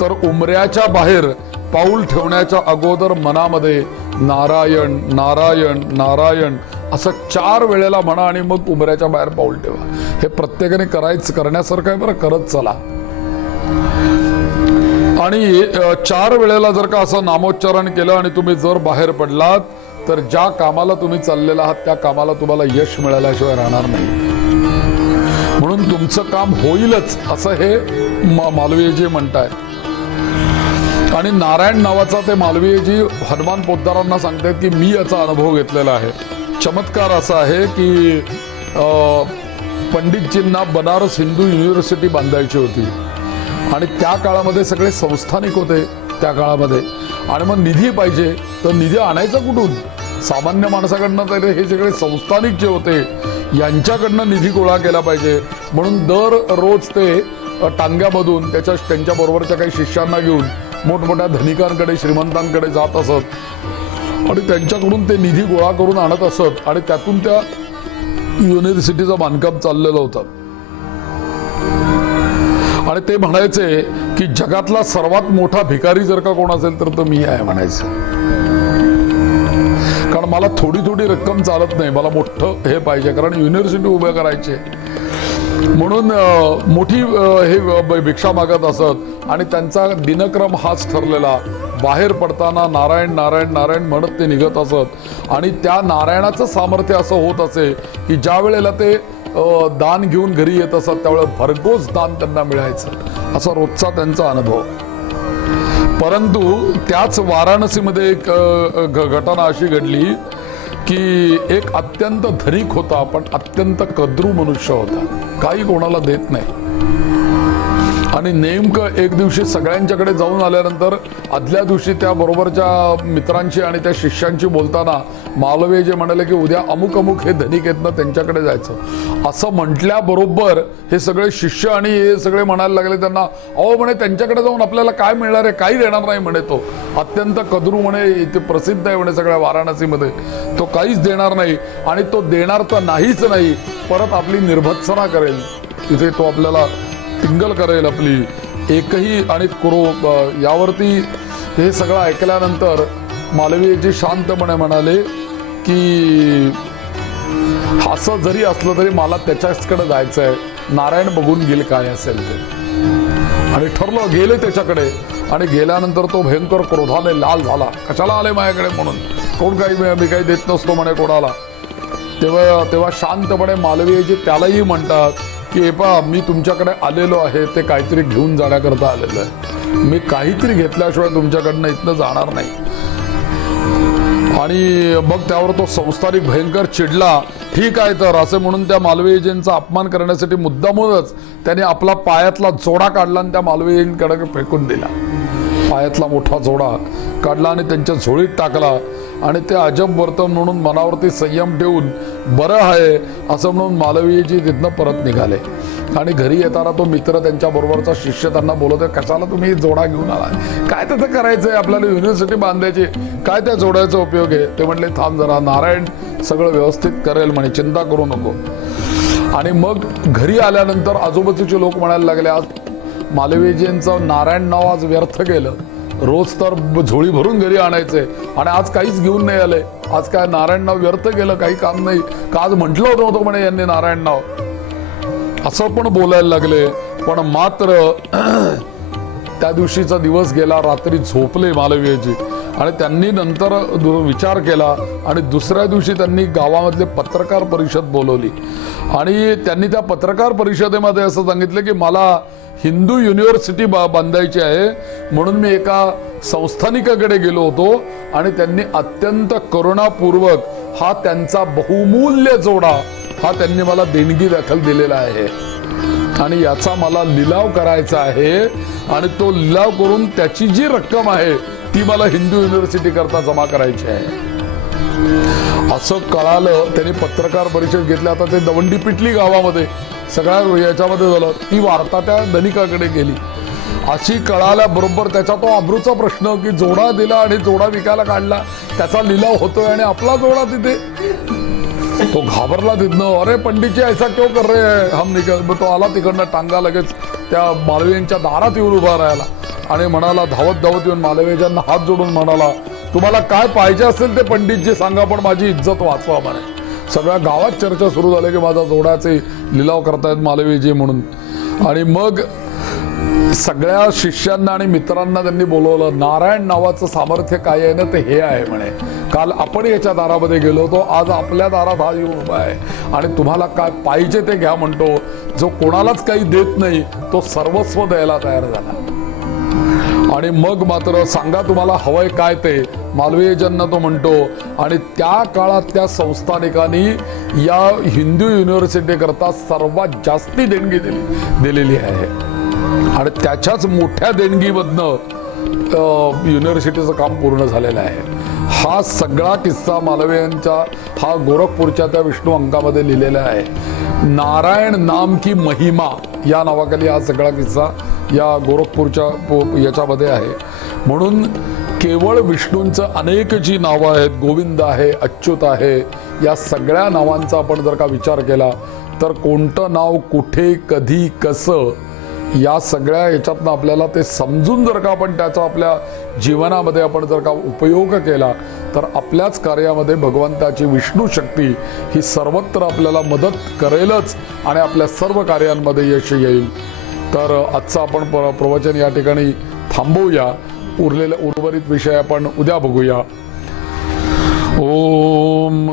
तर उमऱ्याच्या बाहेर पाऊल ठेवण्याच्या अगोदर मनामध्ये नारायण नारायण नारायण असं 4 वेळेला म्हणा आणि मग उमऱ्याच्या बाहेर पाऊल ठेवा. हे प्रत्येकाने करण्यासारखं आहे बरं, करत चला. आणि 4 वेळेला जर का असं नामोच्चारण केलं आणि तुम्ही जर बाहेर पडलात तर ज्या कामाला तुम्ही चाललेला आहात त्या कामाला तुम्हाला यश मिळाल्याशिवाय राहणार नाही. म्हणून तुमचं काम होईलच असं हे मालवीयजी म्हणतायत. आणि नारायण नावाचा ते मालवीयजी हनुमान पोद्दारांना सांगतात की मी याचा अनुभव घेतलेला आहे. चमत्कार असा आहे की पंडितजींना बनारस हिंदू युनिव्हर्सिटी बांधायची होती आणि त्या काळामध्ये सगळे संस्थानिक होते त्या काळामध्ये. आणि मग निधी पाहिजे तर निधी आणायचा कुठून? सामान्य माणसाकडनं तर हे सगळे संस्थानिक जे होते यांच्याकडनं निधी गोळा केला पाहिजे. म्हणून दररोज ते टांग्यामधून त्यांच्या बरोबरच्या काही शिष्यांना घेऊन मोठमोठ्या धनिकांकडे श्रीमंतांकडे जात असत आणि त्यांच्याकडून ते निधी गोळा करून आणत असत आणि त्यातून त्या युनिव्हर्सिटीचं बांधकाम चाललेलं होतं. आणि ते म्हणायचे की जगातला सर्वात मोठा भिकारी जर का कोण असेल तर तो मी आहे म्हणायचं. कारण मला थोडी रक्कम चालत नाही, मला मोठं हे पाहिजे, कारण युनिव्हर्सिटी उभ्या करायची. म्हणून मोठी हे भिक्षा मागत असत आणि त्यांचा दिनक्रम हाच ठरलेला. बाहेर पडताना नारायण नारायण नारायण म्हणत ते निघत असत आणि त्या नारायणाचं सामर्थ्य असं होत असे की ज्या वेळेला ते दान घेऊन घरी येत असत त्यावेळेला भरघोस दान त्यांना मिळायचं. असा रोजचा त्यांचा अनुभव. परंतु त्याच वाराणसीमध्ये एक घटना अशी घडली की एक अत्यंत धनिक होता पण अत्यंत कद्रू मनुष्य होता, काही कोणाला देत नाही. आणि नेमकं एक दिवशी सगळ्यांच्याकडे जाऊन आल्यानंतर आदल्या दिवशी त्या बरोबरच्या मित्रांशी आणि त्या शिष्यांशी बोलताना मालवीय जे म्हणाले की उद्या अमुक अमुक हे धनिक आहेत ना त्यांच्याकडे जायचं. असं म्हटल्याबरोबर हे सगळे शिष्य आणि हे सगळे म्हणायला लागले त्यांना, अहो म्हणे त्यांच्याकडे जाऊन आपल्याला काय मिळणार आहे, काही देणार नाही म्हणे, तो अत्यंत कद्रू म्हणे, इथे प्रसिद्ध आहे म्हणे सगळ्या वाराणसीमध्ये, तो काहीच देणार नाही आणि तो देणार तर नाहीच नाही, परत आपली निर्भत्सना करेल, तिथे तो आपल्याला टिंगल करेल आपली एकही. आणि यावरती हे सगळं ऐकल्यानंतर मालवीयजी शांतपणे म्हणाले की असं जरी असलं तरी मला त्याच्याकडे जायचं आहे, नारायण बघून गेल काय असेल ते. आणि ठरलं, गेले त्याच्याकडे. आणि गेल्यानंतर तो भयंकर क्रोधाने लाल झाला, कशाला आले माझ्याकडे म्हणून, कोण काही मी काही देत नसतो म्हणे कोणाला. तेव्हा शांतपणे मालवीयजी त्यालाही म्हणतात की हे पहा, मी तुमच्याकडे आलेलो आहे ते काहीतरी घेऊन जाण्याकरता आलेलो आहे, मी काहीतरी घेतल्याशिवाय तुमच्याकडनं इथनं जाणार नाही. आणि मग त्यावर तो संस्थानिक भयंकर चिडला. ठीक आहे तर असे म्हणून त्या मालवीयजींचा अपमान करण्यासाठी मुद्दामूनच त्याने आपला पायातला जोडा काढला आणि त्या मालवीयजींकडे फेकून दिला. पायातला मोठा जोडा काढला आणि त्यांच्या झोळीत टाकला आणि ते अजब वर्तन म्हणून मनावरती संयम ठेवून बरं आहे असं म्हणून मालवीयजी तिथनं परत निघाले. आणि घरी येताना तो मित्र त्यांच्या बरोबरचा शिष्य त्यांना बोलत आहे, कशाला तुम्ही जोडा घेऊन आला, काय त्याचं करायचंय, आपल्याला युनिव्हर्सिटी बांधायची, काय त्या जोड्याचा उपयोग आहे. ते म्हटले थांब जरा, नारायण सगळं व्यवस्थित करेल म्हणे, चिंता करू नको. आणि मग घरी आल्यानंतर आजूबाजूचे लोक म्हणायला लागले, आज मालवीयजींचं नारायण नाव आज व्यर्थ गेलं, रोज तर झोळी भरून घरी आणायचे आणि आज काहीच घेऊन नाही आले, आज काय नारायण नाव व्यर्थ गेलं, काही काम नाही का, आज म्हटलं नव्हतं म्हणे यांनी नारायण नाव, असं पण बोलायला लागले. पण मात्र त्या दिवशीचा दिवस गेला, रात्री झोपले मालवीयजी आणि त्यांनी नंतर विचार केला आणि दुसऱ्या दिवशी त्यांनी गावामधले पत्रकार परिषद बोलवली आणि त्यांनी त्या पत्रकार परिषदेमध्ये असं सांगितलं की मला हिंदू युनिव्हर्सिटी बांधायची आहे, म्हणून मी एका संस्थानिकाकडे गेलो होतो आणि त्यांनी अत्यंत करुणापूर्वक हा त्यांचा बहुमूल्य जोडा हा त्यांनी मला देणगी दाखल दिलेला आहे आणि याचा मला लिलाव करायचा आहे आणि तो लिलाव करून त्याची जी रक्कम आहे ती मला हिंदू युनिव्हर्सिटी करता जमा करायची आहे असं कळालं. त्यांनी पत्रकार परिषद घेतली. आता ते दवंडी पिटली गावामध्ये, सगळ्या याच्यामध्ये झालं. ती वार्ता त्या धनिकाकडे गेली. अशी कळाल्याबरोबर त्याचा तो अब्रूचा प्रश्न की जोडा दिला आणि जोडा विकायला काढला, त्याचा लिलाव होतोय आणि आपला जोडा तिथे. तो घाबरला तिथनं, अरे पंडित जी ऐसा क्यों कर रहे हैं हम निकल. तो आला तिकडनं टांगा लगेच त्या मालवीयांच्या दारात येऊन उभा राहिला आणि म्हणाला, धावत धावत येऊन मालवीयांना हात जोडून म्हणाला, तुम्हाला काय पाहिजे असेल ते पंडितजी सांगा, पण माझी इज्जत वाचवा म्हणे. सगळ्या गावात चर्चा सुरू झाली की माझा जोड्याचे लिलाव करतायत मालवीजी म्हणून. आणि मग सगळ्या शिष्यांना आणि मित्रांना त्यांनी बोलवलं. नारायण नावाचं सामर्थ्य काय आहे ना, ते हे आहे म्हणे. काल आपण याच्या दारामध्ये गेलो होतो, आज आपल्या दारात हा येऊन उभा आहे आणि तुम्हाला काय पाहिजे ते घ्या म्हणतो. जो कोणालाच काही देत नाही तो सर्वस्व द्यायला तयार झाला. आणि मग मात्र सांगा तुम्हाला हवंय काय ते, मालवीयजांना तो म्हणतो. आणि त्या काळात त्या संस्थानिकांनी या हिंदू युनिव्हर्सिटी करता सर्वात जास्ती देणगी दिलेली आहे आणि त्याच्याच मोठ्या देणगीमधनं युनिव्हर्सिटीचं काम पूर्ण झालेलं आहे. हा सगळा किस्सा मालवीयांच्या हा गोरखपूरच्या त्या विष्णू अंकामध्ये लिहिलेला आहे. नारायण नाम की महिमा या नावाखाली हा सगळा किस्सा या गोरखपूरच्या याच्यामध्ये आहे. म्हणून केवळ विष्णूंचं अनेक जी नावं आहेत, गोविंद आहे, अच्युत आहे, या सगळ्या नावांचा आपण जर का विचार केला तर कोणतं नाव कुठे कधी कसं या सगळ्या याच्यातनं आपल्याला ते समजून जर का आपण त्याचा आपल्या जीवनामध्ये आपण जर का उपयोग केला तर आपल्याच कार्यामध्ये भगवंताची विष्णू शक्ती ही सर्वत्र आपल्याला मदत करेलच आणि आपल्या सर्व कार्यांमध्ये यश येईल. तर आजचं आपण प्रवचन या ठिकाणी थांबवूया. उर्वरित विषय आपण उद्या बघूया. ओम